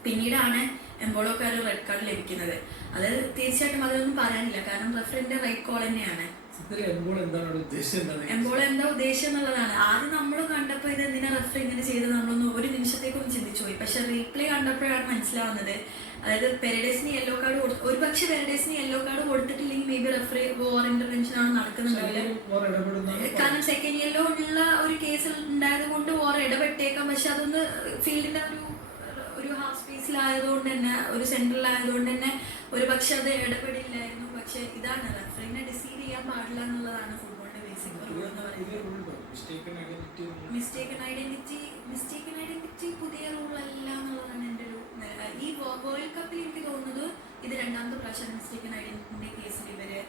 പിന്നീടാണ് എംബോളോക്കാർ റെഡ് കാർഡ് ലഭിക്കുന്നത്. അത് തീർച്ചയായിട്ടും അതൊന്നും പറയാനില്ല, കാരണം റഫറിന്റെ റൈറ്റ് കോൾ തന്നെയാണ്. എംബോളോ എന്താ ഉദ്ദേശം എന്നുള്ളതാണ്. ആദ്യം നമ്മൾ കണ്ടപ്പോൾ ഇത് എന്തിനാ റഫറി ഇങ്ങനെ ചെയ്ത് നമ്മളൊന്ന് ഒരു നിമിഷത്തേക്കൊന്ന് ചിന്തിച്ചു പോയി. പക്ഷെ റീപ്ലേ കണ്ടപ്പോഴാണ് മനസ്സിലാവുന്നത്, അതായത് പെരഡേസിന് യെല്ലോ കാർഡ് ഒരു പക്ഷെ പെരഡേസിന് യെല്ലോ കാർഡ് കൊടുത്തിട്ടില്ലെങ്കിൽ maybe referee VAR intervention ആണ് നടക്കുന്നുണ്ടാവില്ല. കാരണം സെക്കൻഡ് യെല്ലോ ഉള്ള ഒരു കേസ് ഉണ്ടായത് കൊണ്ട് വോർ ഇടപെട്ടേക്കാം. പക്ഷെ അതൊന്ന് ഫീൽഡിന്റെ ഒരു ഹാഫ് സ്പേസിലായതുകൊണ്ട് തന്നെ, ഒരു സെൻട്രലായതുകൊണ്ട് തന്നെ ഒരു പക്ഷെ അത് ഇടപെടില്ലായിരുന്നു. പക്ഷെ ഇതാണ് റഫറിനെ ഡിസീവ് ചെയ്യാൻ പാടില്ല എന്നുള്ളതാണ് ഫുട്ബോളിന്റെ ബേസിക് റൂൾ എന്ന് പറയുന്നത്. മിസ്റ്റേക്കൺ ഐഡന്റിറ്റി പുതിയ റൂൾ അല്ല എന്നുള്ളതാണ് എൻ്റെ ഒരു ഈ വേൾഡ് കപ്പിൽ എനിക്ക് തോന്നുന്നത് ഇത് രണ്ടാമത്തെ പ്രാവശ്യം മിസ്റ്റേക്കൺ ഐഡന്റിറ്റി കേസിൽ ഇവര്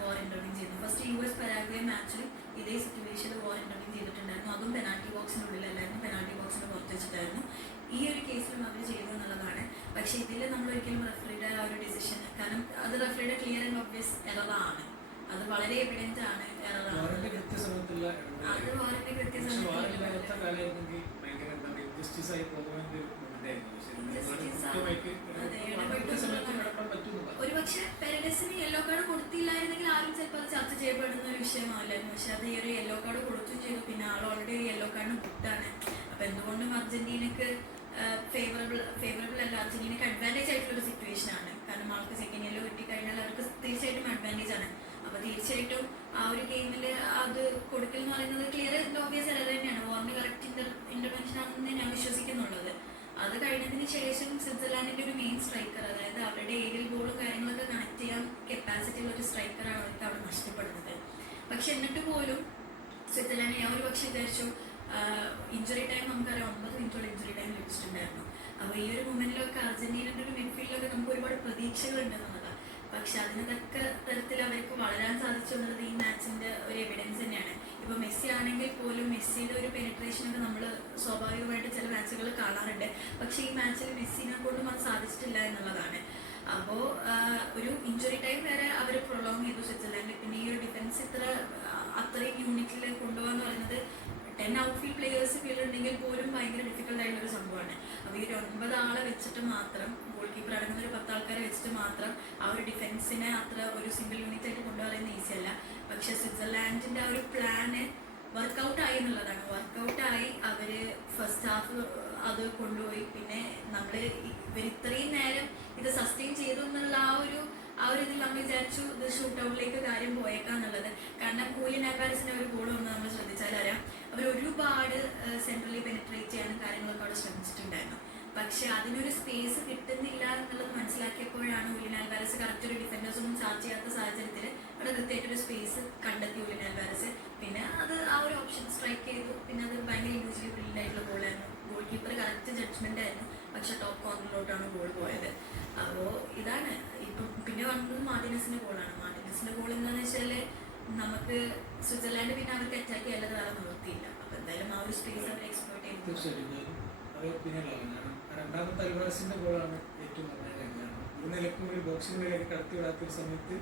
വോർ ഇന്റർവ്യൂ ചെയ്യുന്നു. ഫസ്റ്റ് US പരാഗ്വേ മാച്ചിൽ ഇതേ സിറ്റുവേഷനിൽ വോർ ഇന്റർവ്യൂ ചെയ്തിട്ടുണ്ടായിരുന്നു. അതും പെനാൽറ്റി ബോക്സിനുള്ളിലല്ലായിരുന്നു, പെനാൽറ്റി ബോക്സിന് പുറത്ത് വെച്ചിട്ടായിരുന്നു. ഈ ഒരു കേസിലും അവർ ചെയ്തു എന്നുള്ളതാണ്. പക്ഷെ ഇതിൽ നമ്മൾ ഒരിക്കലും റഫറിയുടെ ആ ഒരു ഡിസിഷൻ, കാരണം അത് റഫറിയുടെ ക്ലിയർ ആൻഡ് ഒബ്വിയസ് എററാണ്, അത് വളരെ എവിഡന്റ് ആണ് എററാണ്. അത് വാറിന്റെ ഒരുപക്ഷെ പെരഡസിന് യെല്ലോ കാർഡ് കൊടുത്തില്ലായിരുന്നെങ്കിൽ ആരും ചിലപ്പോൾ അത് ചർച്ച ചെയ്യപ്പെടുന്ന ഒരു വിഷയമാവില്ലായിരുന്നു. പക്ഷെ അത് ഈ ഒരു യെല്ലോ കാർഡ് കൊടുത്തും ചെയ്തു. പിന്നെ ആൾ ഓൾറെഡി ഒരു യെല്ലോ കാർഡിന് ബുക്കാണ്. അപ്പൊ എന്തുകൊണ്ടും അർജന്റീനക്ക് ഫേവറബിൾ അല്ല, അർജന്റീനക്ക് അഡ്വാൻറ്റേജ് ആയിട്ടുള്ള ഒരു സിറ്റുവേഷൻ ആണ്. കാരണം ആൾക്ക് സെക്കൻഡ് യെല്ലോ കിട്ടിക്കഴിഞ്ഞാൽ അവർക്ക് തീർച്ചയായിട്ടും അഡ്വാൻറ്റേജ് ആണ്. അപ്പൊ തീർച്ചയായിട്ടും ആ ഒരു ഗെയിമിൽ അത് കൊടുക്കൽ എന്ന് പറയുന്നത് ക്ലിയർ ആൻഡ് ഓബ്വിയസ് അല്ല തന്നെയാണ്. വാറിന്റെ കറക്റ്റ് ഇന്റർവെൻഷൻ ആണെന്ന് ഞാൻ വിശ്വസിക്കുന്നുള്ളത്. അത് കഴിഞ്ഞതിന് ശേഷം സ്വിറ്റ്സർലാൻഡിന്റെ ഒരു മെയിൻ സ്ട്രൈക്കർ, അതായത് അവരുടെ ഏരിയൽ ബോളും കാര്യങ്ങളൊക്കെ കണക്ട് ചെയ്യാൻ കപ്പാസിറ്റി ഉള്ള ഒരു സ്ട്രൈക്കറാണ് അവർക്ക് അവിടെ നഷ്ടപ്പെടുന്നത്. പക്ഷെ എന്നിട്ട് പോലും സ്വിറ്റ്സർലാൻഡ് ഞാൻ ഒരു പക്ഷെ വിചാരിച്ചു ഇഞ്ചുറി ടൈം നമുക്കറിയാം 9 മിനിറ്റോളം ഇഞ്ചുറി ടൈം ലഭിച്ചിട്ടുണ്ടായിരുന്നു. അപ്പോൾ ഈ ഒരു മൊമെന്റിലൊക്കെ അർജന്റീനയുടെ ഒരു മിഡ്ഫീൽഡിലൊക്കെ നമുക്ക് ഒരുപാട് പ്രതീക്ഷകളുണ്ടെന്നുള്ളതാണ്. പക്ഷെ അതിന് തക്ക തരത്തിൽ അവർക്ക് വളരാൻ സാധിച്ചു എന്നുള്ളത് ഈ മാച്ചിന്റെ ഒരു എവിഡൻസ് തന്നെയാണ്. ഇപ്പൊ മെസ്സി ആണെങ്കിൽ പോലും മെസ്സിയുടെ ഒരു പെനിട്രേഷനൊക്കെ നമ്മൾ സ്വാഭാവികമായിട്ട് ചില മാച്ചുകൾ കാണാറുണ്ട്. പക്ഷെ ഈ മാച്ചിൽ മെസ്സിനെ കൊണ്ടും അത് സാധിച്ചിട്ടില്ല എന്നുള്ളതാണ്. അപ്പോൾ ഒരു ഇഞ്ചുറി ടൈം വരെ അവർ പ്രൊലോങ് ചെയ്തു സ്വിറ്റ്സർലാൻഡ്. പിന്നെ ഈ ഒരു ഡിഫൻസ് അത്രയും യൂണിറ്റിൽ കൊണ്ടുപോകാന്ന് പറയുന്നത് 10 ഔട്ട്ഫീൽഡ് പ്ലേയേഴ്സ് ഫീൽഡുണ്ടെങ്കിൽ പോലും ഭയങ്കര ഡിഫിക്കൽട്ട് ആയിട്ടുള്ള ഒരു സംഭവമാണ്. അപ്പോൾ ഈ ഒരു 9 ആളെ വെച്ചിട്ട് മാത്രം, ഗോൾ കീപ്പർ അടങ്ങുന്ന ഒരു 10 ആൾക്കാരെ വെച്ചിട്ട് മാത്രം ആ ഒരു ഡിഫൻസിനെ അത്ര ഒരു സിംഗിൾ യൂണിറ്റ് ആയിട്ട് കൊണ്ടുപോകുന്നത് ഈസി അല്ല. പക്ഷെ സ്വിറ്റ്സർലാൻഡിന്റെ ആ ഒരു പ്ലാന് വർക്കൗട്ടായി എന്നുള്ളതാണ്. വർക്കൗട്ടായി അവര് ഫസ്റ്റ് ഹാഫ് അത് കൊണ്ടുപോയി. പിന്നെ നമ്മൾ ഇവർ ഇത്രയും നേരം ഇത് സസ്റ്റെയിൻ ചെയ്തു എന്നുള്ള ആ ഒരു ഇതിൽ നമ്മൾ വിചാരിച്ചു ഇത് ഷൂട്ട് ഔട്ടിലേക്ക് കാര്യം പോയേക്കാന്നുള്ളത്. കാരണം ഹൂലിയൻ ആൽവാരസിന്റെ ഒരു ഗോൾ ഒന്ന് നമ്മൾ ശ്രദ്ധിച്ചാൽ അറിയാം, അവർ ഒരുപാട് സെൻട്രലി പെനിട്രേറ്റ് ചെയ്യാനും കാര്യങ്ങളൊക്കെ അവിടെ ശ്രമിച്ചിട്ടുണ്ടായിരുന്നു. പക്ഷെ അതിനൊരു സ്പേസ് കിട്ടുന്നില്ല എന്നുള്ളത് മനസ്സിലാക്കിയപ്പോഴാണ് ഹൂലിയൻ ആൽവാരസ് കറക്റ്റ് ഒരു ഡിഫൻഡേഴ്സ് ഒന്നും ചാർജ് ചെയ്യാത്ത സാഹചര്യത്തിൽ അവിടെ കൃത്യമായിട്ടൊരു സ്പേസ് കണ്ടെത്തി ഹൂലിയൻ ആൽവാരസ്. പിന്നെ അത് ആ ഒരു ഓപ്ഷൻ സ്ട്രൈക്ക് ചെയ്തു. പിന്നെ അത് ഭയങ്കര ഇൻഡിവിജ്വലി ബ്രില്യൻ്റ് ആയിട്ടുള്ള ഗോളായിരുന്നു. ഗോൾ കീപ്പർ കറക്റ്റ് ജഡ്ജ്മെന്റ് ആയിരുന്നു. പക്ഷെ ടോപ്പ് കോർണറിലോട്ടാണ് ഗോൾ പോയത്. അപ്പോൾ ഇതാണ് ഇപ്പം പിന്നെ വന്നത് മാർട്ടിനസിന്റെ ഗോളാണ്. മാർട്ടിനസിന്റെ ഗോൾ എന്താണെന്ന് വെച്ചാൽ നമുക്ക് സ്വിറ്റ്സർലാൻഡ് പിന്നെ അവർക്ക് അറ്റാക്ക് ചെയ്യാതെ വേറെ നിവൃത്തിയില്ല. അപ്പൊ എന്തായാലും ആ ഒരു സ്പേസ് അവർ എക്സ്പ്ലോർട്ട് ചെയ്തു. തീർച്ചയായിട്ടും അത് പിന്നെ രണ്ടാമത്തെ അൽവാരസിന്റെ ഗോളാണ് ഏറ്റവും നിർണായകം. ഒരു നിലക്കും ഒരു ബോക്സിനുള്ളിലേക്ക് കടത്തി വിടാത്ത ഒരു സമയത്ത്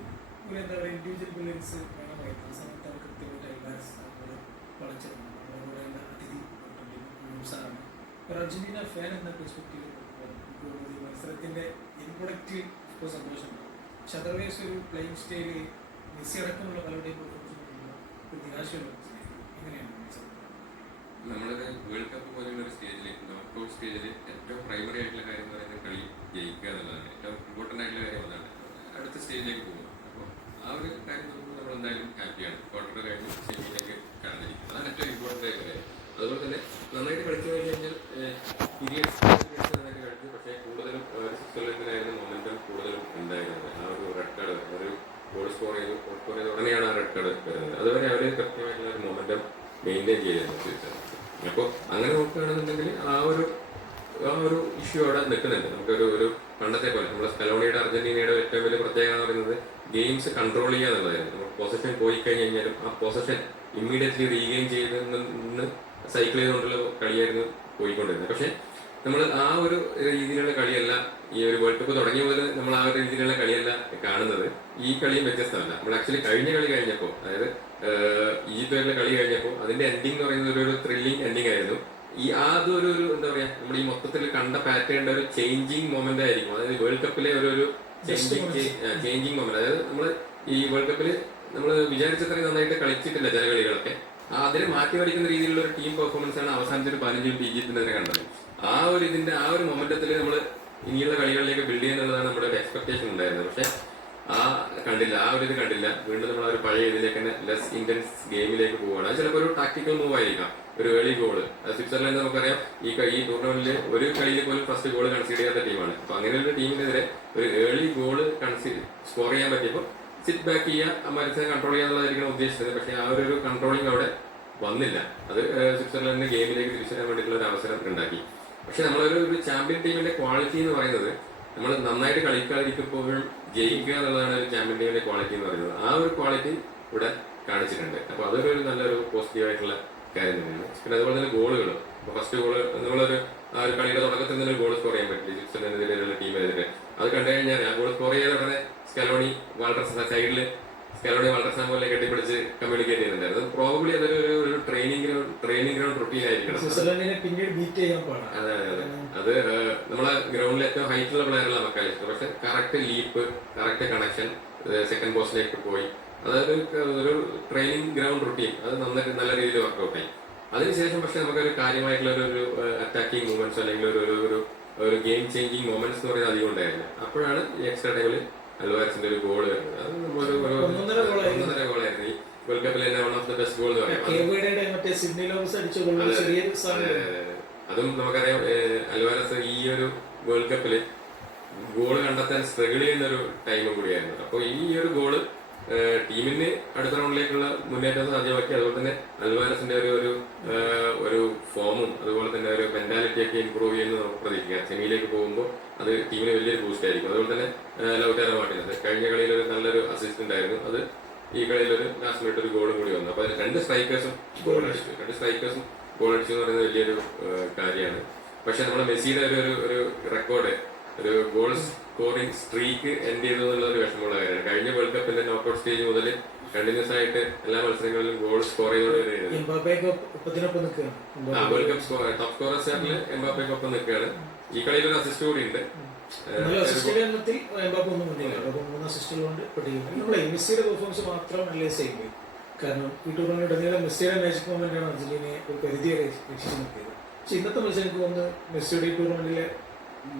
ഒരു എന്താ പറയുക ഇൻഡിവിജ്വൽ ബ്രില്യൻസ് വേണമായിരുന്നു. ആ സമയത്ത് അവർ കൃത്യമായിട്ട് അൽവാരസ് വളച്ചെടുക്കണം. അവരുടെ അതിഥി സാറാണ്. ഒരു അർജന്റീന ഫാൻ എന്ന പെർസ്പെക്റ്റീവ് ഈ മത്സരത്തിന്റെ എൻ പ്രൊഡക്റ്റ് ഇപ്പോൾ സന്തോഷമുണ്ട്. പക്ഷെ അതർവൈസ് ഒരു പ്ലേയിങ് സ്റ്റൈല് മെസ്സി അടക്കമുള്ള പലരുടെയും ഒരു നിരാശയുള്ള എങ്ങനെയാണ് നമ്മളൊരു വേൾഡ് കപ്പ് പോലെയുള്ള ഒരു സ്റ്റേജിൽ, നോക്കൗട്ട് സ്റ്റേജിൽ ഏറ്റവും പ്രൈമറി ആയിട്ടുള്ള കാര്യം എന്ന് പറയുന്നത് കളി ജയിക്കുക എന്നുള്ളതാണ്. ഏറ്റവും ഇമ്പോർട്ടൻ്റ് ആയിട്ടുള്ള കാര്യം അതാണ്. അടുത്ത സ്റ്റേജിലേക്ക് പോകുക. അപ്പോൾ ആ ഒരു കാര്യം നോക്കുമ്പോൾ നമ്മൾ എന്തായാലും ഹാപ്പിയാണ്. ക്വാർട്ടർ കഴിഞ്ഞ് സെമിയിലേക്ക് കടന്നിരിക്കുന്നത് അതാണ് ഏറ്റവും ഇമ്പോർട്ടൻ്റ് ആയിട്ടുള്ള കാര്യം. അതുപോലെ തന്നെ നന്നായിട്ട് കളിച്ചു കഴിഞ്ഞാൽ മൊമെന്റം മെയിൻറ്റെയിൻ ചെയ്തിരുന്നു സ്വിറ്റ്സർലൻഡ്. അപ്പോൾ അങ്ങനെ നോക്കുകയാണെന്നുണ്ടെങ്കിൽ ആ ഒരു ഇഷ്യൂ അവിടെ നിൽക്കുന്നുണ്ട്. നമുക്കൊരു പണ്ടത്തെ പോലെ നമ്മൾ സ്കലോണിയുടെ അർജന്റീനയുടെ ഏറ്റവും വലിയ പ്രത്യേകത എന്ന് പറയുന്നത് ഗെയിംസ് കൺട്രോൾ ചെയ്യുക എന്നുള്ളതായിരുന്നു. നമ്മൾ പൊസഷൻ പോയി കഴിഞ്ഞ് കഴിഞ്ഞാലും ആ പൊസഷൻ ഇമ്മീഡിയറ്റ്ലി റീഗെയിൻ ചെയ്ത് നിന്ന് സൈക്കിൾ ചെയ്തുകൊണ്ടുള്ള കളിയായിരുന്നു പോയിക്കൊണ്ടിരുന്നത്. പക്ഷെ നമ്മൾ ആ ഒരു രീതിയിലുള്ള കളിയല്ല ഈ ഒരു വേൾഡ് കപ്പ് തുടങ്ങിയ മുതൽ നമ്മൾ ആ ഒരു രീതിയിലുള്ള കളിയല്ല കാണുന്നത്. ഈ കളിയും വ്യത്യസ്തമല്ല. നമ്മൾ ആക്ച്വലി കഴിഞ്ഞ കളി കഴിഞ്ഞപ്പോൾ, അതായത് ഈജിപ്തുമായിട്ടുള്ള കളി കഴിഞ്ഞപ്പോൾ അതിന്റെ എൻഡിങ് എന്ന് പറയുന്നത് ഒരു ത്രില്ലിംഗ് എൻഡിങ് ആയിരുന്നു. അതൊരു എന്താ പറയാ, നമ്മൾ ഈ മൊത്തത്തിൽ കണ്ട പാറ്റേണിന്റെ ഒരു ചേഞ്ചിങ് മൊമെന്റ് ആയിരിക്കും. അതായത് വേൾഡ് കപ്പിലെ ഒരു ചേഞ്ചിങ് മൊമെന്റ്. അതായത് നമ്മൾ ഈ വേൾഡ് കപ്പിൽ നമ്മൾ വിചാരിച്ചത്രയും നന്നായിട്ട് കളിച്ചിട്ടില്ല ചില കളികളൊക്കെ. അതിനെ മാറ്റി മറിക്കുന്ന രീതിയിലുള്ള ഒരു ടീം പെർഫോമൻസ് ആണ് അവസാനത്തെ ഒരു 15 മിനിറ്റ് ഈജിപ്തിനെതിരെ കണ്ടത്. ആ ഒരു മൊമെന്റത്തിൽ നമ്മൾ ഇനിയുള്ള കളികളിലേക്ക് ബിൽഡ് ചെയ്യുന്നുള്ളതാണ് നമ്മുടെ ഒരു എക്സ്പെക്ടേഷൻ ഉണ്ടായിരുന്നത്. പക്ഷെ കണ്ടില്ല, ഇത് കണ്ടില്ല. വീണ്ടും നമ്മൾ ഒരു പഴയ ഇതിലേക്ക് തന്നെ ലെസ് ഇന്റൻസ് ഗെയിമിലേക്ക് പോവുകയാണ്. അത് ചിലപ്പോൾ ഒരു ടാക്ടിക്കൽ മൂവ് ആയിരിക്കാം. ഒരു ഏർലി ഗോള്, സ്വിറ്റ്സർലൻഡ് നമുക്കറിയാം ഈ ടൂർണമെന്റിൽ ഒരു കളിയിൽ പോലും ഫസ്റ്റ് ഗോൾ കൺസീഡ് ചെയ്യാത്ത ടീമാണ്. അപ്പൊ അങ്ങനെയുള്ള ടീമിനെതിരെ ഒരു ഏർലി ഗോള് സ്കോർ ചെയ്യാൻ പറ്റിയപ്പോൾ സിറ്റ് ബാക്ക് ചെയ്യുക, മത്സരം കൺട്രോൾ ചെയ്യാന്നുള്ളതായിരിക്കണം ഉദ്ദേശിച്ചത്. പക്ഷെ ആ ഒരു കൺട്രോളിങ് അവിടെ വന്നില്ല. അത് സ്വിറ്റ്സർലൻഡിന്റെ ഗെയിമിലേക്ക് തിരിച്ചു വരാൻ വേണ്ടിയിട്ടുള്ള ഒരു അവസരം ഉണ്ടാക്കി. പക്ഷെ നമ്മളൊരു ചാമ്പ്യൻ ടീമിന്റെ ക്വാളിറ്റി എന്ന് പറയുന്നത് നമ്മൾ നന്നായിട്ട് കളിക്കാതിരിക്കുമ്പോഴും ജയിക്കുക എന്നുള്ളതാണ് ഒരു ചാമ്പ്യൻ ടീമിന്റെ ക്വാളിറ്റി എന്ന് പറയുന്നത്. ആ ഒരു ക്വാളിറ്റി ഇവിടെ കാണിച്ചിട്ടുണ്ട്. അപ്പൊ അതൊരു നല്ലൊരു പോസിറ്റീവ് ആയിട്ടുള്ള കാര്യം തന്നെയാണ്. പിന്നെ അതുപോലെ തന്നെ ഗോളുകൾ, ഫസ്റ്റ് ഗോള് നമ്മളൊരു ആ ഒരു കളിയുടെ തുടക്കത്തിൽ തന്നെ ഗോൾ സ്കോർ ചെയ്യാൻ പറ്റില്ല സ്വിറ്റ്സർലൻഡിനെതിരെയുള്ള ടീമിനെതിരെ. അത് കണ്ടു കഴിഞ്ഞാൽ ആ ഗോൾ സ്കോർ ചെയ്ത ഉടനെ സ്കലോണി സൈഡില് വാൾട്ടർ പോലെ കെട്ടിപ്പിടിച്ച് കമ്മ്യൂണിക്കേറ്റ് ചെയ്യുന്നുണ്ടായിരുന്നു. പ്രോബബ്ലി അതൊരു ട്രെയിനിങ് ഗ്രൗണ്ട് റുട്ടീൻ ആയിരിക്കണം. അതെ. അത് നമ്മളെ ഗ്രൗണ്ടിൽ ഏറ്റവും ഹൈറ്റുള്ള പ്ലെയറുള്ള മക്കാലിസ്റ്റ്. പക്ഷെ correct leap, correct connection, second പോസ്റ്റിലേക്ക് പോയി. അതായത് ഒരു ട്രെയിനിങ് ഗ്രൗണ്ട് റുട്ടീൻ അത് നല്ല രീതിയിൽ വർക്ക്ഔട്ട് ആയി. അതിനുശേഷം പക്ഷെ നമുക്കൊരു കാര്യമായിട്ടുള്ള ഒരു അറ്റാക്കിംഗ് മൂവ്മെന്റ്സ് അല്ലെങ്കിൽ ഒരു ഗെയിം ചേഞ്ചിങ് മൊമെന്റ്സ് എന്ന് പറയുന്നത് അധികം ഉണ്ടായിരുന്നു. അപ്പോഴാണ് ഈ എക്സ്ട്രാ ടൈമിൽ അൽവാരസിന്റെ ഒരു ഗോൾ വരുന്നത്. അത് ഒന്നര ഗോളായിരുന്നു. ഈ വേൾഡ് കപ്പിൽ തന്നെ one of the best goal എന്ന് പറയാം. അതും നമുക്കറിയാം, അൽവാരസ് ഈ ഒരു വേൾഡ് കപ്പിൽ ഗോൾ കണ്ടെത്താൻ സ്ട്രഗിൾ ചെയ്യുന്ന ഒരു ടൈം കൂടിയായിരുന്നു. അപ്പോൾ ഈ ഒരു ഗോള് ടീമിന് അടുത്ത റൗണ്ടിലേക്കുള്ള മുന്നേറ്റം സാധ്യമാക്കി. അതുപോലെ തന്നെ അൽവാരസിന്റെ ഒരു ഫോമും അതുപോലെ തന്നെ ഒരു മെന്റാലിറ്റി ഒക്കെ ഇംപ്രൂവ് ചെയ്യുന്നത് നമുക്ക് പ്രതീക്ഷിക്കാം. സെമിയിലേക്ക് പോകുമ്പോൾ അത് ടീമിന് വലിയൊരു ബൂസ്റ്റ് ആയിരിക്കും. അതുപോലെ തന്നെ ലൗറ്റാരോ മാർട്ടിനസ് കഴിഞ്ഞ കളിയിൽ ഒരു നല്ലൊരു അസിസ്റ്റന്റ് ആയിരുന്നു. അത് ഈ കളിയിൽ ഒരു ലാസ്റ്റ് മിനിറ്റ് ഒരു ഗോളും കൂടി വന്നു. അപ്പൊ രണ്ട് സ്ട്രൈക്കേഴ്സും ഗോൾ അടിച്ചു എന്ന് പറയുന്നത് വലിയൊരു കാര്യമാണ്. പക്ഷെ നമ്മുടെ മെസ്സിയുടെ ഒരു റെക്കോർഡ്, ഒരു ഗോൾ സ്കോറിംഗ് സ്ട്രീക്ക് എൻഡ് ചെയ്തു എന്നുള്ളൊരു വിഷമമുള്ള കാര്യമാണ്. കഴിഞ്ഞ വേൾഡ് കപ്പിന്റെ നോക്കൌട്ട് സ്റ്റേജ് മുതൽ കണ്ടിന്യൂസ് ആയിട്ട് എല്ലാ മത്സരങ്ങളിലും ഗോൾ സ്കോർ ചെയ്തുകൊണ്ടിരിക്കുന്നത്. വേൾഡ് കപ്പ് ടോപ്പ് സ്കോറേഴ്സ് ചാർട്ടിൽ എംബാപ്പയ്ക്കൊപ്പം നിൽക്കുകയാണ്. ഈ കളിയിൽ ഒരു അസിസ്റ്റ് കൂടി ഉണ്ട്. മെസ്സിയുടെ പെർഫോമൻസ് മാത്രം അനലൈസ് ചെയ്യുമ്പോൾ, കാരണം ഈ ടൂർണമെന്റ് മെസ്സിയുടെ മാജിക് മൊമെന്റ് ആണ് അർജന്റീനയെ ഒരു പരിധി വരെ രക്ഷിച്ചു നിർത്തിയത്. പക്ഷെ ഇന്നത്തെ മത്സരം എനിക്ക് തോന്നുന്നു മെസ്സിയുടെ ഈ ടൂർണമെന്റിലെ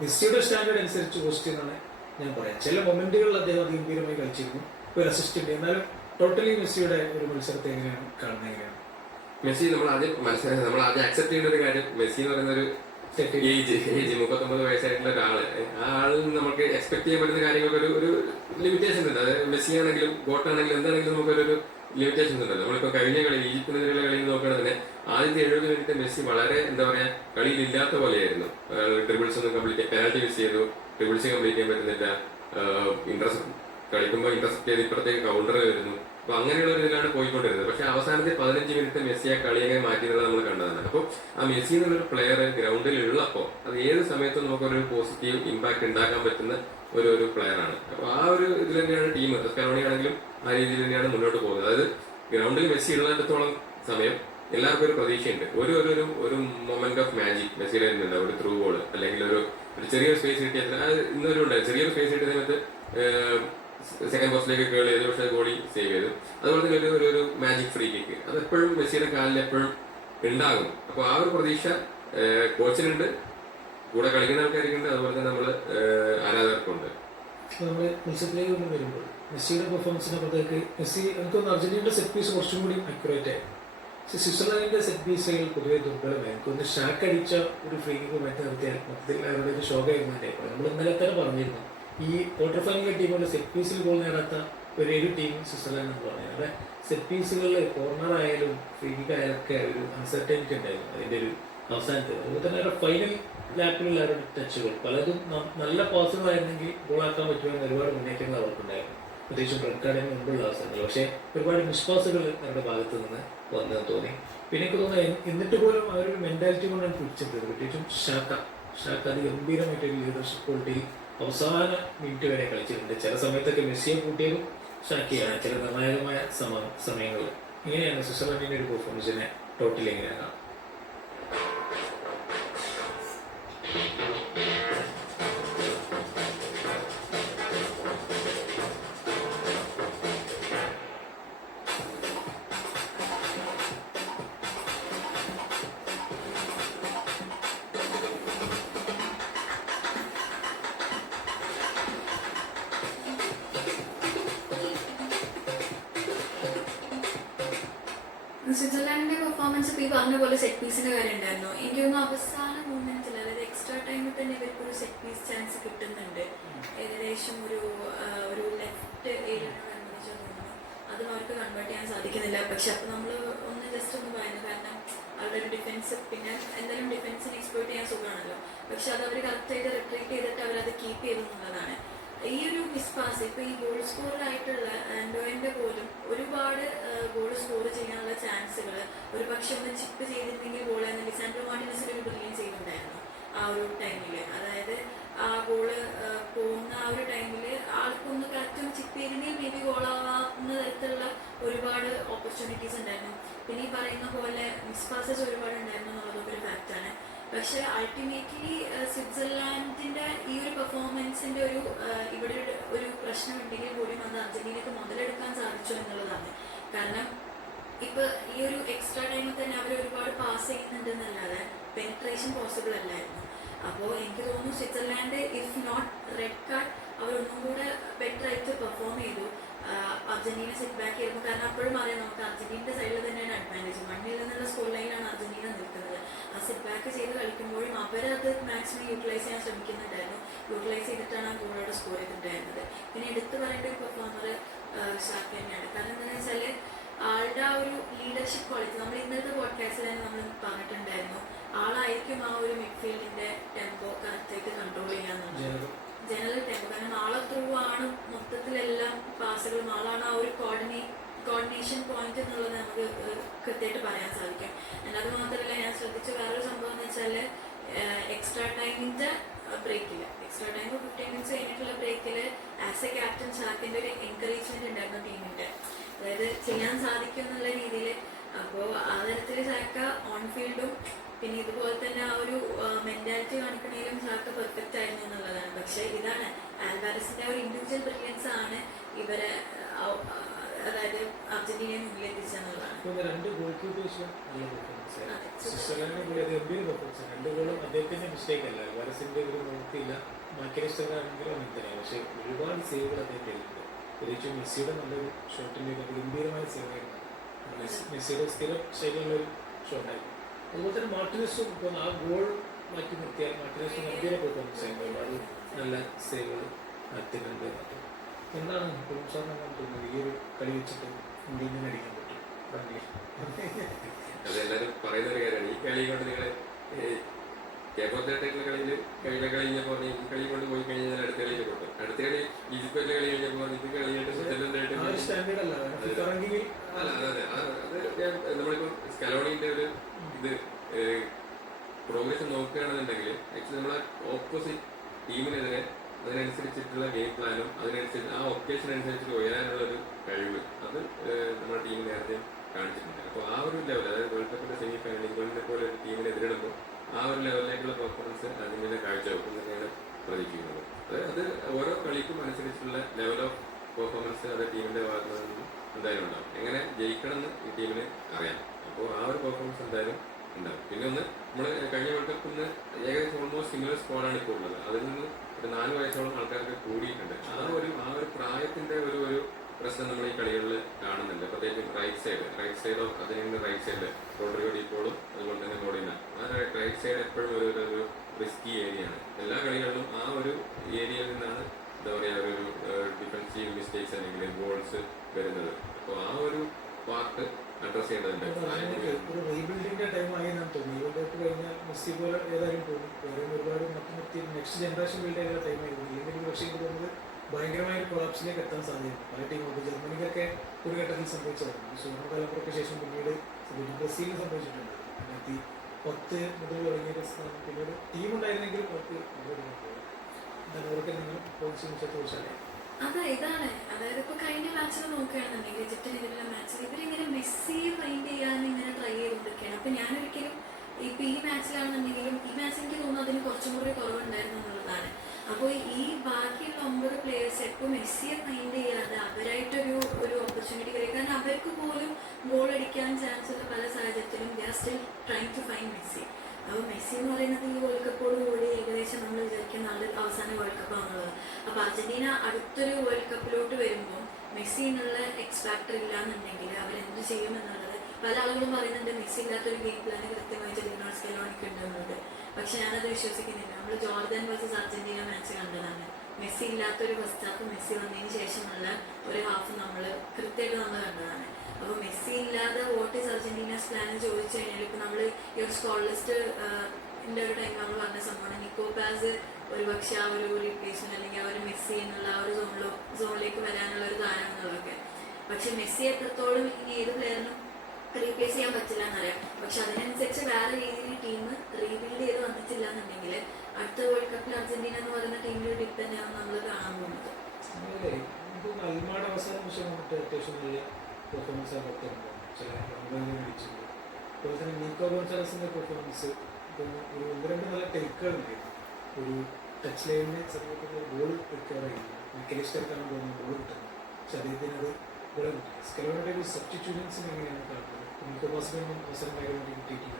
മെസ്സിയുടെ സ്റ്റാൻഡേർഡ് അനുസരിച്ച് പോസ്റ്റ് എന്നാണ് ഞാൻ പറയാം. ചില മൊമെന്റുകളിൽ അദ്ദേഹം ഗംഭീരമായി കളിച്ചിരുന്നു, ഒരു അസിസ്റ്റന്റ്. എന്നാലും ടോട്ടലി മെസ്സിയുടെ ഒരു മത്സരത്തെ എങ്ങനെയാണ് കാണുന്നത്? മെസ്സി നമ്മൾ ആദ്യം അക്സെപ്റ്റ് ചെയ്യുന്ന ഒരു കാര്യം, മെസ്സി എന്ന് പറയുന്ന ഒരു ഏജ് 39 വയസ്സായിട്ടുള്ള ആളിൽ നമുക്ക് എക്സ്പെക്ട് ചെയ്യാൻ പറ്റുന്ന കാര്യങ്ങൾക്ക് ഒരു ലിമിറ്റേഷൻസ് ഉണ്ട്. അതായത് മെസ്സി ആണെങ്കിലും ഗോട്ടാണെങ്കിലും എന്താണെങ്കിലും നമുക്കൊരു ലിമിറ്റേഷൻസ് ഉണ്ടല്ലോ. നമ്മളിപ്പോ കഴിഞ്ഞ കളി ഈജിപ്തിനെതിരെയുള്ള കളിയിൽ നോക്കുകയാണെങ്കിൽ തന്നെ ആദ്യത്തെ 70 മിനിറ്റ് മെസ്സി വളരെ എന്താ പറയാ കളിയിലില്ലാത്ത പോലെയായിരുന്നു. ട്രിബിൾസ് ഒന്നും കംപ്ലീറ്റ്, പെനാൽറ്റി മിസ് ചെയ്തു, ട്രിബിൾസ് കംപ്ലീറ്റ് ചെയ്യാൻ പറ്റുന്നില്ല, കളിക്കുമ്പോൾ ഇന്റർസെപ്റ്റ് ചെയ്ത് ഇപ്പുറത്തേക്ക് കൗണ്ടർ വരുന്നു. അപ്പൊ അങ്ങനെയുള്ള ഒരു ഇതിലാണ് പോയിക്കൊണ്ടിരുന്നത്. പക്ഷെ അവസാനത്തെ 15 മിനിറ്റ് മെസ്സി ആ കളി എങ്ങനെ മാറ്റിയെന്നുള്ളത് നമ്മൾ കണ്ടതാണ്. അപ്പോൾ ആ മെസ്സി എന്നുള്ളൊരു പ്ലെയർ ഗ്രൗണ്ടിൽ ഉള്ളപ്പോൾ അത് ഏത് സമയത്തും നമുക്കൊരു പോസിറ്റീവ് ഇമ്പാക്ട് ഉണ്ടാക്കാൻ പറ്റുന്ന ഒരു പ്ലെയർ ആണ്. അപ്പൊ ആ ഒരു ഇതിൽ തന്നെയാണ് ടീം സ്കലോണി ആണെങ്കിലും ആ രീതിയിൽ തന്നെയാണ് മുന്നോട്ട് പോകുന്നത്. അതായത് ഗ്രൗണ്ടിൽ മെസ്സി ഉള്ളിടത്തോളം സമയം എല്ലാവർക്കും ഒരു പ്രതീക്ഷയുണ്ട്. ഒരു മൊമെന്റ് ഓഫ് മാജിക് മെസ്സിയുടെ ഉണ്ട്. ഒരു ത്രൂ ബോൾ അല്ലെങ്കിൽ ഒരു ചെറിയൊരു സ്പേസ് കിട്ടിയ ഇന്നൊരു ഉണ്ടായി, ചെറിയൊരു സ്പേസ് കിട്ടിയ സമയത്ത് സെക്കൻഡ് പോസ്റ്റിലേക്ക് കേൾ ചെയ്തു, പക്ഷേ ഗോളി സേവ് ചെയ്തു. അതുപോലെ തന്നെ ഒരു മാജിക് ഫ്രീ കിക്ക് അതെപ്പോഴും മെസ്സിയുടെ കാലിൽ എപ്പോഴും ഉണ്ടാകും. അപ്പൊ ആ ഒരു പ്രതീക്ഷ കോച്ചിനുണ്ട്, കൂടെ കളിക്കുന്ന ആൾക്കാർക്കുണ്ട്, അതുപോലെ തന്നെ നമ്മള് ആരാധകർക്കുണ്ട്. നമ്മള് മത്സരത്തിലേക്ക് വരുമ്പോൾ മെസ്സിയുടെ പെർഫോമൻസിനെ പുറത്തേക്ക് എനിക്കൊന്ന് അർജന്റീനയുടെ സെറ്റ് പീസ് കുറച്ചും കൂടി അക്യുറേറ്റ് ആയി. പക്ഷെ സ്വിറ്റ്സർലൻഡിന്റെ സെറ്റ് പീസുകൾ പൊതുവെ ദുർബലമായി. എനിക്കൊന്ന് ഷാക്ക് അടിച്ച ഒരു ഫ്രീ കിക്ക് മാറ്റി നിർത്തിയാൽ മൊത്തത്തിൽ അവരുടെ ഒരു ശോകമായിട്ടായി. നമ്മൾ ഇന്നലെ തന്നെ പറഞ്ഞിരുന്നു, ഈ ക്വാർട്ടർ ഫൈനൽ ടീമുകളുടെ സെറ്റ് പീസിൽ ഗോൾ നേടാത്ത ഒരു ടീം സ്വിറ്റ്സർലൻഡ് എന്ന് പറഞ്ഞത്. അവിടെ സെറ്റ് പീസുകളിൽ കോർണർ ഫ്രീ കിക്ക് ആയാലും ഒക്കെ ഒരു അൺസർട്ടനിറ്റി ഉണ്ടായിരുന്നു അതിൻ്റെ ഒരു അവസാനത്തിൽ. അതുപോലെ തന്നെ അവരുടെ ഫൈനൽ ലാപ്പിലുള്ള അവരുടെ ടച്ചുകൾ പലതും നല്ല പാസുകളായിരുന്നെങ്കിൽ ഗോളാക്കാൻ പറ്റുമെന്ന് ഒരുപാട് മുന്നേറ്റങ്ങൾ അവർക്കുണ്ടായിരുന്നു, പ്രത്യേകിച്ചും റെഡ് കാർഡിന് മുമ്പുള്ള അവസരങ്ങൾ. പക്ഷേ ഒരുപാട് മിസ്പാസുകൾ അവരുടെ ഭാഗത്ത് നിന്ന് വന്നതെന്ന് തോന്നി. പിന്നെ എനിക്ക് തോന്നുന്നു എന്നിട്ട് പോലും ആ ഒരു മെന്റാലിറ്റി കൊണ്ടാണ് പിടിച്ചെടുത്തത്. പ്രത്യേകിച്ചും ഷാക്ക അത് ഗംഭീരമായിട്ടൊരു ലീഡർഷിപ്പ് ക്വാളിറ്റിയിൽ അവസാന മിനിറ്റ് വരെ കളിച്ചിട്ടുണ്ട്. ചില സമയത്തൊക്കെ മെസ്സിയെ കൂട്ടിയതും ഷാക്കിയാണ് ചില നിർണായകമായ സമയങ്ങളിൽ. ഇങ്ങനെയാണ് സ്വിറ്റ്സർലൻഡിൻ്റെ ഒരു പെർഫോമൻസിനെ ടോട്ടൽ എങ്ങനെയാണ്? സ്വിറ്റ്സർലാൻഡിന്റെ പെർഫോമൻസ് ഇപ്പോൾ ഈ പറഞ്ഞ പോലെ സെറ്റ് പീസിന്റെ കാര്യം ഉണ്ടായിരുന്നു. എനിക്ക് തോന്നുന്നു അവസാന മൂമെന്റ്സിൽ, അതായത് എക്സ്ട്രാ ടൈമിൽ തന്നെ ഇവർക്കൊരു സെറ്റ് പീസ് ചാൻസ് കിട്ടുന്നുണ്ട്. ഏകദേശം ഒരു ലെഫ്റ്റ് ഏരിയയോടനുബന്ധിച്ച് തോന്നുന്നു അതും അവർക്ക് കൺവേർട്ട് ചെയ്യാൻ സാധിക്കുന്നില്ല. പക്ഷെ അപ്പോൾ നമ്മൾ ഒന്ന് ജസ്റ്റ് ഒന്ന് പറയുന്നത്, കാരണം അവരുടെ ഒരു ഡിഫൻസ്, പിന്നെ എന്തായാലും ഡിഫൻസിന് എക്സ്പ്ലോർട്ട് ചെയ്യാൻ സുഖമാണല്ലോ. പക്ഷെ അത് അവർ കറക്റ്റായിട്ട് റിട്രീറ്റ് ചെയ്തിട്ട് അവരത് കീപ്പ് ചെയ്തു എന്നുള്ളതാണ്. ഈ ഒരു മിസ്പാസ് ഇപ്പോൾ ഈ ഗോൾ സ്കോറിലായിട്ടുള്ള ആൻഡോയിൻ്റെ പോലും ഒരുപാട് ഗോൾ സ്കോർ ചെയ്യാനുള്ള ചാൻസുകൾ ഒരു പക്ഷെ ഒന്ന് ചിപ്പ് ചെയ്തിരുന്നെങ്കിൽ ഗോൾ എന്ന് ലിസാൻഡ്രോ മാർട്ടിനസിൽ ഒരു ബ്രില്യൻസ് ചെയ്യുന്നുണ്ടായിരുന്നു ആ ഒരു ടൈമിൽ. അതായത് ആ ഗോള് പോകുന്ന ആ ഒരു ടൈമിൽ ആൾക്കൊന്ന് കറക്റ്റ് ചിപ്പ് ചെയ്തിരുന്നെങ്കിൽ മേ ബി ഗോളാവുന്ന തരത്തിലുള്ള ഒരുപാട് ഓപ്പർച്യൂണിറ്റീസ് ഉണ്ടായിരുന്നു. പിന്നെ ഈ പറയുന്ന പോലെ മിസ്പാസസ് ഒരുപാട് ഉണ്ടായിരുന്നു എന്നുള്ളതൊക്കെ ഒരു ഫാക്റ്റാണ്. പക്ഷെ അൾട്ടിമേറ്റ്ലി സ്വിറ്റ്സർലാൻഡിന്റെ ഈ ഒരു പെർഫോമൻസിന്റെ ഇവിടെ ഒരു പ്രശ്നമുണ്ടെങ്കിൽ കൂടി അത് അർജന്റീനക്ക് മുതലെടുക്കാൻ സാധിച്ചു എന്നുള്ളതാണ്. കാരണം ഇപ്പൊ ഈ ഒരു എക്സ്ട്രാ ടൈമിൽ തന്നെ അവർ ഒരുപാട് പാസ് ചെയ്യുന്നുണ്ടെന്നല്ലാതെ പെനിട്രേഷൻ പോസിബിൾ അല്ലായിരുന്നു. അപ്പോൾ എനിക്ക് തോന്നുന്നു Switzerland if not red card അവരൊന്നും കൂടെ ബെറ്റർ ആയിട്ട് പെർഫോം ചെയ്തു. അർജന്റീന സെറ്റ് ബാക്ക് ചെയ്തു. കാരണം അപ്പോഴും അറിയാം നമുക്ക് അർജന്റീനയുടെ സൈഡിൽ തന്നെയാണ് അഡ്വാൻറ്റേജ്. 1-0 എന്നുള്ള സ്കോർ ലൈനിലാണ് അർജന്റീന നിൽക്കുന്നത്. ആ സെറ്റ് ബാക്ക് ചെയ്ത് കളിക്കുമ്പോഴും അവരത് മാക്സിമം യൂട്ടിലൈസ് ചെയ്യാൻ ശ്രമിക്കുന്നുണ്ടായിരുന്നു. യൂട്ടിലൈസ് ചെയ്തിട്ടാണ് ആ ഗോളോടെ സ്കോർ ചെയ്തിട്ടുണ്ടായിരുന്നത്. പിന്നെ എടുത്തു പറയേണ്ട ഒരു പെർഫോമർ ഷാക്ക തന്നെയാണ്. കാരണം എന്താണെന്ന് വെച്ചാൽ ആളുടെ ആ ഒരു ലീഡർഷിപ്പ് ക്വാളിറ്റി നമ്മൾ ഇന്നത്തെ പോഡ്കാസ്റ്റിൽ തന്നെ നമ്മൾ പറഞ്ഞിട്ടുണ്ടായിരുന്നു. ആളായിരിക്കും ആ ഒരു മിഡ്ഫീൽഡിന്റെ ടെമ്പോ കറക്റ്റായിട്ട് കൺട്രോൾ ചെയ്യാന്നുള്ളത്, ജനറൽ ടെമ്പോ. കാരണം ആളെ ത്രൂ ആണ് മൊത്തത്തിലെല്ലാം പാസുകളും, ആളാണ് ആ ഒരു കോർഡിനേഷൻ പോയിന്റ് എന്നുള്ളത് നമുക്ക് കൃത്യമായിട്ട് പറയാൻ സാധിക്കും. അത് മാത്രമല്ല, ഞാൻ ശ്രദ്ധിച്ച വേറൊരു സംഭവം എന്ന് വെച്ചാൽ എക്സ്ട്രാ ടൈമിന്റെ ബ്രേക്കിൽ, എക്സ്ട്രാ ടൈം 15 മിനിറ്റ്സ് കഴിഞ്ഞിട്ടുള്ള ബ്രേക്കിൽ ആസ് എ ക്യാപ്റ്റൻ ഷാക്കിന്റെ ഒരു എൻകറേജ്മെന്റ് ഉണ്ടായിരുന്നു ടീമിന്റെ, അതായത് ചെയ്യാൻ സാധിക്കും എന്നുള്ള രീതിയിൽ. അപ്പോൾ ആ തരത്തിൽ ഷാക്ക ഓൺ ഫീൽഡും പിന്നെ ഇതുപോലെ തന്നെ ആ ഒരു മെന്റാലിറ്റി കാണിക്കണേലും ഷാക്ക പെർഫെക്റ്റ് ആയിരുന്നു എന്നുള്ളതാണ്. പക്ഷെ ഇതാണ് ആൽവാരസിന്റെ ഒരു ഇൻഡിവിജ്വൽ ബ്രില്യൻസ് ആണ് ഇവരെ അതായത് അർജന്റീനയെ മുന്നിലെത്തിച്ചെന്നുള്ളതാണ്. രണ്ട് ഗോൾ കീപ്പേഴ്സും നല്ല പെർഫോമൻസ് ആയിരുന്നു. സ്വിറ്റ്സർലൻഡിനെ പോലെ ഗംഭീര പെർഫോമൻസ്. രണ്ട് ഗോളും അദ്ദേഹത്തിന്റെ മിസ്റ്റേക്ക് അല്ല, ആൽവാരസിന്റെ ഒരു നോക്കിയില്ല. മാർട്ടിനസാണെങ്കിലും അങ്ങനെ തന്നെയാണ്. പക്ഷെ ഒരുപാട് സേവുകൾ അദ്ദേഹം ചെയ്തിട്ടുണ്ട്. പ്രത്യേകിച്ചും മെസ്സിയുടെ നല്ലൊരു ഷോട്ടിൻ്റെ ഗംഭീരമായ സേവ് ആയിരുന്നു. മെസ്സിയുടെ സ്ഥിരം ശൈലിയുള്ളൊരു ഷോട്ടായിരുന്നു. അതുപോലെ തന്നെ മാർട്ടിനസും ഇപ്പോൾ ആ ഗോൾ മാറ്റി നിർത്തിയാൽ മാർട്ടിനസും ഗംഭീര പെർഫോമൻസ് ആയിരുന്നു. ഒരുപാട് നല്ല സേവുകൾ നടത്തുന്നുണ്ട്. എന്താണ് സാറിന് തോന്നുന്നത് ഈ ഒരു കളി വെച്ചിട്ട് ഇന്ത്യയിൽ അടിക്കാൻ പറ്റും? അതെല്ലാവരും പറയുന്ന ഒരു കാര്യമാണ്. ഈ കളി കൊണ്ട് നിങ്ങൾ കേരളത്തിലായിട്ടുള്ള കളിയിൽ കളി കഴിഞ്ഞപ്പോൾ ഈ കളി കൊണ്ട് പോയി കഴിഞ്ഞാൽ അടുത്ത കളിയിൽ കൊണ്ടു. അടുത്ത കളി ഈജിപ്തിലെ കളി കഴിഞ്ഞപ്പോൾ ഇത് കളിയായിട്ട് സ്വിറ്റ്സർലൻഡായിട്ട് അല്ല. അത് നമ്മളിപ്പോൾ സ്കലോണിന്റെ ഒരു ഇത് പ്രോഗ്രസ് നോക്കുകയാണെന്നുണ്ടെങ്കിൽ ആക്ച്വലി നമ്മളെ ഓപ്പോസിറ്റ് ടീമിനെതിരെ അതിനനുസരിച്ചിട്ടുള്ള ഗെയിം പ്ലാനും അതിനനുസരിച്ച് ആ ഒക്കേഷൻ അനുസരിച്ചിട്ട് ഉയരാനുള്ള ഒരു കഴിവ് അത് നമ്മുടെ ടീമിന് നേരത്തെ കാണിച്ചിട്ടുണ്ട്. അപ്പോൾ ആ ഒരു ലെവൽ, അതായത് വേൾഡ് കപ്പിന്റെ സെമി ഫൈനൽ ഇംഗ്ലണ്ടിനെ പോലെ ഒരു ടീമിനെ എതിരിടുമ്പോൾ ആ ഒരു ലെവലിലേക്കുള്ള പെർഫോമൻസ് അതിൻ്റെ കാഴ്ചവെക്കും തന്നെയാണ് പ്രതീക്ഷിക്കുന്നത്. അത് ഓരോ കളിക്കും അനുസരിച്ചുള്ള ലെവൽ ഓഫ് പെർഫോമൻസ് അത് ടീമിന്റെ ഭാഗത്ത് നിന്നും എന്തായാലും ഉണ്ടാവും. എങ്ങനെ ജയിക്കണമെന്ന് ഈ ടീമിന് അറിയാം. അപ്പോൾ ആ ഒരു പെർഫോമൻസ് എന്തായാലും ഉണ്ടാവും. പിന്നെ ഒന്ന് നമ്മൾ കഴിഞ്ഞ വേൾഡ് കപ്പിൽ നിന്ന് ഏകദേശം ഓൾമോസ്റ്റ് സിമിലർ സ്കോഡാണ് ഇപ്പോൾ ഉള്ളത്. അതിൽ നിന്ന് ഒരു 4 വയസ്സോളം ആൾക്കാർക്ക് കൂടിയിട്ടുണ്ട്. ആ ഒരു പ്രായത്തിന്റെ ഒരു പ്രശ്നം നമ്മൾ ഈ കളികളിൽ കാണുന്നുണ്ട്. പ്രത്യേകിച്ചും റൈറ്റ് സൈഡ് ഓഫ് അതിന് റൈറ്റ് സൈഡ് റോഡ്രിഗോ ഡിപ്പോളും അതുപോലെ തന്നെ മോഡിന, ആ റൈറ്റ് സൈഡ് എപ്പോഴും ഒരു റിസ്കി ഏരിയയാണ്. എല്ലാ കളികളിലും ആ ഒരു ഏരിയയിൽ നിന്നാണ് എന്താ പറയുക ഒരു ഡിഫൻസീവ് മിസ്റ്റേക്സ് അല്ലെങ്കിൽ ഗോൾസ് വരുന്നത്. അപ്പോൾ ആ ഒരു പാർട്ട് അഡ്രസ് ചെയ്യേണ്ടതുണ്ട്. ഒരു റീബിൽഡിന്റെ ടൈമായി ഞാൻ തോന്നി. വേൾഡ് കപ്പ് കഴിഞ്ഞാൽ മെസ്സി പോലെ ഏതായാലും പോകും. വേറെ ഒരുപാട് മറ്റു നെക്സ്റ്റ് ജനറേഷൻ ബിൽഡ് ചെയ്യുന്ന ടൈമായിരുന്നു. ഇല്ലെങ്കിൽ പക്ഷേ എനിക്ക് തോന്നുന്നത് ഭയങ്കരമായ ഒരു കൊളാപ്സിലേക്ക് എത്താൻ സാധ്യതയുണ്ട്. പല ടീമുകൾക്ക് ജർമ്മനിക്കൊക്കെ ഒരു ഘട്ടത്തിൽ സംഭവിച്ചതാണ്. സുവർണ്ണ തലമുറയ്ക്ക് ശേഷം പിന്നീട് ബ്രസീലിന് സംഭവിച്ചിട്ടുണ്ട്. 2010 മുതൽ തുടങ്ങിയ പിന്നീട് ടീമുണ്ടായിരുന്നെങ്കിലും അവർക്ക് അവർക്ക് നിങ്ങൾ കുറിച്ചല്ലേ? ഇതാണ് അതായത് ഇപ്പൊ കഴിഞ്ഞ മാച്ചിൽ നോക്കുകയാണെന്നുണ്ടെങ്കിൽ ഈജിപ്തിനെതിരെയുള്ള മാച്ചിൽ ഇവരിങ്ങനെ മെസ്സിയെ ഫൈൻഡ് ചെയ്യാൻ ഇങ്ങനെ ട്രൈ ചെയ്തുകൊണ്ടിരിക്കുകയാണ്. അപ്പൊ ഞാനൊരിക്കലും ഇപ്പൊ ഈ മാച്ചിലാണെന്നുണ്ടെങ്കിലും ഈ മാച്ച് എനിക്ക് തോന്നുന്നു അതിന് കുറച്ചും കൂടി കുറവുണ്ടായിരുന്നു എന്നുള്ളതാണ്. അപ്പോൾ ഈ ബാക്കിയുള്ള 9 പ്ലേയേഴ്സ് എപ്പോൾ മെസ്സിയെ ഫൈൻഡ് ചെയ്യാതെ അവരായിട്ടൊരു ഓപ്പർച്യൂണിറ്റി കഴിയും. കാരണം അവർക്ക് പോലും ഗോൾ അടിക്കാൻ ചാൻസ് ഉള്ള പല സാഹചര്യത്തിലും they are still trying to find Messi. അപ്പോൾ മെസ്സി എന്ന് പറയുന്നത് ഈ വേൾഡ് കപ്പോട് കൂടി ഏകദേശം നമ്മൾ വിചാരിക്കുന്ന അവസാന വേൾഡ് കപ്പ് ആണുള്ളത്. അപ്പോൾ അർജന്റീന അടുത്തൊരു വേൾഡ് കപ്പിലോട്ട് വരുമ്പോൾ മെസ്സി എന്നുള്ള എക്സ് ഫാക്ടർ ഇല്ലാന്നുണ്ടെങ്കിൽ അവരെന്ത് ചെയ്യും എന്നുള്ളത് പല ആളുകളും പറയുന്നുണ്ട്. മെസ്സി ഇല്ലാത്തൊരു ഗെയിം പ്ലാൻ കൃത്യമായിട്ട് ലിയോണൽ സ്കലോണിക്ക് ഉണ്ടെന്നുള്ളത്. പക്ഷെ ഞാനത് വിശ്വസിക്കുന്നില്ല. നമ്മൾ ജോർദാൻ വേഴ്സസ് അർജന്റീന മാച്ച് കണ്ടതാണ്. മെസ്സി ഇല്ലാത്തൊരു ഫസ്റ്റ് ഹാഫ് മെസ്സി വന്നതിന് ശേഷമുള്ള ഒരു ഹാഫ് നമ്മൾ കൃത്യമായിട്ട് നമ്മൾ കണ്ടതാണ്. അപ്പോൾ മെസ്സി ഇല്ലാതെ വോട്ട് ഈസ് അർജന്റീനാസ് പ്ലാൻ ചോദിച്ചു കഴിഞ്ഞാൽ ഇപ്പോൾ നമ്മൾ ഈ ഒരു സ്കോർ ലിസ്റ്റ് ഒരു ടൈം നമ്മൾ പറഞ്ഞ സംഭവമാണ്. നിക്കോ പാസ് ഒരു പക്ഷെ ആ ഒരു റീപ്ലേസ്മെന്റ് അല്ലെങ്കിൽ ആ ഒരു മെസ്സി എന്നുള്ള ആ ഒരു സോണിലേക്ക് വരാനുള്ള ഒരു താരം എന്നുള്ളതൊക്കെ. പക്ഷെ മെസ്സി എത്രത്തോളം ഇനി ഏത് പ്ലെയറിനും റീപ്ലേസ് ചെയ്യാൻ പറ്റില്ല എന്നറിയാം. പക്ഷെ അതിനനുസരിച്ച് വേറെ രീതിയിൽ ടീം റീബിൽഡ് ചെയ്ത് വന്നിട്ടില്ല എന്നുണ്ടെങ്കിൽ അടുത്ത വേൾഡ് കപ്പിൽ അർജന്റീന എന്ന് പറയുന്ന ടീമിൽ ഡിപ്പെൻഡ് ആണ് നമ്മൾ കാണാൻ പോകുന്നത്. അൽമാഡ് അവസാന നിമിഷം വന്നിട്ട് അത്യാവശ്യം നല്ല പെർഫോമൻസ് ആണ് പുറത്തിറങ്ങുന്നത്. ചില അടിച്ചിട്ടുണ്ട്. അതുപോലെ തന്നെ നിക്കോ ഗോൺസാലസിന്റെ പെർഫോമൻസ് ഒരു 1-2 നല്ല ടേക്കുകളുണ്ട്. ഒരു ടച്ച് ലൈനിന് സമയത്ത് ഗോൾ റിക്കവർ ചെയ്യുന്നു. മെക്കലിസ്റ്റർക്കാണ് തോന്നുന്നത് ഗോൾ കിട്ടുന്നത്. പക്ഷെ അദ്ദേഹത്തിന് അത് ഇവിടെ സ്കലോണിയുടെ ഒരു സബ്സ്റ്റിറ്റ്യൂഷൻസിന് എങ്ങനെയാണ് കാണുന്നത്. നിക്കോ പാസിനൊന്നും അവസരം കാര്യമായിട്ട് കിട്ടിയിട്ടില്ല.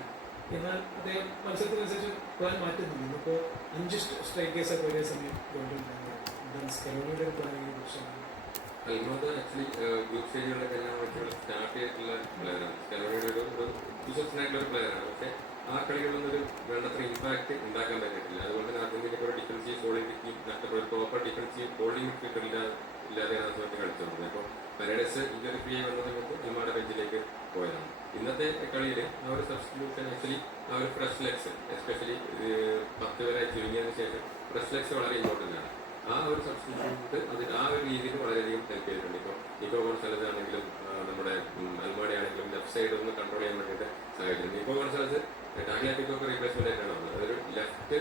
എന്നാൽ അദ്ദേഹം മത്സരത്തിനനുസരിച്ച് പ്ലാൻ മാറ്റുന്നില്ല. ഇന്നിപ്പോൾ 5 സ്ട്രൈക്കേഴ്സൊക്കെ ഒരേ സമയം ഗോൾഡുണ്ടായിരുന്നു. എന്താണ് സ്കലോണിയുടെ ഒരു പ്ലാനിനെ കുറിച്ചാണ്? അൽമാദ് ആക്ച്വലി ഗ്രൂപ്പ് സ്റ്റേജുകളിലൊക്കെ എല്ലാം വെച്ചുള്ള സ്റ്റാർട്ട് ചെയ്തിട്ടുള്ള പ്ലെയറാണ്. സ്കലോണിയുടെ ഒരു വിശ്വസനായിട്ടുള്ള ഒരു പ്ലെയറാണ്. പക്ഷേ ആ കളികളൊന്നും ഒരു വേണ്ടത്ര ഇമ്പാക്ട് ഉണ്ടാക്കാൻ പറ്റിയിട്ടില്ല. അതുകൊണ്ട് തന്നെ അർജന്റീനയ്ക്ക് ഒരു ഡിഫൻസീവ് സോളിഡിറ്റി നഷ്ടപ്പെട്ട ഒരു പ്രോപ്പർ ഡിഫൻസീവ് ഹോൾഡിംഗ് മിഡ്ഫീൽഡർ ഇല്ലാതെയാണ് ആ സമയത്ത് കളിച്ചത്. അപ്പോൾ പരേഡസ് ഇഞ്ചറി ഫ്രീ ആയി വന്ന സമയത്ത് അൽമാഡ ബെഞ്ചിലേക്ക് പോയതാണ്. ഇന്നത്തെ കളിയിൽ ആ ഒരു സബ്സ്റ്റിറ്റ്യൂഷൻ ആക്ച്വലി ആ ഒരു ഫ്രഷ് ലെഗ്സ് എസ്പെഷ്യലി 10 വരെ ചുരുങ്ങിയതിന് ശേഷം ഫ്രഷ് ലെഗ്സ് വളരെ ഇമ്പോർട്ടൻ്റ് ആണ്. ആ ഒരു സബ്സ്റ്റിറ്റ്യൂട്ട് അതിൽ ആ ഒരു രീതിയിൽ വളരെയധികം ഹെൽപ്പ് ചെയ്തിട്ടുണ്ട്. ഇപ്പോൾ നിക്കോ ഗോൺസാലസ് ആണെങ്കിലും നമ്മുടെ അൽമാഡ ആണെങ്കിലും ലെഫ്റ്റ് സൈഡ് ഒന്ന് കൺട്രോൾ ചെയ്യാൻ വേണ്ടിയിട്ട് സഹായിക്കുന്നു. നിക്കോ ഗോൺസാലസ് ടാഗ്ലിയാഫിക്കോക്ക് റീപ്ലേസ്മെന്റ് ആയിട്ടാണ് വന്നത്. അതൊരു ലെഫ്റ്റ്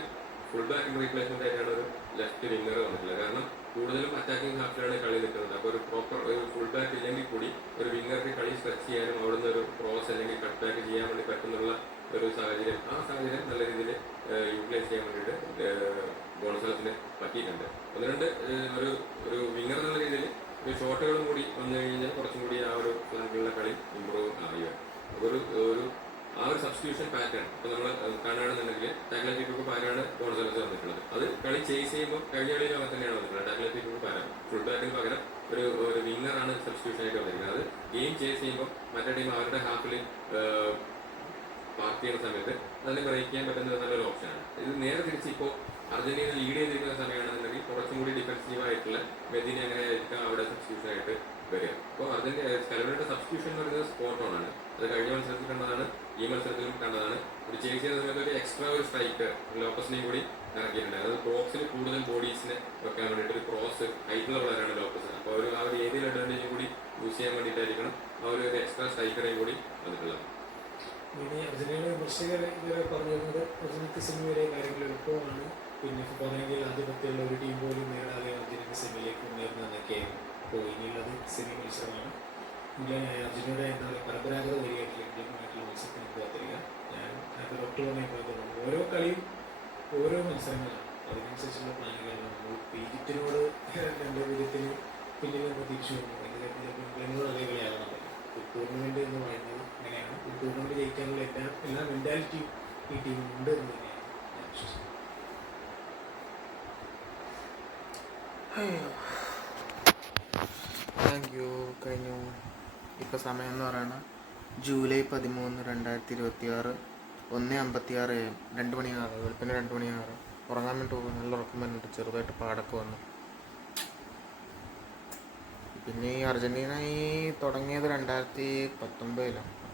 ഫുൾ ബാക്കിംഗ് റീപ്ലേസ്മെന്റ് ആയിട്ടാണ് ഒരു ലെഫ്റ്റ് വിങ്ങർ വന്നിട്ടുള്ളത്. കാരണം കൂടുതലും അറ്റാക്കിംഗ് ഹാഫിലാണ് കളി നിൽക്കുന്നത്. അപ്പോൾ ഒരു പ്രോപ്പർ ഒരു ഫുൾ ബാക്ക് ഇല്ലെങ്കിൽ കൂടി ഒരു വിങ്ങർക്ക് കളി സ്ട്രെച്ച് ചെയ്യാനും അവിടുന്ന് ഒരു ക്രോസ് അല്ലെങ്കിൽ കട്ട് ബാക്ക് ചെയ്യാൻ വേണ്ടി പറ്റുന്നുള്ള ഒരു സാഹചര്യം ആ സാഹചര്യം നല്ല രീതിയിൽ യൂട്ടിലൈസ് ചെയ്യാൻ വേണ്ടിയിട്ട് ഗോൺസാലസിന് പറ്റിയിട്ടുണ്ട്. 1-2 ഒരു വിങ്ങർ എന്നുള്ള രീതിയിൽ ഒരു ഷോട്ടുകളും കൂടി വന്നു കഴിഞ്ഞാൽ കുറച്ചും കൂടി ആ ഒരു ഫ്ലാങ്കിലുള്ള കളി ഇമ്പ്രൂവ് ആവുക. അപ്പോൾ ഒരു ആ ഒരു സബ്സ്റ്റിറ്റ്യൂഷൻ പാറ്റേൺ ഇപ്പോൾ നമ്മൾ കാണുകയാണെന്നുണ്ടെങ്കിൽ ടാഗ്ലിയാഫിക്കോക്ക് പാരാണ് ഗോൺസാലസ് വന്നിട്ടുള്ളത്. അത് കളി ചേസ് ചെയ്യുമ്പോൾ കഴിഞ്ഞ കളിയിലും അങ്ങനെ തന്നെയാണ് വന്നിട്ടുള്ളത്. ടാഗ്ലിയാഫിക്കോക്ക് പാരാണ് ഫുൾ ബാക്കിന് പകരം ഒരു വിങ്ങറാണ് സബ്സ്റ്റിറ്റ്യൂഷൻ ആയിട്ട് വന്നിരിക്കുന്നത്. അത് ഗെയിം ചേസ് ചെയ്യുമ്പോൾ മറ്റേ ടീം അവരുടെ ഹാഫിൽ പാർക്ക് ചെയ്യുന്ന സമയത്ത് അതിനെ ബ്രേക്ക് ചെയ്യാൻ പറ്റുന്ന നല്ലൊരു ഓപ്ഷനാണ്. ഇത് നേരെ തിരിച്ച് ഇപ്പോൾ അർജന്റീന ലീഡ് ചെയ്തിരിക്കുന്ന സമയമാണെന്നുണ്ടെങ്കിൽ കുറച്ചും കൂടി ഡിഫൻസീവായിട്ടുള്ള മെദിനെ അങ്ങനെ ആയിരിക്കാം അവിടെ സബ്സ്റ്റിറ്റ്യൂഷൻ ആയിട്ട് വരിക. അപ്പോൾ സ്കലോണിയുടെ സബ്സ്റ്റിറ്റ്യൂഷൻ എന്ന് പറയുന്നത് സ്പോട്ട് ഓൺ ആണ്. അത് കഴിഞ്ഞ മത്സരത്തിൽ കണ്ടതാണ്, ഈ മത്സരത്തിലും കണ്ടതാണ്. ഒരു ചേസ് ചെയ്യുന്ന സമയത്ത് ഒരു എക്സ്ട്രാ ഒരു സ്ട്രൈക്കർ ലോപ്പസിനെയും കൂടി ഇറക്കിയിട്ടുണ്ട്. അത് ബോക്സിൽ കൂടുതൽ ബോഡീസിനെ വെക്കാൻ വേണ്ടിയിട്ട് ഒരു ക്രോസ് ഹൈറ്റുള്ള പ്ലെയറാണ് ലോപ്പസ്. അപ്പോൾ ആ ഒരു ഏരിയൽ അഡ്വാൻറ്റേജും കൂടി യൂസ് ചെയ്യാൻ വേണ്ടിയിട്ടായിരിക്കണം ആ ഒരു എക്സ്ട്രാ സ്ട്രൈക്കറേയും കൂടി വന്നിട്ടുള്ളത്. ഇനി അർജന്റീന വിമർശകർ ഇതുവരെ പറഞ്ഞിരുന്നത് അർജന്റീനക്ക് സെമി വരെ കാര്യങ്ങൾ എളുപ്പമാണ്. പിന്നെ പറയുമെങ്കിൽ ആധിപത്യമുള്ള ഒരു ടീം പോലും നേടാതെ അർജന്റീന സെമിയിലേക്ക് മുന്നേറുന്നതൊക്കെയായിരുന്നു. അപ്പോൾ ഇനിയുള്ളത് സെമി മത്സരമാണ്. അർജന്റീനയുടെ എന്താ പറയുക പരമ്പരാഗത വരിയായിട്ടുള്ള ഇന്ത്യയുമായിട്ടുള്ള മത്സരത്തിന് പോകാത്തിരിക്കുക. ഞാൻ ഡോക്ടർ പറഞ്ഞ തോന്നുന്നു ഓരോ കളിയും ഓരോ മത്സരങ്ങളാണ്. അതിനനുസരിച്ചുള്ള പ്ലാനുകളാണ്. നമ്മൾ ഈജിപ്തിനോട് 2 വിധത്തിന് പിന്നിൽ നമ്മൾ തിരിച്ചു വന്നു. ഇംഗ്ലണ്ടിനോട് അതേ കളിയാകണം. ഒരു ടൂർണമെന്റ് എന്ന് പറയുന്നത് അങ്ങനെയാണ്. ഒരു ടൂർണമെന്റ് ജയിക്കാനുള്ള എല്ലാ മെന്റാലിറ്റിയും ഈ ടീമിനുണ്ട് എന്ന് തന്നെയാണ് ഞാൻ വിശ്വസിക്കുന്നത്. Thank you. കഴിഞ്ഞു. ഇപ്പോൾ സമയം എന്ന് പറയുന്നത് ജൂലൈ 13, 2026 1:56 AM. 2 മണിയാറ്. വെളുപ്പിന് 2 മണിയാറ്. ഉറങ്ങാൻ വേണ്ടി പോകും. നല്ല ഉറക്കം വരുന്നുണ്ട്. ചെറുതായിട്ട് പാടൊക്കെ വന്നു. പിന്നെ ഈ അർജൻറ്റീന ഈ തുടങ്ങിയത്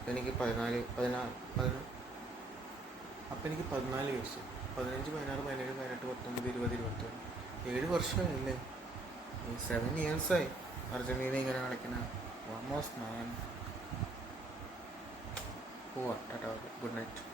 2019 അപ്പം എനിക്ക് 14 വയസ്സ് 15, 16, 17, 18, 19, 20, 21 7 വർഷമായില്ലേ? 7 ഇയേഴ്സായി അർജൻറ്റീന ഇങ്ങനെ കളിക്കുന്ന. ഓൾമോസ്റ്റ് മാൻ. പോവാ ടാറ്റ, ഗുഡ് നൈറ്റ്.